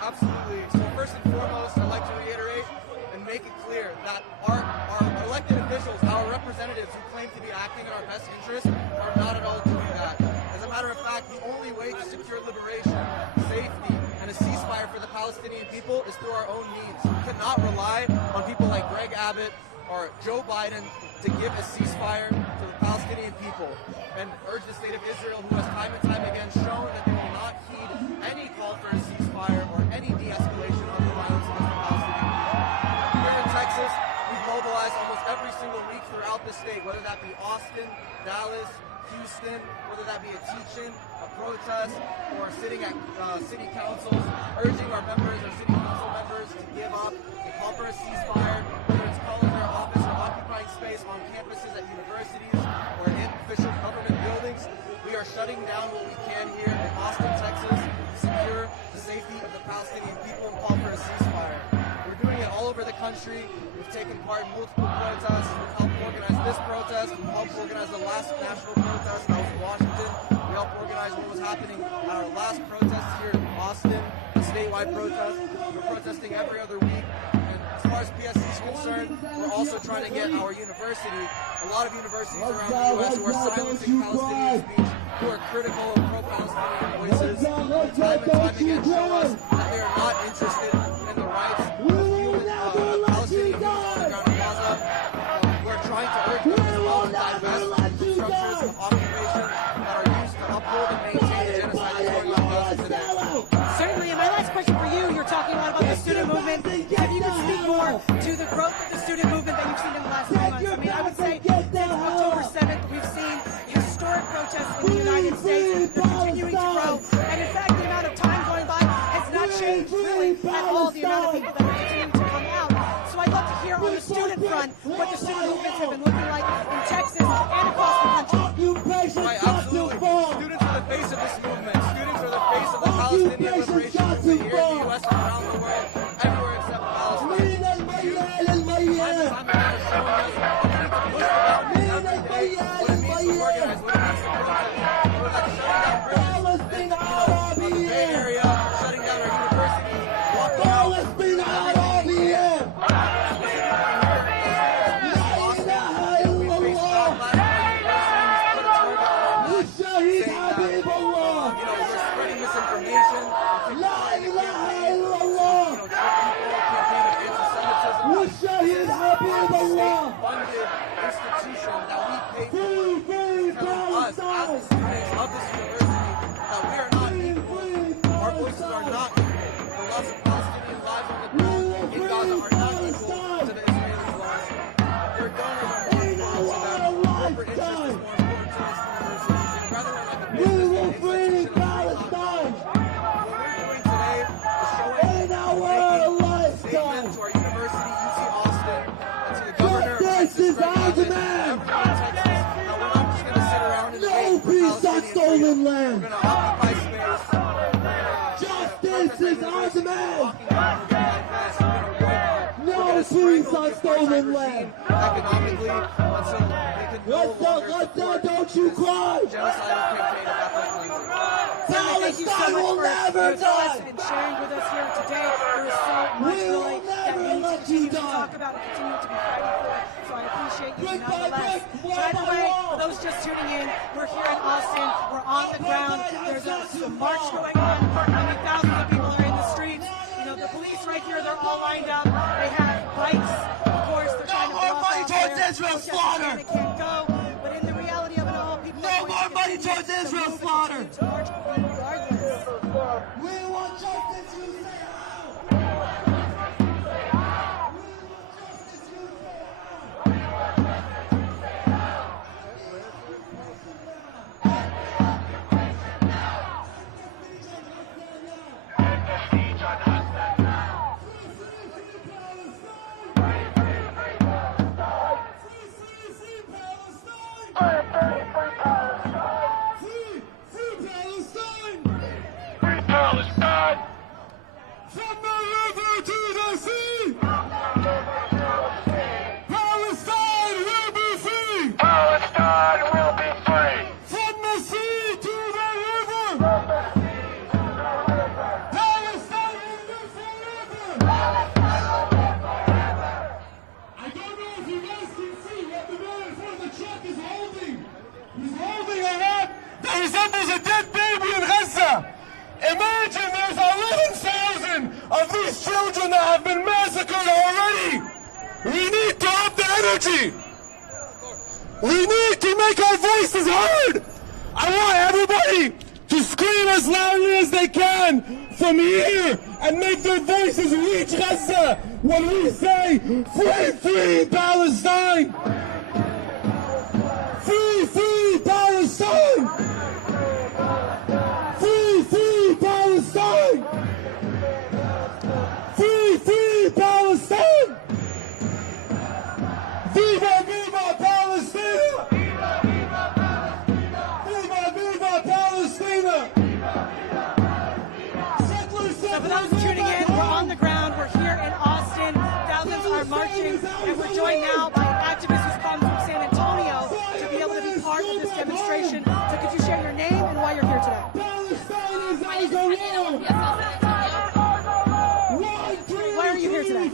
Absolutely. So first and foremost, I'd like to reiterate and make it clear that our elected officials, our representatives who claim to be acting in our best interest, are not at all doing that. As a matter of fact, the only way to secure liberation, safety, and a ceasefire for the Palestinian people is through our own means. We cannot rely on people like Greg Abbott or Joe Biden to give a ceasefire to the Palestinian people, and urge the state of Israel, who has time and time again shown that they will not heed any call for a ceasefire or any de-escalation of the violence against the Palestinian people. Here in Texas, we've mobilized almost every single week throughout the state, whether that be Austin, Dallas, Houston, whether that be a teach-in, a protest, or sitting at city councils, urging our members, our city council members, to give up and call for a ceasefire, whether it's calling their office or occupying space on campuses at universities or in official government buildings. We are shutting down what we can here in Austin, Texas, to secure the safety of the Palestinian people and call for a ceasefire. We're doing it all over the country. We've taken part in multiple protests. We've helped organize this protest. We've helped organize the last national protest that was in Washington. We helped organize what was happening at our last protest here in Austin, a statewide protest. We're protesting every other week. And as far as PSC is concerned, we're also trying to get our university, a lot of universities around the U.S. who are silencing Palestinian speech, who are critical of pro-Palestinian voices, time and time again show us that they are not interested in the rights of human Palestinian humans on the ground in Gaza. We're trying to urge them as well to divest from structures of occupation that are used to uphold and maintain the genocide that's going on in Gaza today. Certainly, and my last question for you, you're talking a lot about the student movement. If you could speak more to the growth of the student movement that you've seen in the last 3 months. I mean, I would say since October 7th, we've seen historic protests in the United States. They're continuing to grow. And in fact, the amount of time going by has not changed really at all, the amount of people that are continuing to come out. So I'd love to hear on the student front what the student movements have been looking like in Texas and across the country. Right, absolutely. Students are the face of this movement. Students are the face of the Palestinian liberation movement here in the U.S. and around the world, everywhere except Palestine. To our university stolen land. We're going to occupy space. Justice is our demand. No peace on stolen land. Economically, until they can Gaza, don't you cry. genocidal campaign about that. Thank you so Palestine much will for never your thoughts die. and sharing with us here today. There is so much We will really that never we need to let continue you to die. talk about and continue to be fighting for. So I appreciate you Brick by nonetheless. brick, By wall the by way, wall. for those just tuning in, we're here in Austin. We're on the ground. There's a march going on. I mean, thousands of people are in the streets. You know, the police right here, they're all lined up. They have bikes. Of course, they're trying to block off towards there. Israel's Protesters slaughter. They can't go. But in the reality of it all, people No are going more to money continue towards to Israel's move and slaughter. continue to march regardless. We want justice, you say Palestine! From the river to the sea! Palestine will be free! Palestine will be free! From the sea to the river! Palestine will live forever! I don't know if you guys can see what the man in front of the truck is holding. He's holding a wrap that resembles a dead baby in Gaza. Imagine there's 11,000 of these children that have been massacred already. We need to up the energy. We need to make our voices heard. I want everybody to scream as loudly as they can from here and make their voices reach Gaza when we say, free, free Palestine. Free, free Palestine. Free, free Palestine! Free, free Palestine! Viva, viva Palestina! Viva, viva Palestina! So for those tuning in, we're on the ground. We're here in Austin. Thousands are marching, and we're joined now by activists who've come from San Antonio to be able to be part of this demonstration. So could you share your name and why you're here today? Why are you here today?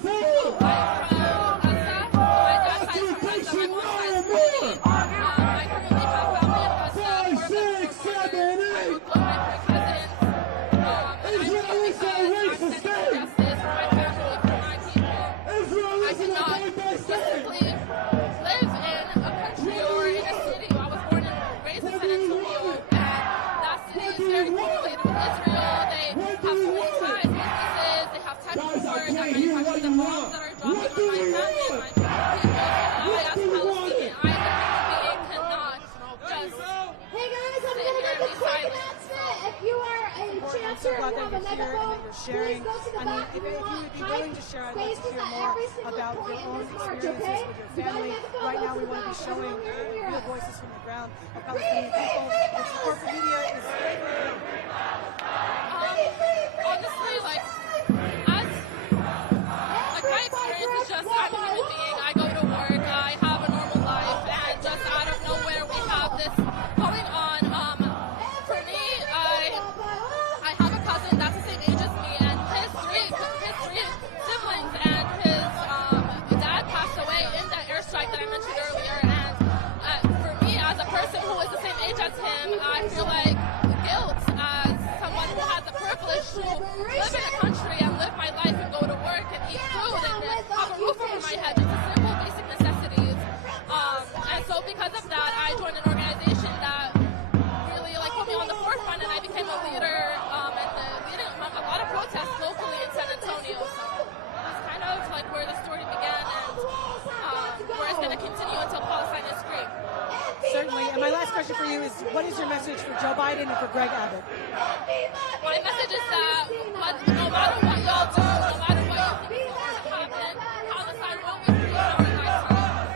I'm so glad that you're here and that you're sharing. I mean, if you would be willing to share, I'd like to hear more about your own experiences with your family. Right now, we want to be showing real voices from the ground of Palestinian people. The support for media is honestly, like my experience is just, I'm a human being. I go to work, I have a normal life, and just out of nowhere, we have this going on. For me, I have a cousin that's the same age as me, and his three siblings and his dad passed away in that airstrike that I mentioned earlier. And for me, as a person who is the same age as him, I feel like guilt as someone who has the privilege to live in a country and live my life and go to work and eat food and have a roof over my head, just the simple basic necessities. And so because of that, I joined an organization that really put me on the forefront, and I became a leader and leading among a lot of protests locally in San Antonio. So that's kind of where the story began, and where it's going to continue until Palestine is free. certainly. And my last question for you is, what is your message for Joe Biden and for Greg Abbott? My message is that no matter what y'all do, no matter what you think is going to happen, Palestine will be free in our lifetime.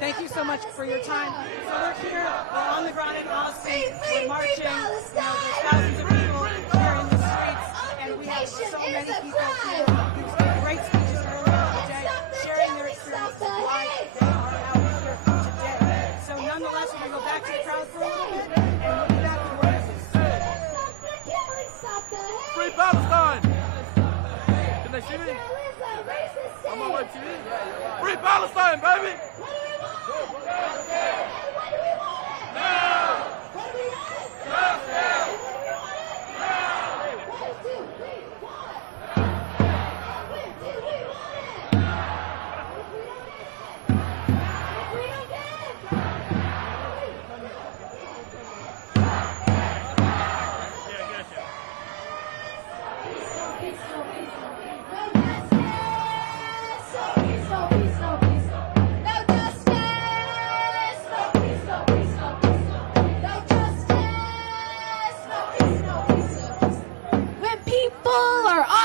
Thank you so much for your time. So we're here, we're on the ground in Austin, we're marching, there's thousands of people here in the streets, and we have so many people here who've given great speeches earlier in the day, sharing their experiences of why they are out here today. So nonetheless, we're going to go back to the crowd for a little bit, and we'll be back with more. Free Palestine! Can they see me? I'm on live TV. Free Palestine, baby!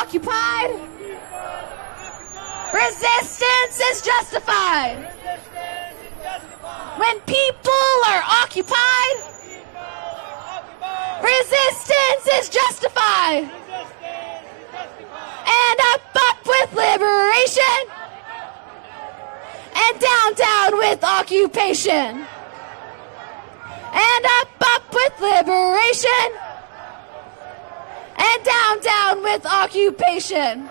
Occupied. Resistance is justified. When people are occupied, resistance is justified. And up with liberation, and down with occupation. And up with liberation, and down with occupation.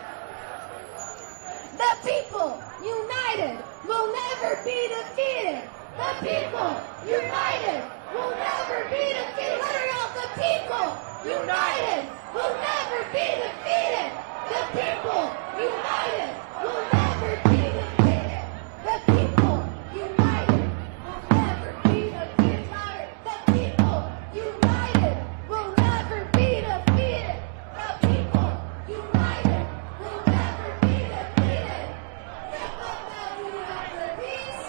The people united will never be defeated. The people united will never be defeated. The people united will never be defeated. The people united will never be defeated. The people united will never be defeated. The people united will never be defeated. The people united will never be defeated. Rip up the United Peace.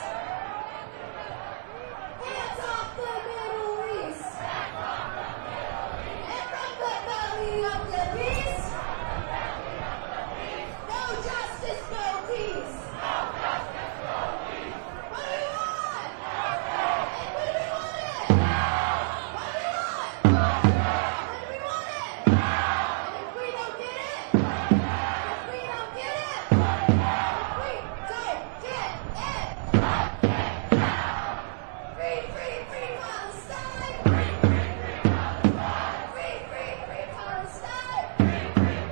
Hands off the Middle East. And from the belly of the beast. No justice, no peace. What do we want? And when do we want it? What do we want? And when do we want it? And if we don't get it, if we don't get it, if we don't get it. Free, free, free Palestine. Free, free, free Palestine. Free, free, free Palestine. Free, free, free Palestine.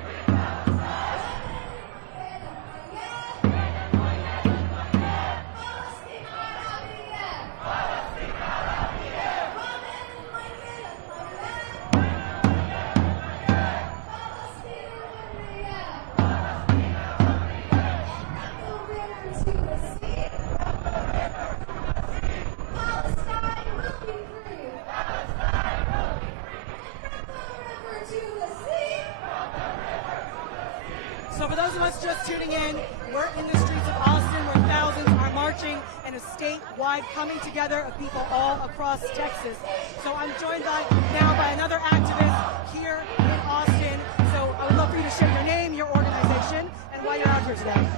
So for those of us just tuning in, we're in the streets of Austin where thousands are marching in a statewide coming together of people all across Texas. So I'm joined now by another activist here in Austin. So I would love for you to share your name, your organization, and why you're out here today.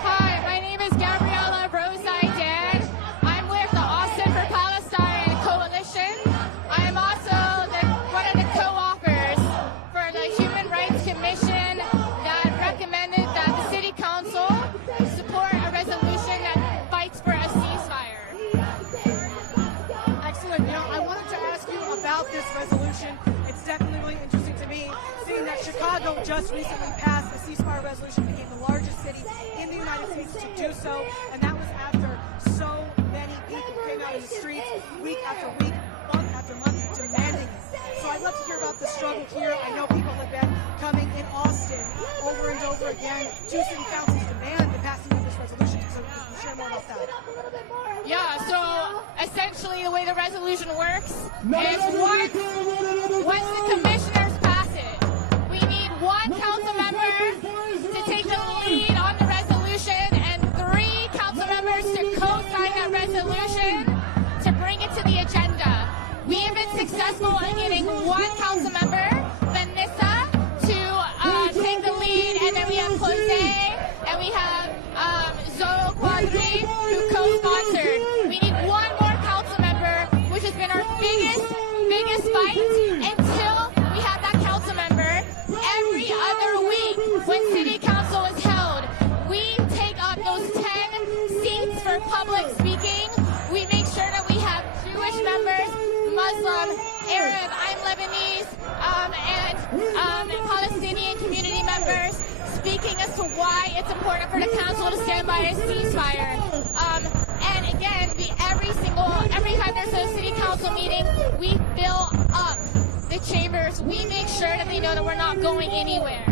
Hi, my name is Gabriella Rose-Idan. I'm with the Austin for Palestine Coalition. I am also one of the co-authors for the Human Rights Commission that recommended that the City Council support a resolution that fights for a ceasefire. Excellent. You know, I wanted to ask you about this resolution. It's definitely really interesting to me, seeing that Chicago just recently passed a ceasefire resolution, became the largest city in the United States to do so, and that was after so many people came out in the streets week after week, month after month, demanding it. So I'd love to hear about the struggle here. I know people have been coming in Austin over and over again to city councils demand the passing of this resolution. So can you share more about that? Yeah, so essentially the way the resolution works is once the commissioners pass it, we need one council member to take the lead on the resolution and 3 council members to co-sign that resolution to bring it to the agenda. We have been successful in getting 1 council member, Vanessa, to take the lead, and then we have Jose, and we have Zoe Quadri, who co-sponsored. We need when city council is held, we take up those 10 seats for public speaking. We make sure that we have Jewish members, Muslim, Arab, I'm Lebanese, and Palestinian community members speaking as to why it's important for the council to stand by a ceasefire. And again, every time there's a city council meeting, we fill up the chambers. We make sure that they know that we're not going anywhere.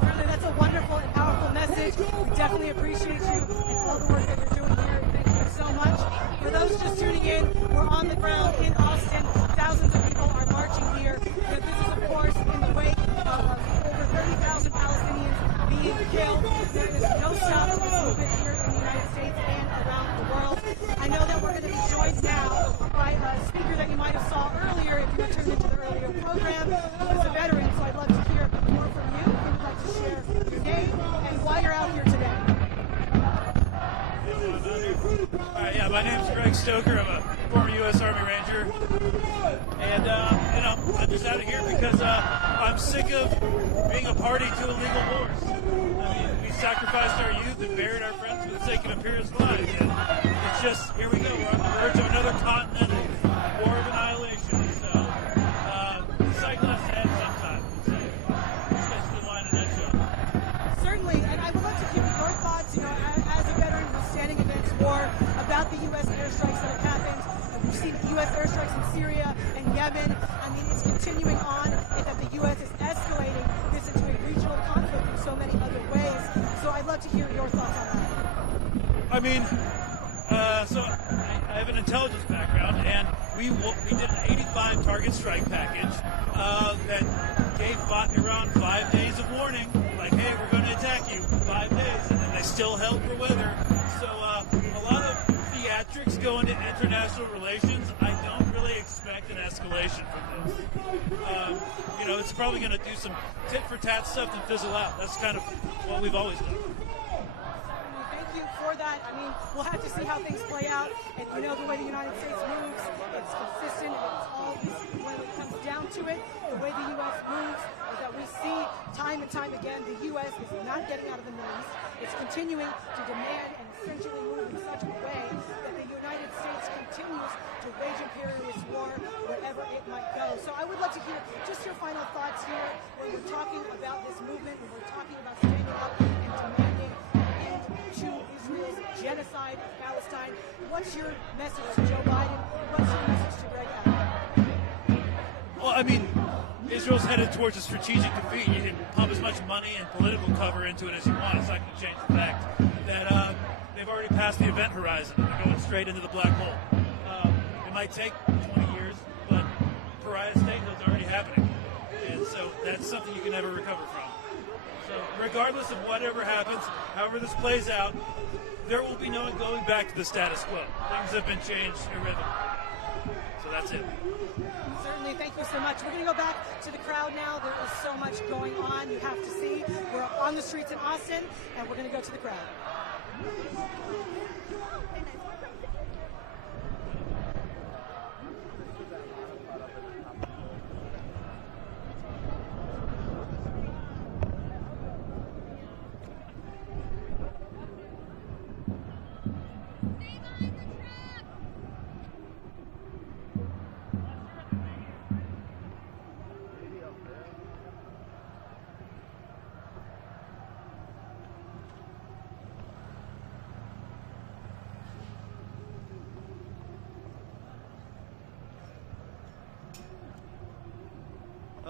Certainly, that's a wonderful and powerful message. We definitely appreciate you and all the work that you're doing here. Thank you so much. For those just tuning in, we're on the ground in Austin. Thousands of people are marching here. This is, of course, in the wake of over 30,000 Palestinians being killed. There is no stop to this movement here in the United States and around the world. I know that we're going to be joined now by a speaker that you might have saw earlier if you were tuned into the earlier program. He's a veteran, so I'd love to hear more from you. If you'd like to share your name and why you're out here today. Yeah, my name's Greg Stoker. I'm a former U.S. Army Ranger. And, I'm just out of here because I'm sick of being a party to illegal wars. I mean, we sacrificed our youth and buried our friends for the sake of imperialist lies. And it's just, here we go. We're on the verge of another continental war of annihilation. So, the cycle has to end sometime. So, that's basically mine in a nutshell. Certainly, and I would love to hear your thoughts, as a veteran who's standing against war, about the U.S. airstrikes that have happened. We've seen U.S. airstrikes in Syria and Yemen. I mean, it's continuing on, and that the U.S. is escalating this into a regional conflict in so many other ways. So I'd love to hear your thoughts on that. I mean, so I have an intelligence background, and we did an 85 target strike package that gave Iran 5 days of warning, like, hey, we're going to attack you 5 days, and then they still held for weather. So a lot of theatrics go into international relations. I don't really expect an escalation from this. It's probably going to do some tit-for-tat stuff and fizzle out. That's kind of what we've always done. Thank you for that. I mean, we'll have to see how things play out. And the way the United States moves, it's consistent. It's always, when it comes down to it, the way the U.S. moves is that we see time and time again the U.S. is not getting out of the Middle East. It's continuing to demand and essentially move in such a way that the United States continues to wage imperialist war wherever it might go. So I would like to hear just your final thoughts here when we're talking about this movement, when we're talking about standing up and demanding an end to Israel's genocide of Palestine. What's your message to Joe Biden? What's your message to Greg Abbott? Well, I mean, Israel's headed towards a strategic defeat. You can pump as much money and political cover into it as you want. It's not going to change the fact that they've already passed the event horizon. They're going straight into the black hole. It might take 20 years, but pariah statehood's already happening. And so that's something you can never recover from. So regardless of whatever happens, however this plays out, there will be no going back to the status quo. Things have been changed irrevocably. So that's it. Certainly, thank you so much. We're going to go back to the crowd now. There is so much going on. You have to see. We're on the streets in Austin, and we're going to go to the crowd.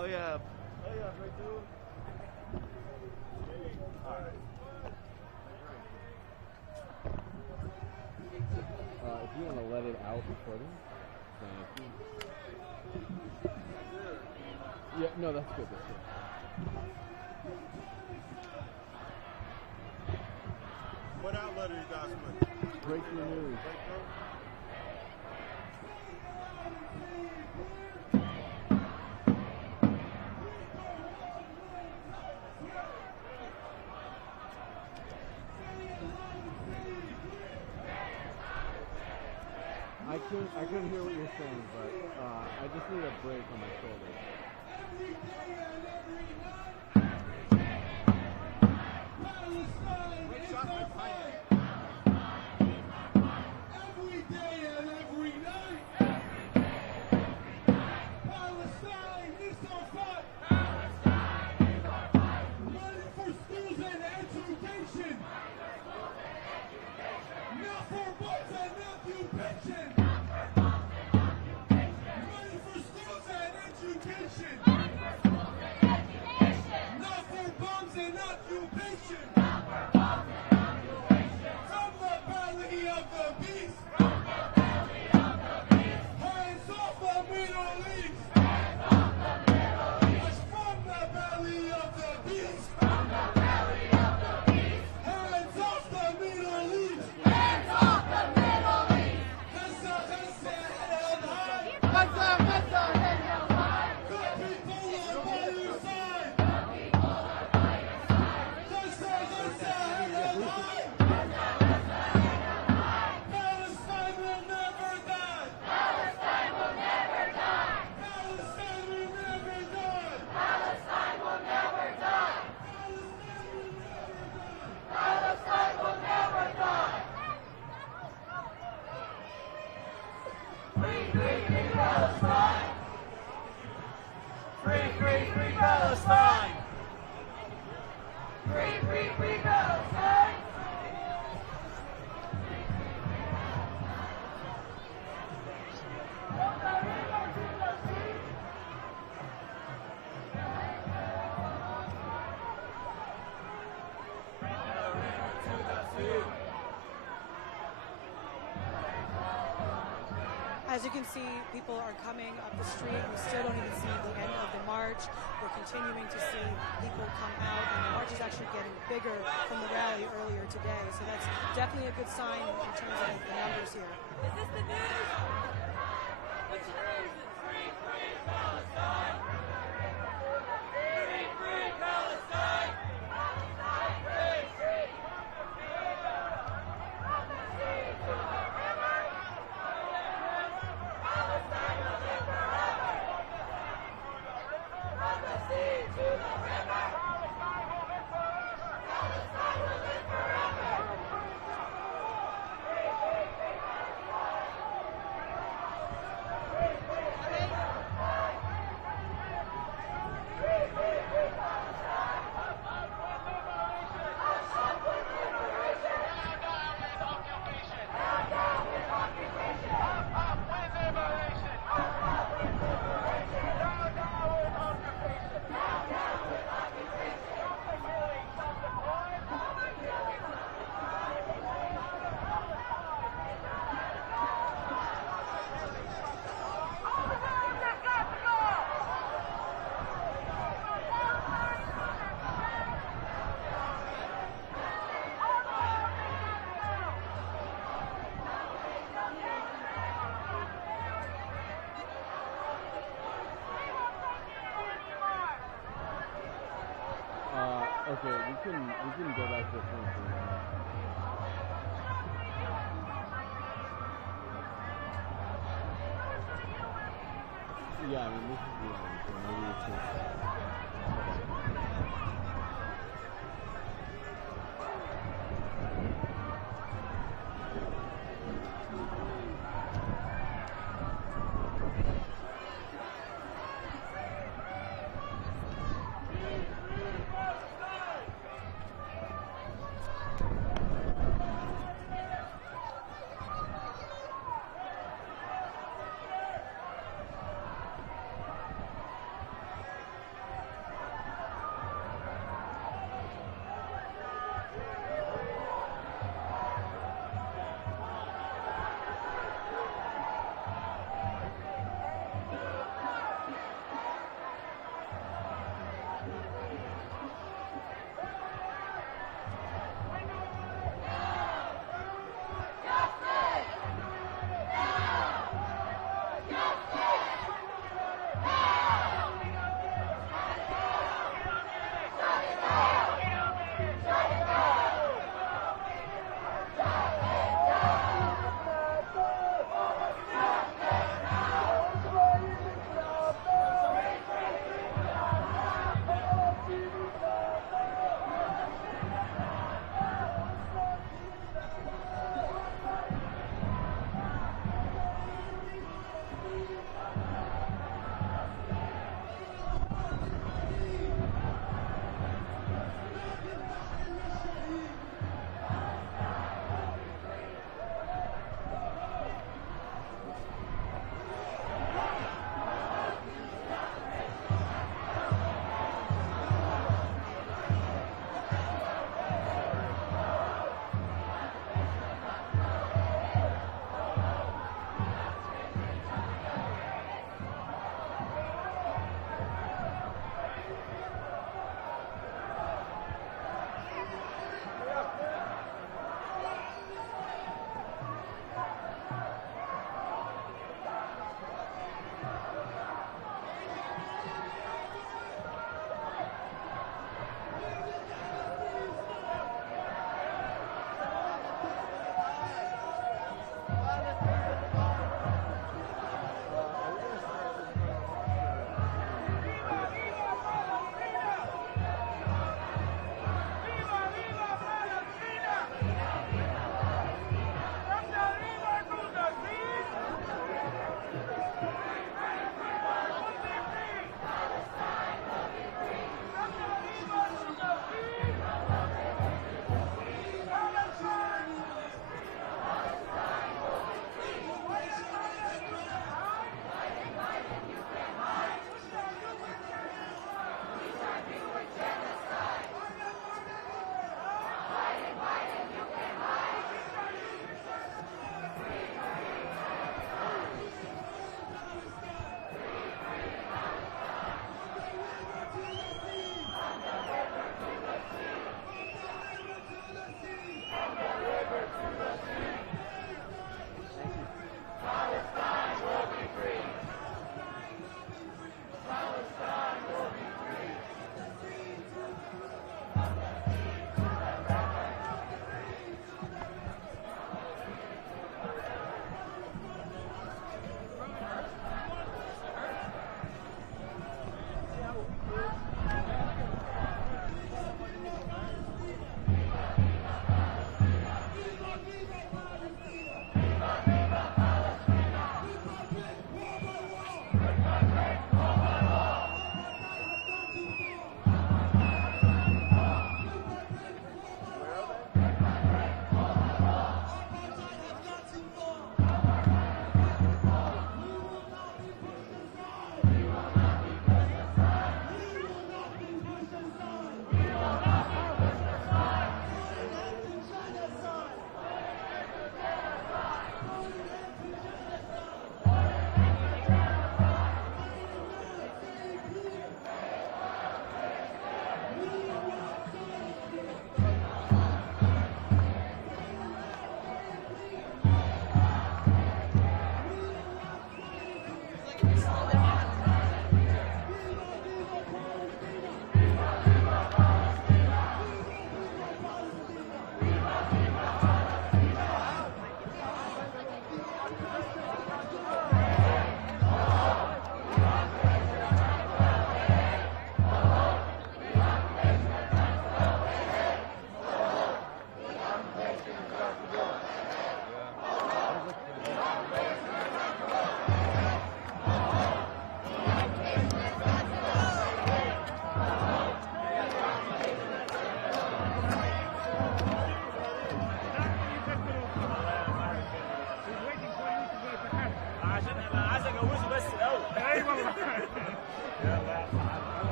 Oh yeah, right through. If you want to let it out recording, thank you. Yeah, no, that's good. That's good. What outlet are you guys with? Breakthrough News. I couldn't hear what you were saying, but I just need a break on my shoulder. occupation. From the belly of the beast. Hands off the Middle East. It's from the belly of the beast. Hands off the Middle East. Hands off the Middle East. Gaza, Gaza, head held high. Gaza, Gaza, head held high. The people are by your side. Gaza, Gaza, head held high. Palestine will never die. Palestine will never die. Palestine will never die. Palestine will never die. Palestine will never die. Free, free, free Palestine. Free, free, free Palestine. Free, free, free Palestine. As you can see, people are coming up the street. We still don't even see the end of the march. We're continuing to see people come out, and the march is actually getting bigger from the rally earlier today. So that's definitely a good sign in terms of the numbers here. Is this the news? Which news? Free, free Palestine. Free, free Palestine. Palestine, free, free. From the sea to the river. Palestine will live forever. From the sea to the river. Palestine will live forever. Free, free, free Okay, we can go back to the front for now. Yeah, I mean this is the end, so maybe it's just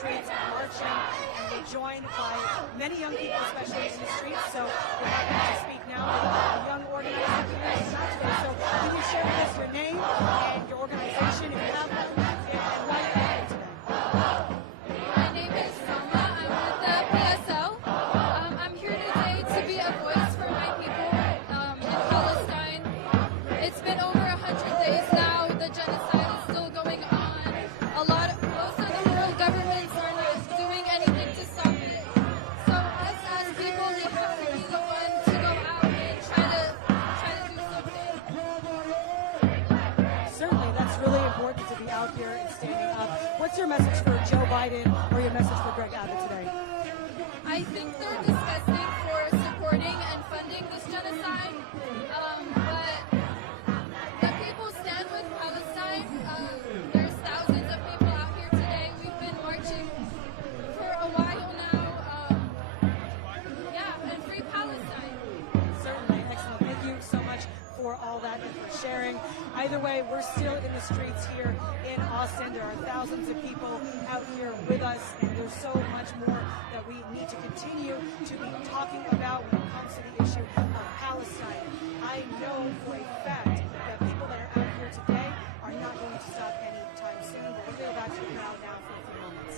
streets marching, and we're joined by many young people, especially in the streets. So we're happy to speak now with a young organizer here in Saturday. So can you share with us your name and your organization if you have one, and why you're here today? My name is Selma. I'm with the PSL. I'm here today to be a voice for my people in Palestine. It's been over 100 days now. The genocide is still going on. Most of the world governments are not doing anything to stop it. So us as people, we have to be the one to go out and try to do something. Certainly, that's really important to be out here and standing up. What's your message for Joe Biden or your message for Greg Abbott today? I think they're disgusting for supporting and funding this genocide, but the people stand with Palestine. There's thousands of people out here today. We've been marching for a while now. And free Palestine. Certainly, excellent. Thank you so much for all that and for sharing. Either way, we're still in the streets here in Austin. There are thousands of people out here with us, and there's so much more that we need to continue to be talking about when it comes to the issue of Palestine. I know for a fact that people that are out here today are not going to stop anytime soon. But we're going to go back to the crowd now for a few moments.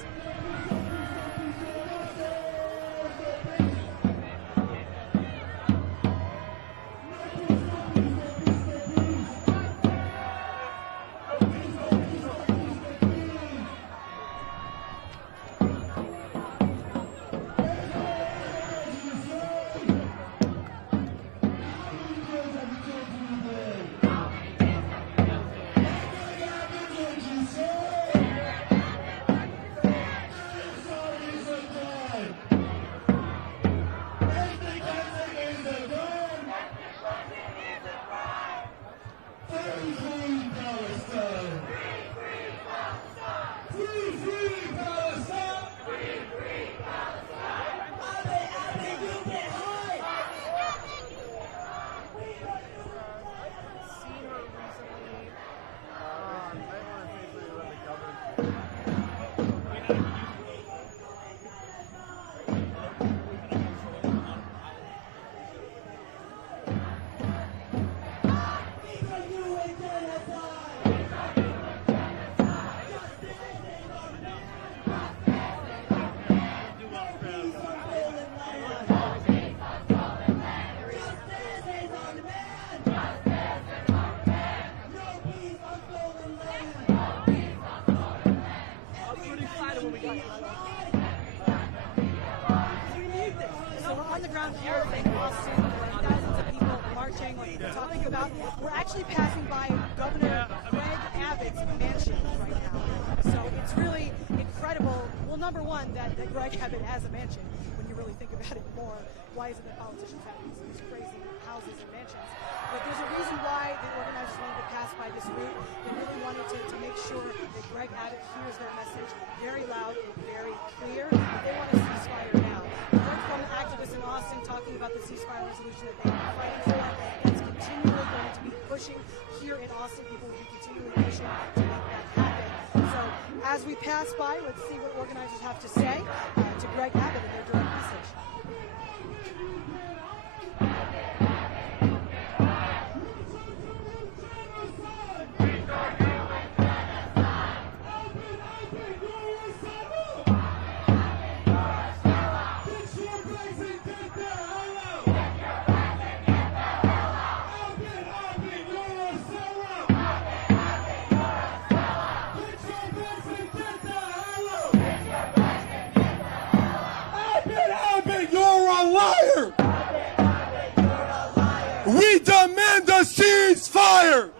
So we're on the ground here in Austin. There are thousands of people marching, like we're talking about. We're actually passing by Governor Greg Abbott's mansion right now. So it's really incredible. Well, number one, that Greg Abbott has a mansion. When you really think about it more, why isn't it politicians having these crazy houses and mansions? But there's a reason why the organizers wanted to pass by this route. They really wanted to make sure that Greg Abbott hears their message very loud and very clear. They want a ceasefire now. We heard from activists in Austin talking about the ceasefire resolution that they've been fighting for. It's continually going to be pushing here in Austin. People will be continually pushing to make that happen. So as we pass by, let's see what organizers have to say to Greg Abbott in their direct message. Liar! We demand a ceasefire!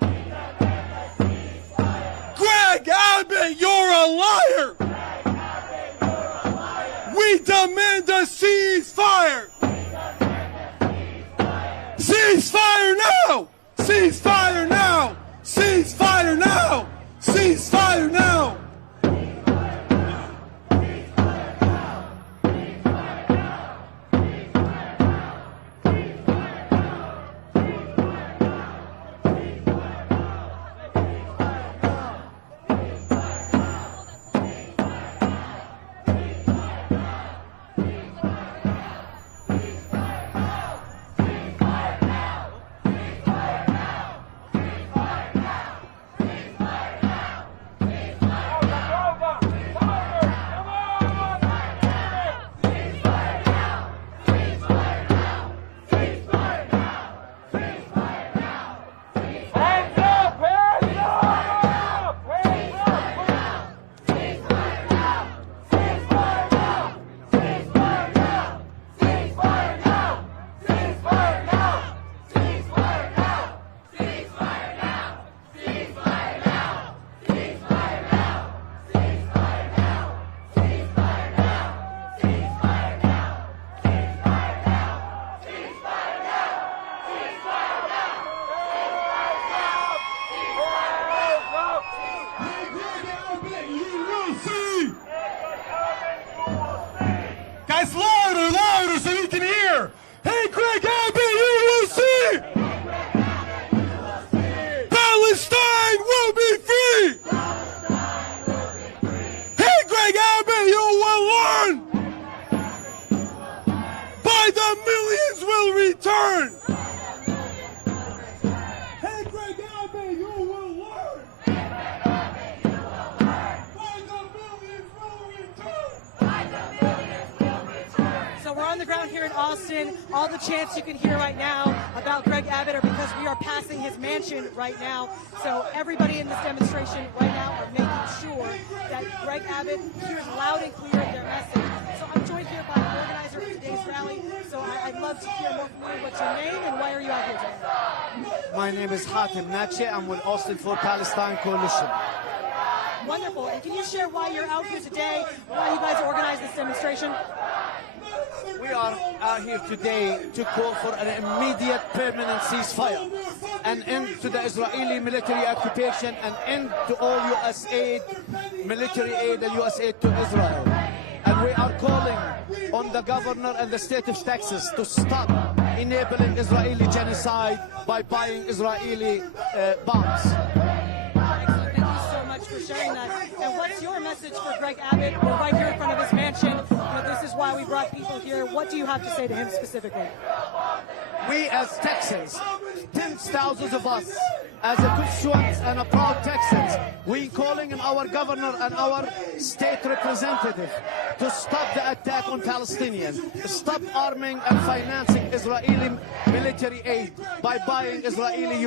Greg Abbott, you're a liar! We demand a ceasefire! Ceasefire now! Ceasefire now! Ceasefire now! Ceasefire now! in Austin. All the chants you can hear right now about Greg Abbott are because we are passing his mansion right now. So everybody in this demonstration right now are making sure that Greg Abbott hears loud and clear their message. So I'm joined here by the organizer of today's rally. So I'd love to hear more from you. What's your name and why are you out here today? My name is Hatem Natche. I'm with Austin for Palestine Coalition. Wonderful. And can you share why you're out here today, why you guys organized this demonstration? We are out here today to call for an immediate permanent ceasefire, an end to the Israeli military occupation, an end to all U.S. aid, military aid and U.S. aid to Israel. And we are calling on the governor and the state of Texas to stop enabling Israeli genocide by buying Israeli bombs. Excellent. Thank you so much for sharing that. And what's your message for Greg Abbott? We're right here in front of his mansion. This is why we brought people here. What do you have to say to him specifically? We as Texans, tens of thousands of us, as a constituents and a proud Texans, we calling on our governor and our state representative to stop the attack on Palestinians, stop arming and financing Israeli military aid by buying Israeli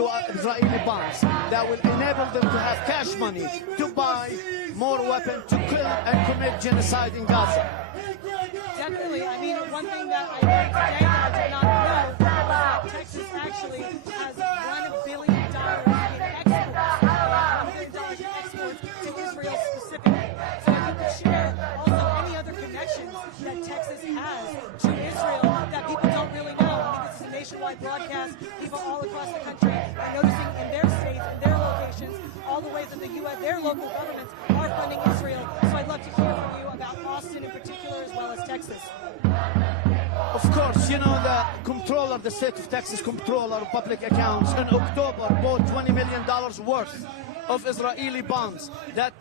bonds that will enable them to have cash money to buy more weapons to kill and commit genocide in Gaza. Definitely. I mean, one thing that I learned today that I did not know was that Texas actually has $1 billion in exports to Israel specifically. So if you could share also any other connections that Texas has to Israel that people don't really know. I mean, this is a nationwide broadcast. People all across the country are noticing in their states, in their locations, all the ways that the U.S., their local governments are funding Israel. So I'd love to hear from you about Austin in particular as well as Texas. Of course, you know the comptroller, the state of Texas comptroller of public accounts in October bought $20 million worth of Israeli bonds. That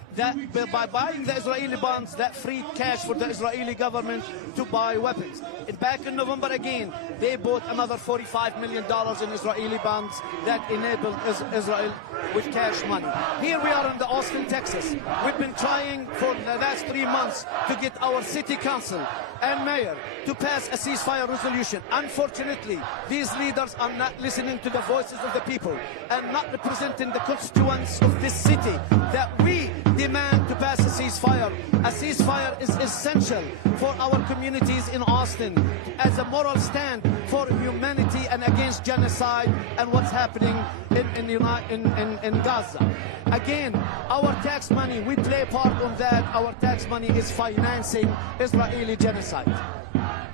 by buying the Israeli bonds, that freed cash for the Israeli government to buy weapons. And back in November again, they bought another $45 million in Israeli bonds that enabled Israel with cash money. Here we are in the Austin, Texas. We've been trying for the last 3 months to get our city council and mayor to pass a ceasefire resolution. Unfortunately, these leaders are not listening to the voices of the people and not representing the constituents of this city that we demand to pass a ceasefire. A ceasefire is essential for our communities in Austin as a moral stand for humanity and against genocide and what's happening in Gaza. Again, our tax money, we play a part on that. Our tax money is financing Israeli genocide.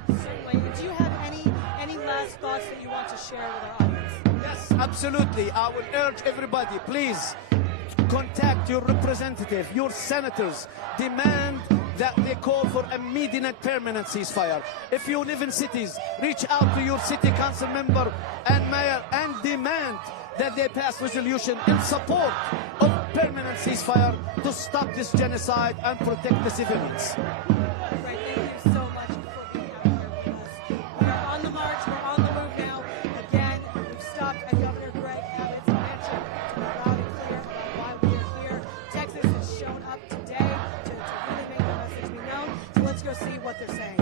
Certainly. Do you have any last thoughts that you want to share with our audience? Yes, absolutely. I will urge everybody, please contact your representative, your senators, demand that they call for immediate permanent ceasefire. If you live in cities, reach out to your city council member and mayor and demand that they pass resolution in support of permanent ceasefire to stop this genocide and protect the civilians. Great, thank you so much for being out here with us. We are on the march, we're on the move now. Again, we've stopped at Governor Greg Abbott's mansion to be loud and clear why we are here. Texas has shown up today to really make the message be known. So let's go see what they're saying.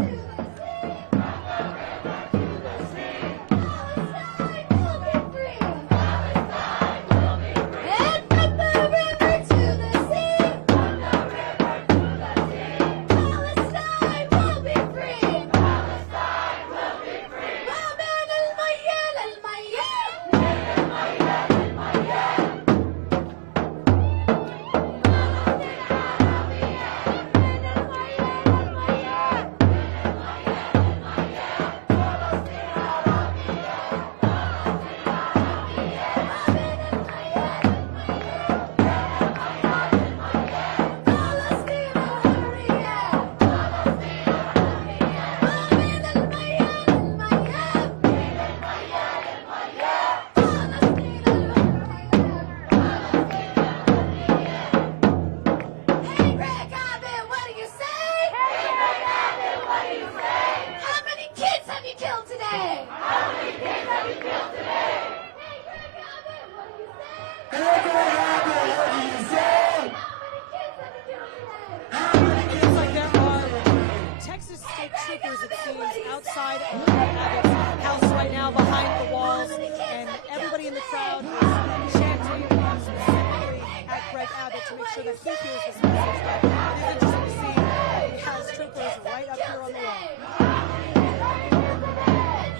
Greg Abbott to make sure that he hears this message. But it is interesting to see that he has troopers right up here on the wall.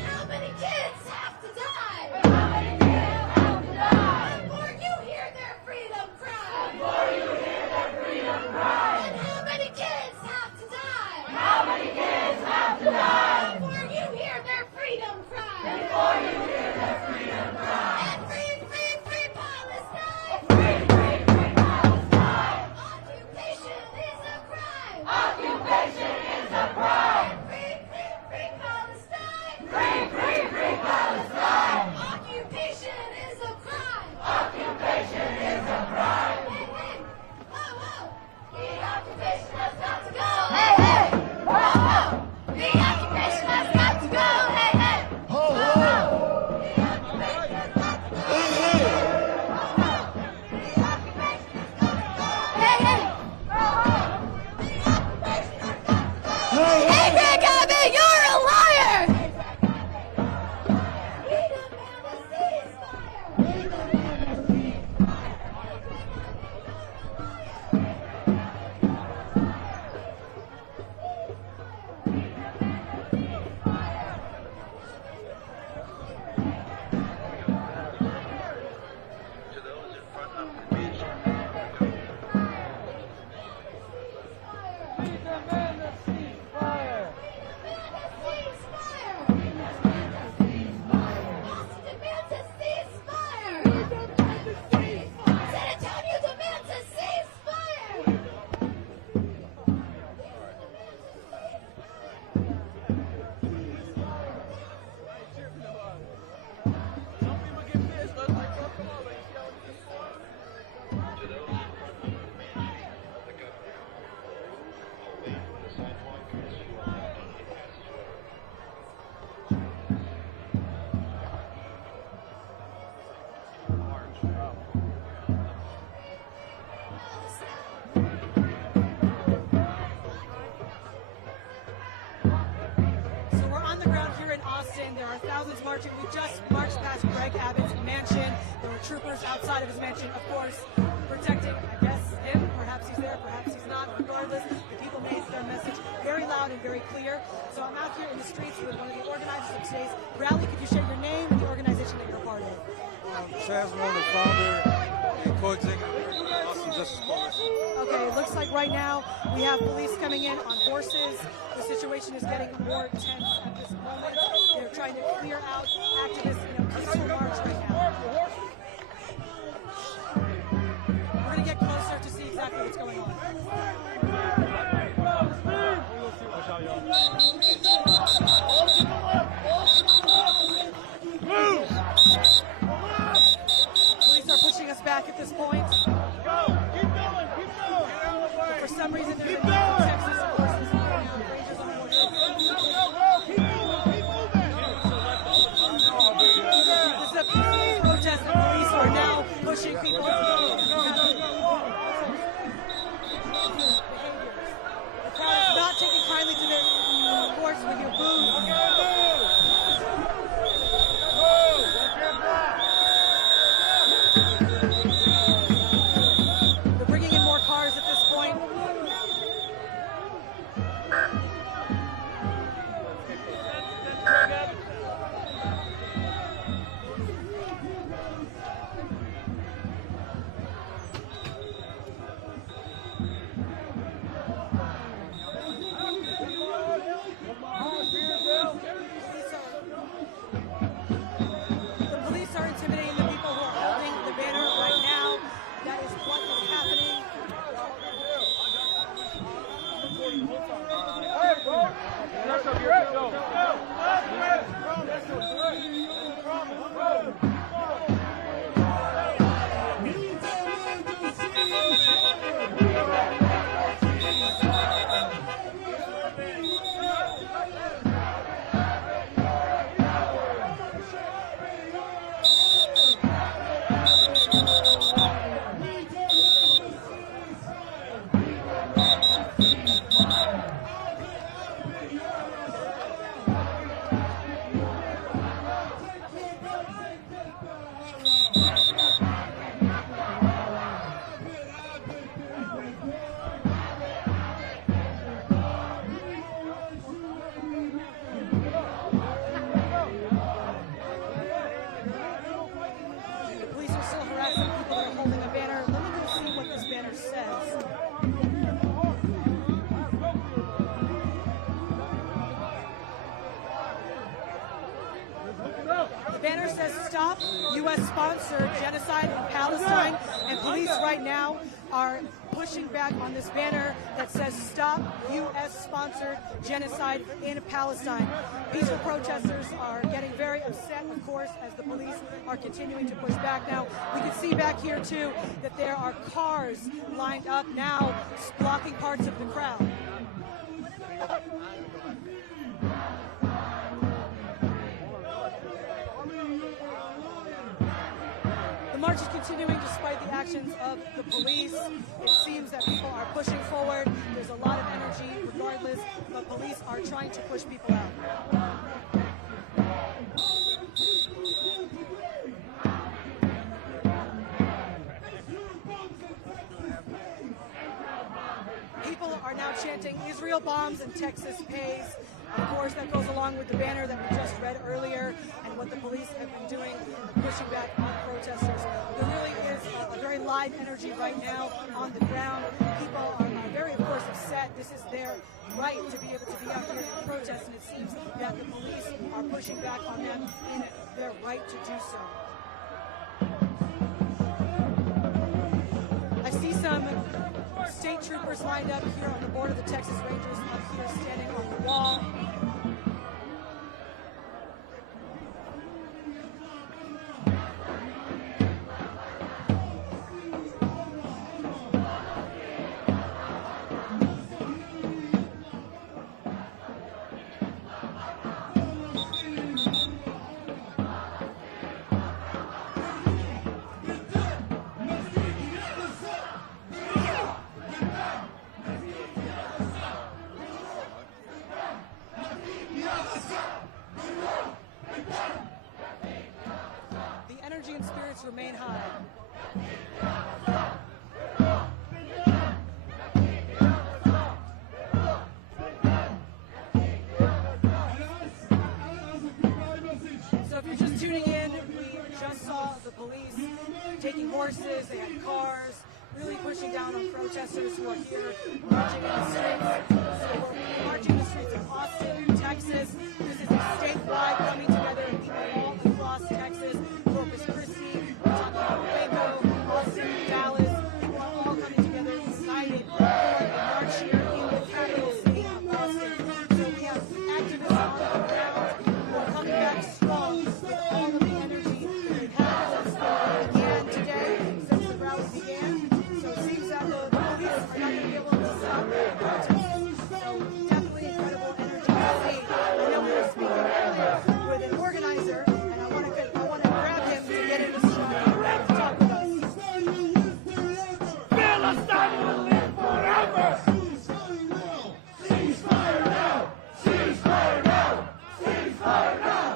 How many kids have to die? How many kids have to die? Before you hear their freedom cry. Before you hear their freedom cry. And how many kids have to die? How many kids have to die? Before you hear their freedom cry. Before you hear their freedom cry. And free, free, free Palestine. Free, free, free Palestine. Occupation is a crime. Occupation is a crime. Free, free, free Palestine. Free, free, free Palestine. Occupation is a crime. Occupation is a crime. Hey, hey. Whoa, whoa. The occupation has got to go. Hey, hey. Whoa, whoa. The occupation has got to go. Hey, hey. Whoa, whoa. The occupation has got to go. Hey, hey. Whoa, whoa. The occupation has got to go. Hey, hey. Whoa, whoa. The occupation has got to go. Hey, Greg Abbott, you're a liar. We demand a ceasefire. We demand a ceasefire. So we're on the ground here in Austin. There are thousands marching. We just marched past Greg Abbott's mansion. There were troopers outside of his mansion, of course, protecting, I guess, him. Perhaps he's there, perhaps he's not. Regardless, the people made their message very loud and very clear. So I'm out here in the streets with one of the organizers of today's rally. Could you share your name and the organization that you're a part of? Chaz Moore, the founder and co-executive of the Austin Justice Coalition. Okay, it looks like right now we have police coming in on horses. The situation is getting more tense at this moment. They're trying to clear out activists in a peaceful march right now. We're going to get closer to see exactly what's going on. Police are pushing us back at this point. But for some reason, there's a need for Texas horses right now. Rangers on horses. This is a peaceful protest. The police are now pushing people. right now are pushing back on this banner that says "Stop U.S.-Sponsored Genocide in Palestine." Peaceful protesters are getting very upset, of course, as the police are continuing to push back. Now, we can see back here, too, that there are cars lined up now blocking parts of the crowd. The march is continuing despite the actions of the police. It seems that people are pushing forward. There's a lot of energy regardless, but police are trying to push people out. People are now chanting "Israel bombs and Texas pays." Of course, that goes along with the banner that we just read earlier and what the police have been doing, pushing back on protesters. There really is a very live energy right now on the ground. People are very, of course, upset. This is their right to be able to be out here and protest, and it seems that the police are pushing back on them in their right to do so. I see some state troopers lined up here on the board of the Texas Rangers up here standing on the wall. The energy and spirits remain high. So if you're just tuning in, we just saw the police taking horses, they had cars, really pushing down on protesters who are here marching in the streets. So we're marching in the streets of Austin, Texas. This is a statewide coming together of people all across Texas. Corpus Christi, we're talking about Waco, Austin, Dallas. People are all coming together, united for a march here in the capital city of Austin. So we have activists on the ground who are coming back strong with all of the energy they've had since it began today, since the rally began. So it seems that the police are not going to be able to stop the protests. So definitely incredible energy to see. I know we were speaking earlier with an organizer, and I want to grab him to get in the shot to talk with us. Palestine will live forever! Ceasefire now! Ceasefire now! Ceasefire now!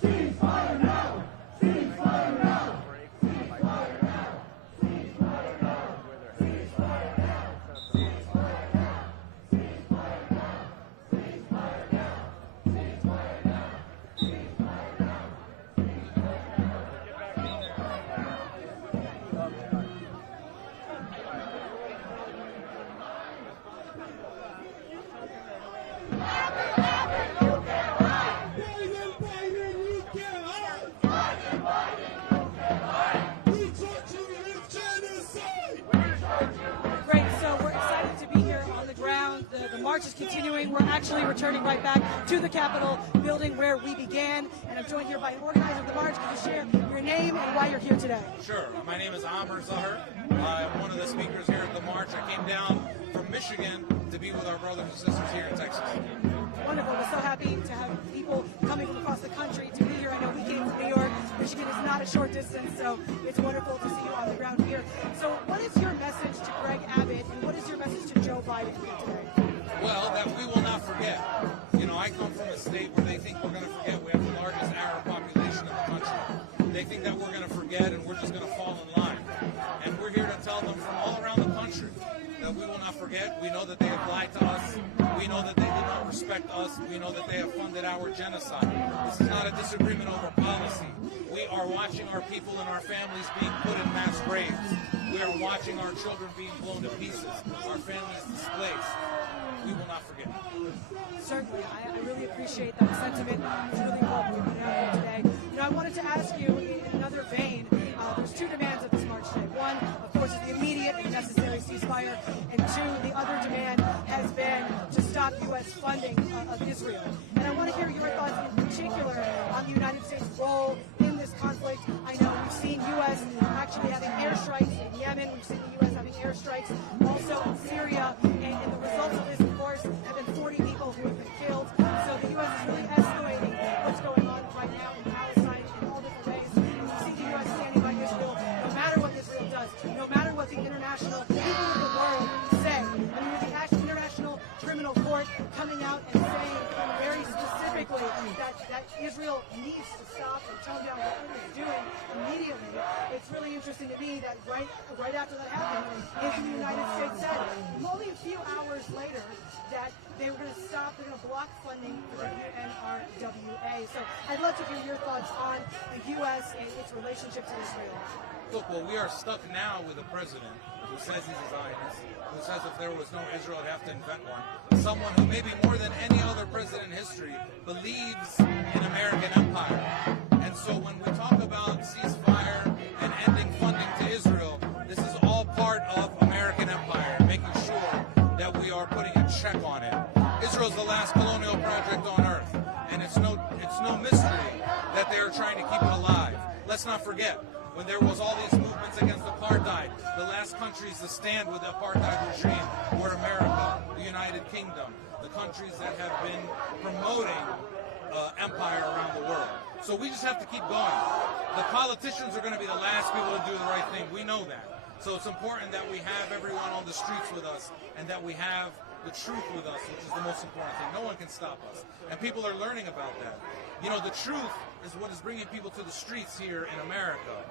Ceasefire now! Ceasefire now! Ceasefire now! Ceasefire now! Ceasefire now! Ceasefire now! Ceasefire now! Ceasefire now! Ceasefire now! Ceasefire now! Great, so we're excited to be here on the ground. The march is continuing. We're actually returning right back to the Capitol building where we began. And I'm joined here by an organizer of the march. Could you share your name and why you're here today? Sure. My name is Amr Zahar. I'm one of the speakers here at the march. I came down from Michigan to be with our brothers and sisters here in Texas. Wonderful. We're so happy to have people coming from across the country to be here. I know we came from New York. Michigan is not a short distance, so it's wonderful to see you on the ground here. So what is your message to Greg Abbott, and what is your message to Joe Biden today? Well, that we will not forget. You know, I come from a state where they think we're going to forget. We have the largest Arab population in the country. They think that we're going to forget and we're just going to fall in line. And we're here to tell them from all around the country that we will not forget. We know that they have lied to us. We know that they do not respect us. We know that they have funded our genocide. This is not a disagreement over policy. We are watching our people and our families being put in mass graves. We are watching our children being blown to pieces. Our families displaced. We will not forget. Certainly. I really appreciate that sentiment. It's really important to put out here today. You know, I wanted to ask you in another vein, there's two demands of this march today. One, of course, is the immediate ceasefire, and two, the other demand has been to stop U.S. funding of Israel. And I want to hear your thoughts in particular on the United States' role in this conflict. I know we've seen U.S. actually having airstrikes in Yemen. We've seen the U.S. having airstrikes also in Syria. And the results of this, of course, have been 40 people who have been killed. So the U.S. is really escalating what's going on right now in Palestine in all different ways. And we see the U.S. standing by Israel no matter what Israel does, no matter what the international people of the world say. I mean, with the International Criminal Court coming out and saying very specifically that Israel needs to stop and tone down what it is doing immediately. It's really interesting to me that right after that happened, the United States said only a few hours later that they were going to stop, they're going to block funding for the UNRWA. So I'd love to hear your thoughts on the U.S. and its relationship to Israel. Look, well, we are stuck now with a president who says he's a Zionist, who says if there was no Israel, I'd have to invent one. Someone who maybe more than any other president in history believes in American empire. And so when we talk about ceasefire and ending funding to Israel, this is all part of American empire, making sure that we are putting a check on it. Israel's the last colonial project on earth, and it's no mystery that they are trying to keep it alive. Let's not forget, when there was all these movements against apartheid, the last countries to stand with the apartheid regime were America, the United Kingdom, the countries that have been promoting empire around the world. So we just have to keep going. The politicians are going to be the last people to do the right thing. We know that. So it's important that we have everyone on the streets with us and that we have the truth with us, which is the most important thing. No one can stop us. And people are learning about that. You know, the truth is what is bringing people to the streets here in America.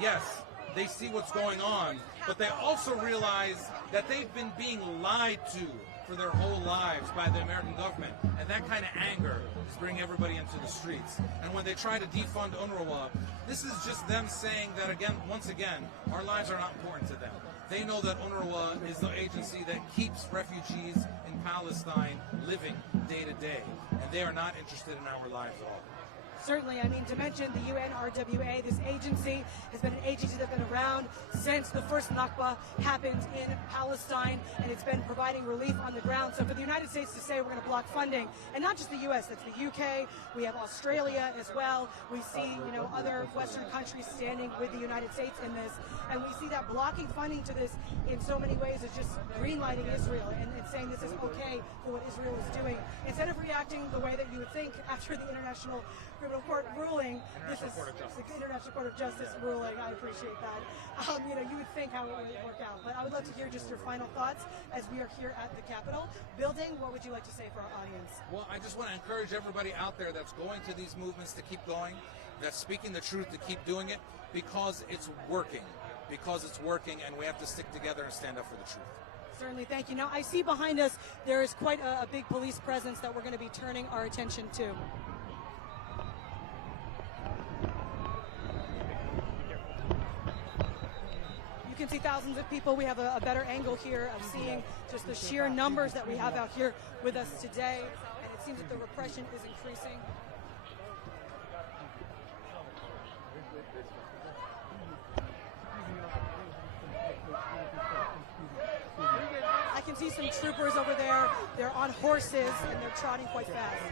Yes, they see what's going on, but they also realize that they've been being lied to for their whole lives by the American government. And that kind of anger is bringing everybody into the streets. And when they try to defund UNRWA, this is just them saying that, again, once again, our lives are not important to them. They know that UNRWA is the agency that keeps refugees in Palestine living day to day. And they are not interested in our lives at all. Certainly, I mean, to mention the UNRWA, this agency has been an agency that's been around since the first Nakba happened in Palestine, and it's been providing relief on the ground. So for the United States to say we're going to block funding, and not just the U.S., that's the UK, we have Australia as well. We see, you know, other Western countries standing with the United States in this, and we see that blocking funding to this in so many ways is just greenlighting Israel and saying this is okay for what Israel is doing. Instead of reacting the way that you would think after the International Criminal Court ruling, this is the International Court of Justice ruling. I appreciate that. You know, you would think how it would work out, but I would love to hear just your final thoughts as we are here at the Capitol building. What would you like to say for our audience? Well, I just want to encourage everybody out there that's going to these movements to keep going, that's speaking the truth to keep doing it, because it's working. Because it's working, and we have to stick together and stand up for the truth. Certainly, thank you. Now, I see behind us there is quite a big police presence that we're going to be turning our attention to. You can see thousands of people. We have a better angle here of seeing just the sheer numbers that we have out here with us today, and it seems that the repression is increasing. I can see some troopers over there. They're on horses and they're trotting quite fast.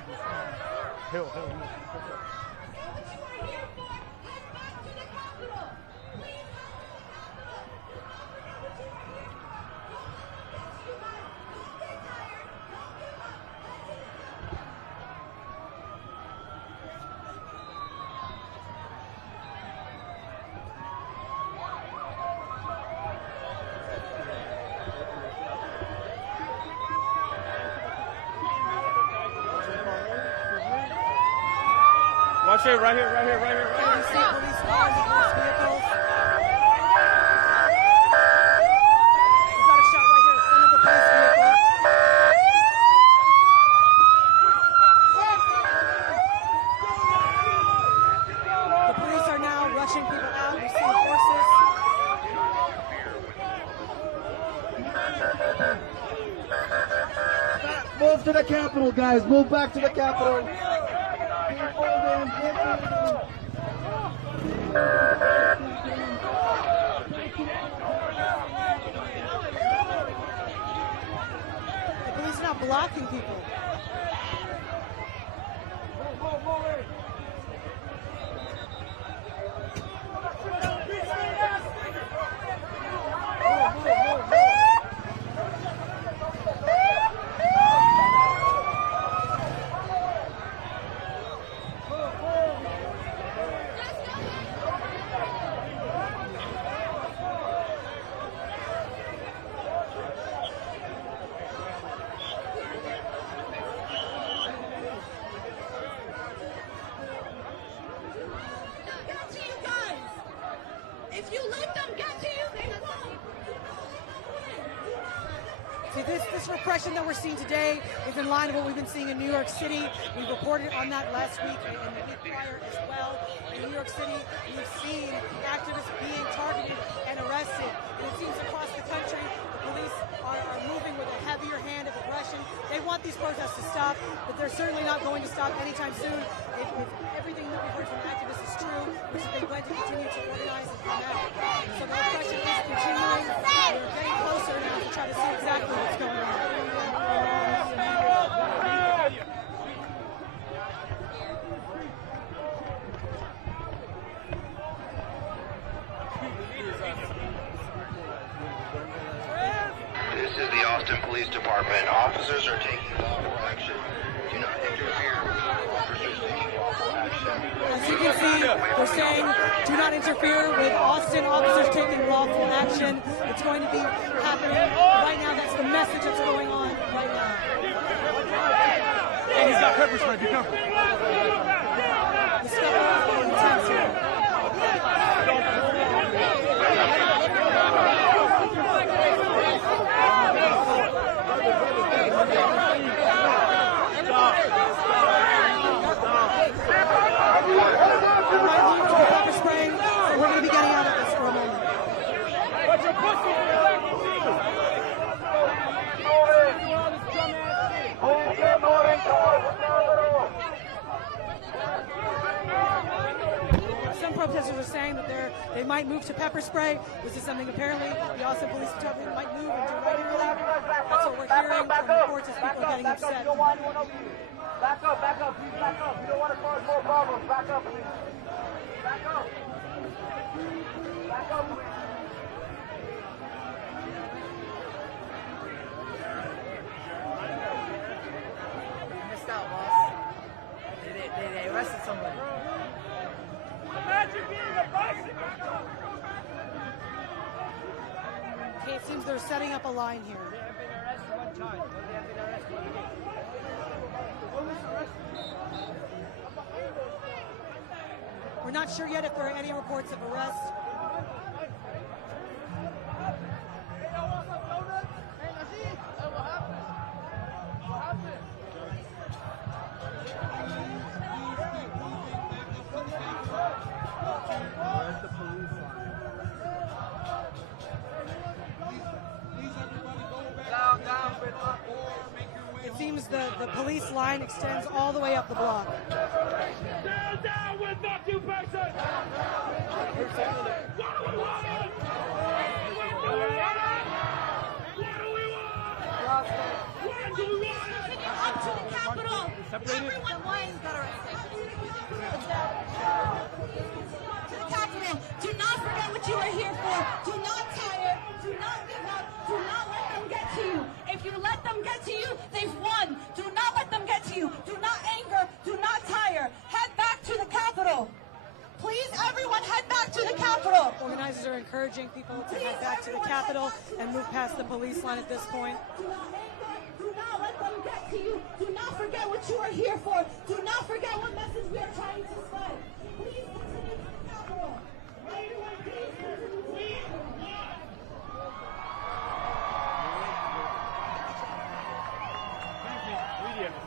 Watch it, right here, right here, right here, right here. You see police cars and police vehicles. We've got a shot right here in front of the police vehicle. The police are now rushing people out. We see horses. Move to the Capitol, guys. Move back to the Capitol. not blocking people. If you let them get to you, they won't. See, this repression that we're seeing today is in line with what we've been seeing in New York City. We reported on that last week and the week prior as well. In New York City, we've seen activists being targeted and arrested. And it seems across the country, the police are moving with a heavier hand of aggression. They want these protests to stop, but they're certainly not going to stop anytime soon. If everything that we've heard from activists is true, which is they plan to continue to organize and come out. So the repression is continuing. We're getting closer now to try to see exactly what's going on. This is the Austin Police Department. Officers are taking lawful action. Do not interfere with officers taking lawful action. As you can see, they're saying, do not interfere with Austin officers taking lawful action. It's going to be happening right now. That's the message that's going on right now. Hey, he's got pepper spray. Be careful. The scuffle is intense here. Pepper spraying, so we're going to be getting out of this for a moment. Put your pussy in the back of Some protesters are saying that they might move to pepper spray. This is something apparently the Austin Police Department might move and do regularly. That's what we're hearing from reports as people are getting upset. Back up, please back up. We don't want to cause more problems. Back up, please. Back up. Back up, please. Missed out, boss. They arrested someone. Imagine being a bicycle. Okay, it seems they're setting up a line here. They have been arrested one time. They have been arrested one time. We're not sure yet if there are any reports of arrest. It seems the police line extends all the way up the block. Stand down with occupation! What do we want? When do we want it? Up to the Capitol! Everyone wins that arrestation. To the Capitol. Do not forget what you are here for. Do not tire. Do not give up. Do not let them get to you. If you let them get to you, they've won. Do not let them get to you. Do not anger. Do not tire. Head back to the Capitol. Please, everyone, head back to the Capitol. Organizers are encouraging people to head back to the Capitol and move past the police line at this point. Do not anger. Do not let them get to you. Do not forget what you are here for. Do not forget what message we are trying to spread. Please continue to the Capitol. Everyone, please continue to the Capitol.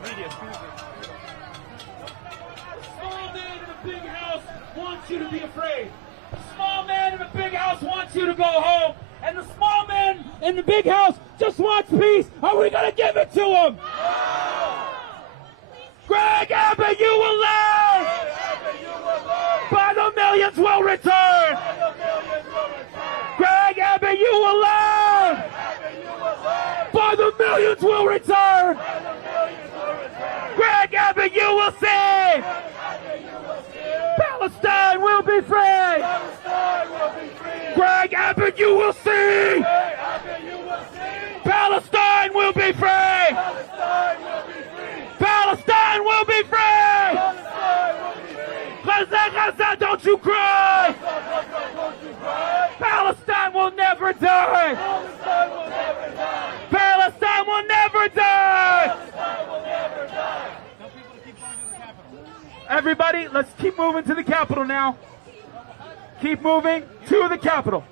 Media, excuse me. Small man in a big house wants you to be afraid. Small man in a big house wants you to go home. And the small man in the big house just wants peace. Are we going to give it to him? No! Greg Abbott, you will learn! By the millions will return! Greg Abbott, you will learn! By the millions! millions will return. Greg Abbott, you will see. Palestine will be free. Greg Abbott, you will see. Palestine will be free. Palestine will be free. Gaza, Gaza, don't you cry. Palestine will never die. Palestine will never die. Everybody, let's keep moving to the Capitol now. Keep moving to the Capitol.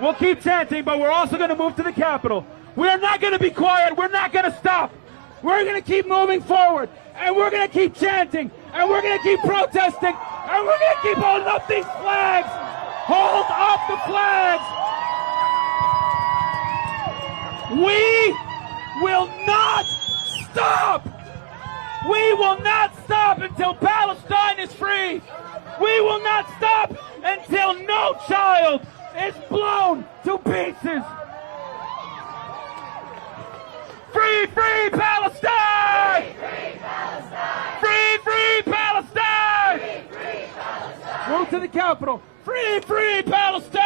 We'll keep chanting, but we're also going to move to the Capitol. We're not going to be quiet. We're not going to stop. We're going to keep moving forward, and we're going to keep chanting, and we're going to keep protesting, and we're going to keep holding up these flags. Hold up the flags. We will not stop. We will not stop until Palestine is free. We will not stop until no child is blown to pieces. Free, free Palestine! Free, free Palestine! Move to the Capitol. Free, free Palestine!